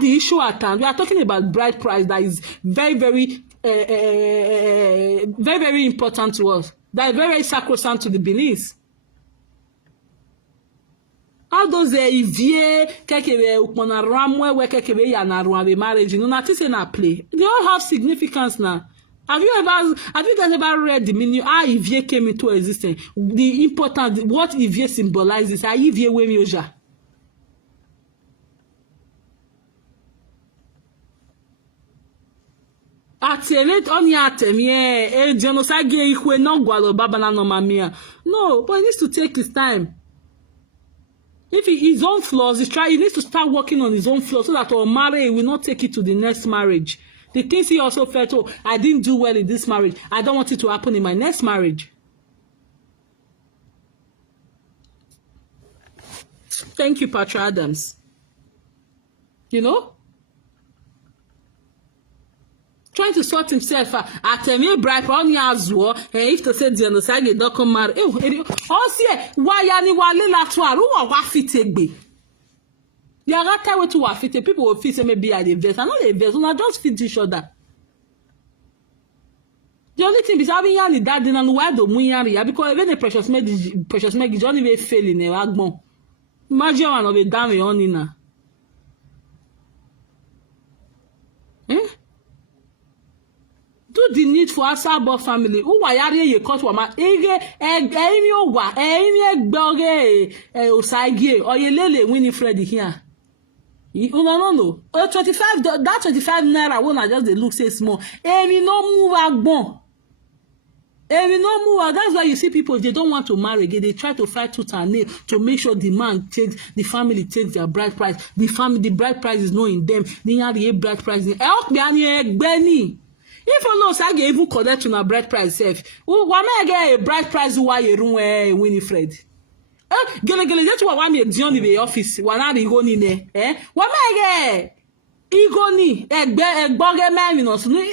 the issue at hand? We are talking about bride price that is very, very, very, very important to us. That is very sacrosanct to the Beninese. All those ivie kekebe ukmona ramwe we kekebe ya na ruabe marriage no na tise na play. They all have significance now. Have you guys ever read the meaning how ivie came into existence? The importance, what ivie symbolizes, how ivie we mioja. Atelet oni atemie Dion Osagie ikwe no gwalo baba na no mamia. No, but he needs to take his time. If his own flaws, he needs to start working on his own flaws so that our marriage will not take it to the next marriage. The things he also felt, oh, I didn't do well in this marriage. I don't want it to happen in my next marriage. Thank you, Patra Adams. You know? trying to sort himself out. At me bribe on as well. If to say Dion Osagie don't come marry. Also, why yani wale la toa? Who are wafite be? You are that way to wafite. People will feel say maybe I dey vex. I know they vex. Una just fit each other. The only thing is having yani that din and why do mu yani because even the precious make you don't even fail in a wagbon. Imagine one of a damn on in na. Do the need for Ajebor family. Who wa yari ye cut wa ma ege eni owa eni egbe Osagie oyelele Winifred here. You no. 25 that 25 naira when I just dey look say small. Emi no move agbon. Emi no move. That's why you see people they don't want to marry again. They try to fight tooth and nail to make sure the man takes the family takes their bride price. The bride price is not in them. The yari bride price. Help me ani egbeni. If you know Osagie even connect to a bride price self, why may get a bride price why you run Winifred? Gele that's why me Dion in the office. Wana ri go ni ne. Why may get igoni egboge minus. Why may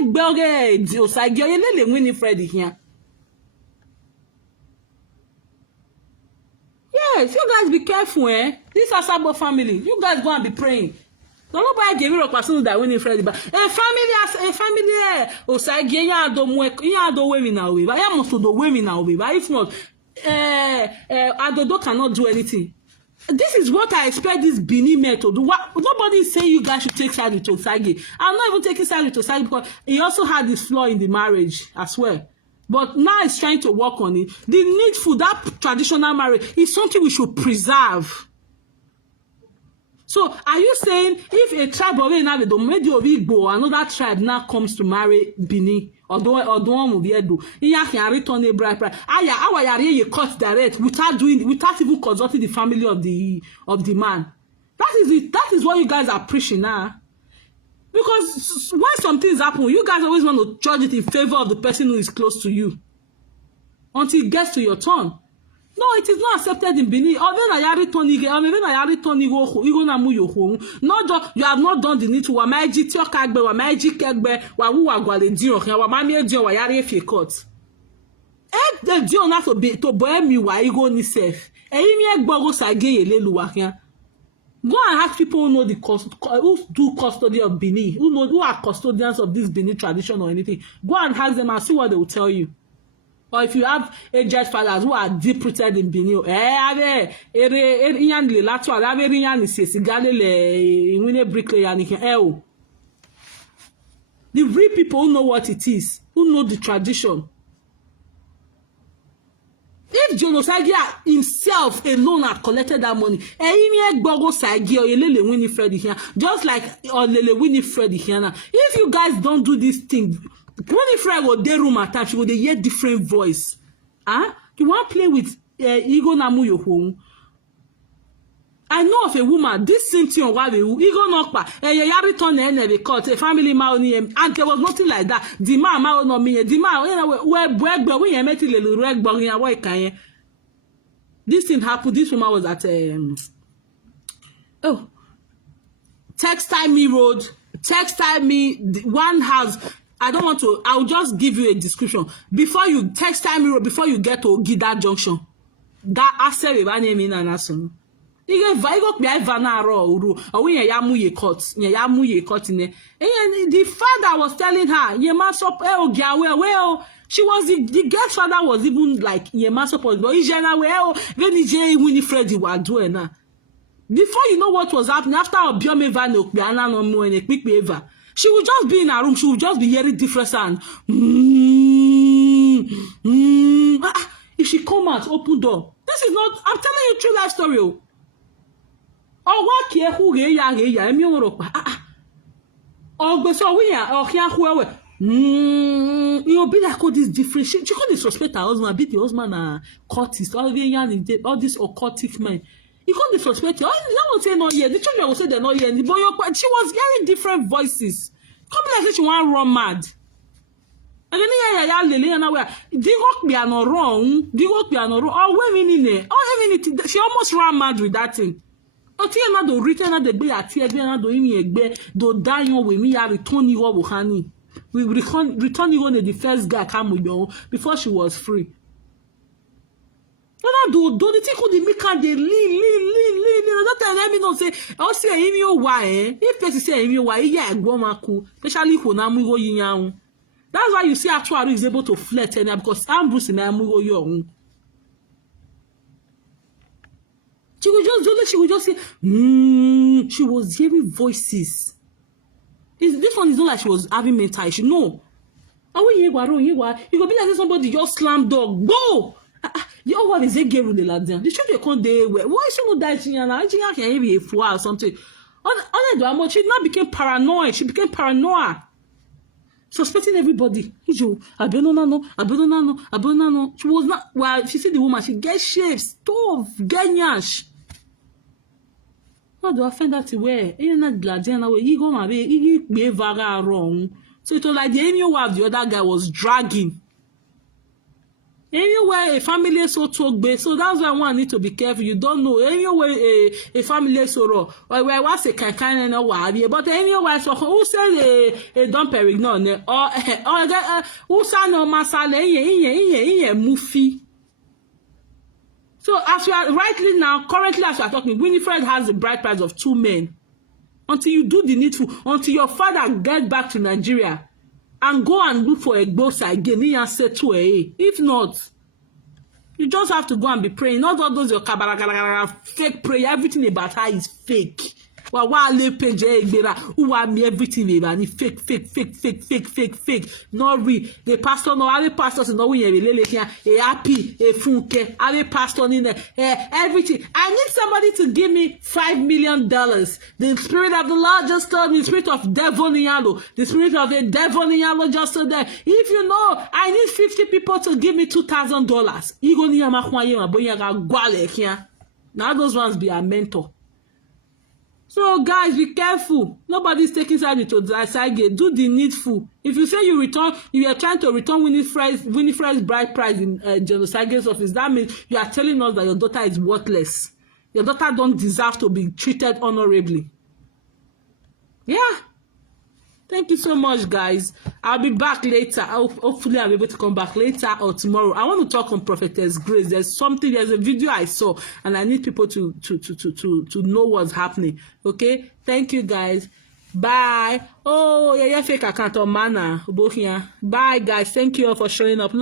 egboge Osagie yelele Winifred here. Yes, you guys be careful, This Ajebor family, you guys go and be praying. No nobody give me a person that Winifred, but a family, Osagie, ya do women now, but I must do women now, but if not, Adodo cannot do anything. This is what I expect this Benin man to do. Nobody is saying you guys should take side with Osagie. I'm not even taking side with Osagie because he also had this flaw in the marriage as well. But now he's trying to work on it. The need for that traditional marriage is something we should preserve. So, are you saying if a tribe of Igbo, another tribe now comes to marry Bini, or don't move here, you can return a bride price. You cut direct without even consulting the family of the man. That is what you guys are preaching now. Because when some things happen, you guys always want to judge it in favor of the person who is close to you. Until it gets to your turn. No, it is not accepted in Benin. No, you have not done the need to wamaji tiokagbe wamaji kegbe wawu wagwale Dion wa mami Dion wa yari efi court. The Dion na to boy mi wa igo ni self. Mi egbogo Osagie yelelu wa kian. Go and ask people who know who do custody of Benin, who are custodians of this Benin tradition or anything. Go and ask them and see what they will tell you. Or if you have aged fathers who are deep rooted in Benin, the real people who know what it is, who know the tradition. If Dion Osagie himself alone had collected that money, just like Winifred here now. If you guys don't do this thing, Winifred will dey room at times, she will hear different voice. You want to play with ego namu your home? I know of a woman, this same thing on why ego knockpa, yari turn the court, a family man, and there was nothing like that. The man no me, the man, we met little red bug in a can. This thing happened. This woman was at Textile Me Road, Textile Me one house. I don't want to. I'll just give you a description before you Textile Me Road. Before you get to Gida Junction, that asset we name in anasun. The father was telling her, she was the girl's father was even like but Winifred were doing now. Before you know what was happening, after Obiome Van she would just be in her room, she would just be hearing different sound. If she come out, open door. This is not, I'm telling you true life story. Oh, what care who you'll be like all this different shit. She can't disrespect her husband, beat the husband cultist, all this occultic men. You can't disrespect her. I won't say not yet. The children will say they're not yet. But she was hearing different voices. Come like say she want run mad. And then wrong. She almost ran mad with that thing. Otiena do return the be at Tiagana do imi egbe do Dion with me. I return you over honey. We return you on the first guy come with you before she was free. Do the thing could make her they lean. Don't tell me no say. I say him you why? If person say him you why? Yeah, go maku. Especially when I'm go yin. That's why you see Actuary is able to flirt and because I'm Bruce and I'm go young. She would just do that. She would just say, She was hearing voices. This one is not like she was having mental issue. No. You go be like somebody just slam door. Go! Your what is a girl the lad? The children can't day where. Why she not die? She can be a fool or something. She now became paranoid. She became paranoid. Suspecting everybody. She was not, well, she said the woman, she gets shapes, tough, get nyash. How do I find that way? You're not glad, you go my way, you be vaga wrong. So it was like the any of the other guy was dragging. Anyway, a family so talk base, so that's why one need to be careful. You don't know anyway a family sorrow. Or where was a kind and a worry, but anyway, so who said a dump perignon or who said no masala in movie. So as we are rightly now, currently as we are talking, Winifred has the bride price of 2 men. Until you do the needful, until your father get back to Nigeria. And go and look for a ghost again. If not, you just have to go and be praying. Not all those your fake prayer. Everything about her is fake. Well, why page who want me everything about fake. Not real. The pastor no other pastors no we a happy a funke. Other pastor in there. Everything. I need somebody to give me $5 million. The spirit of the Lord just told me. The spirit of devil in yellow. The spirit of the devil in yellow just told them. If you know, I need 50 people to give me $2,000. You go near my now those ones be a mentor. So guys, be careful. Nobody's taking side with Osagie. Do the needful. If you say you are trying to return Winifred's bride price in Osagie's office, that means you are telling us that your daughter is worthless. Your daughter don't deserve to be treated honorably. Yeah. Thank you so much, guys. I'll be back later. Hopefully, I'll be able to come back later or tomorrow. I want to talk on Prophetess Grace. There's a video I saw, and I need people to know what's happening. Okay? Thank you, guys. Bye. Oh, yeah, fake account on Mana. Bye, guys. Thank you all for showing up.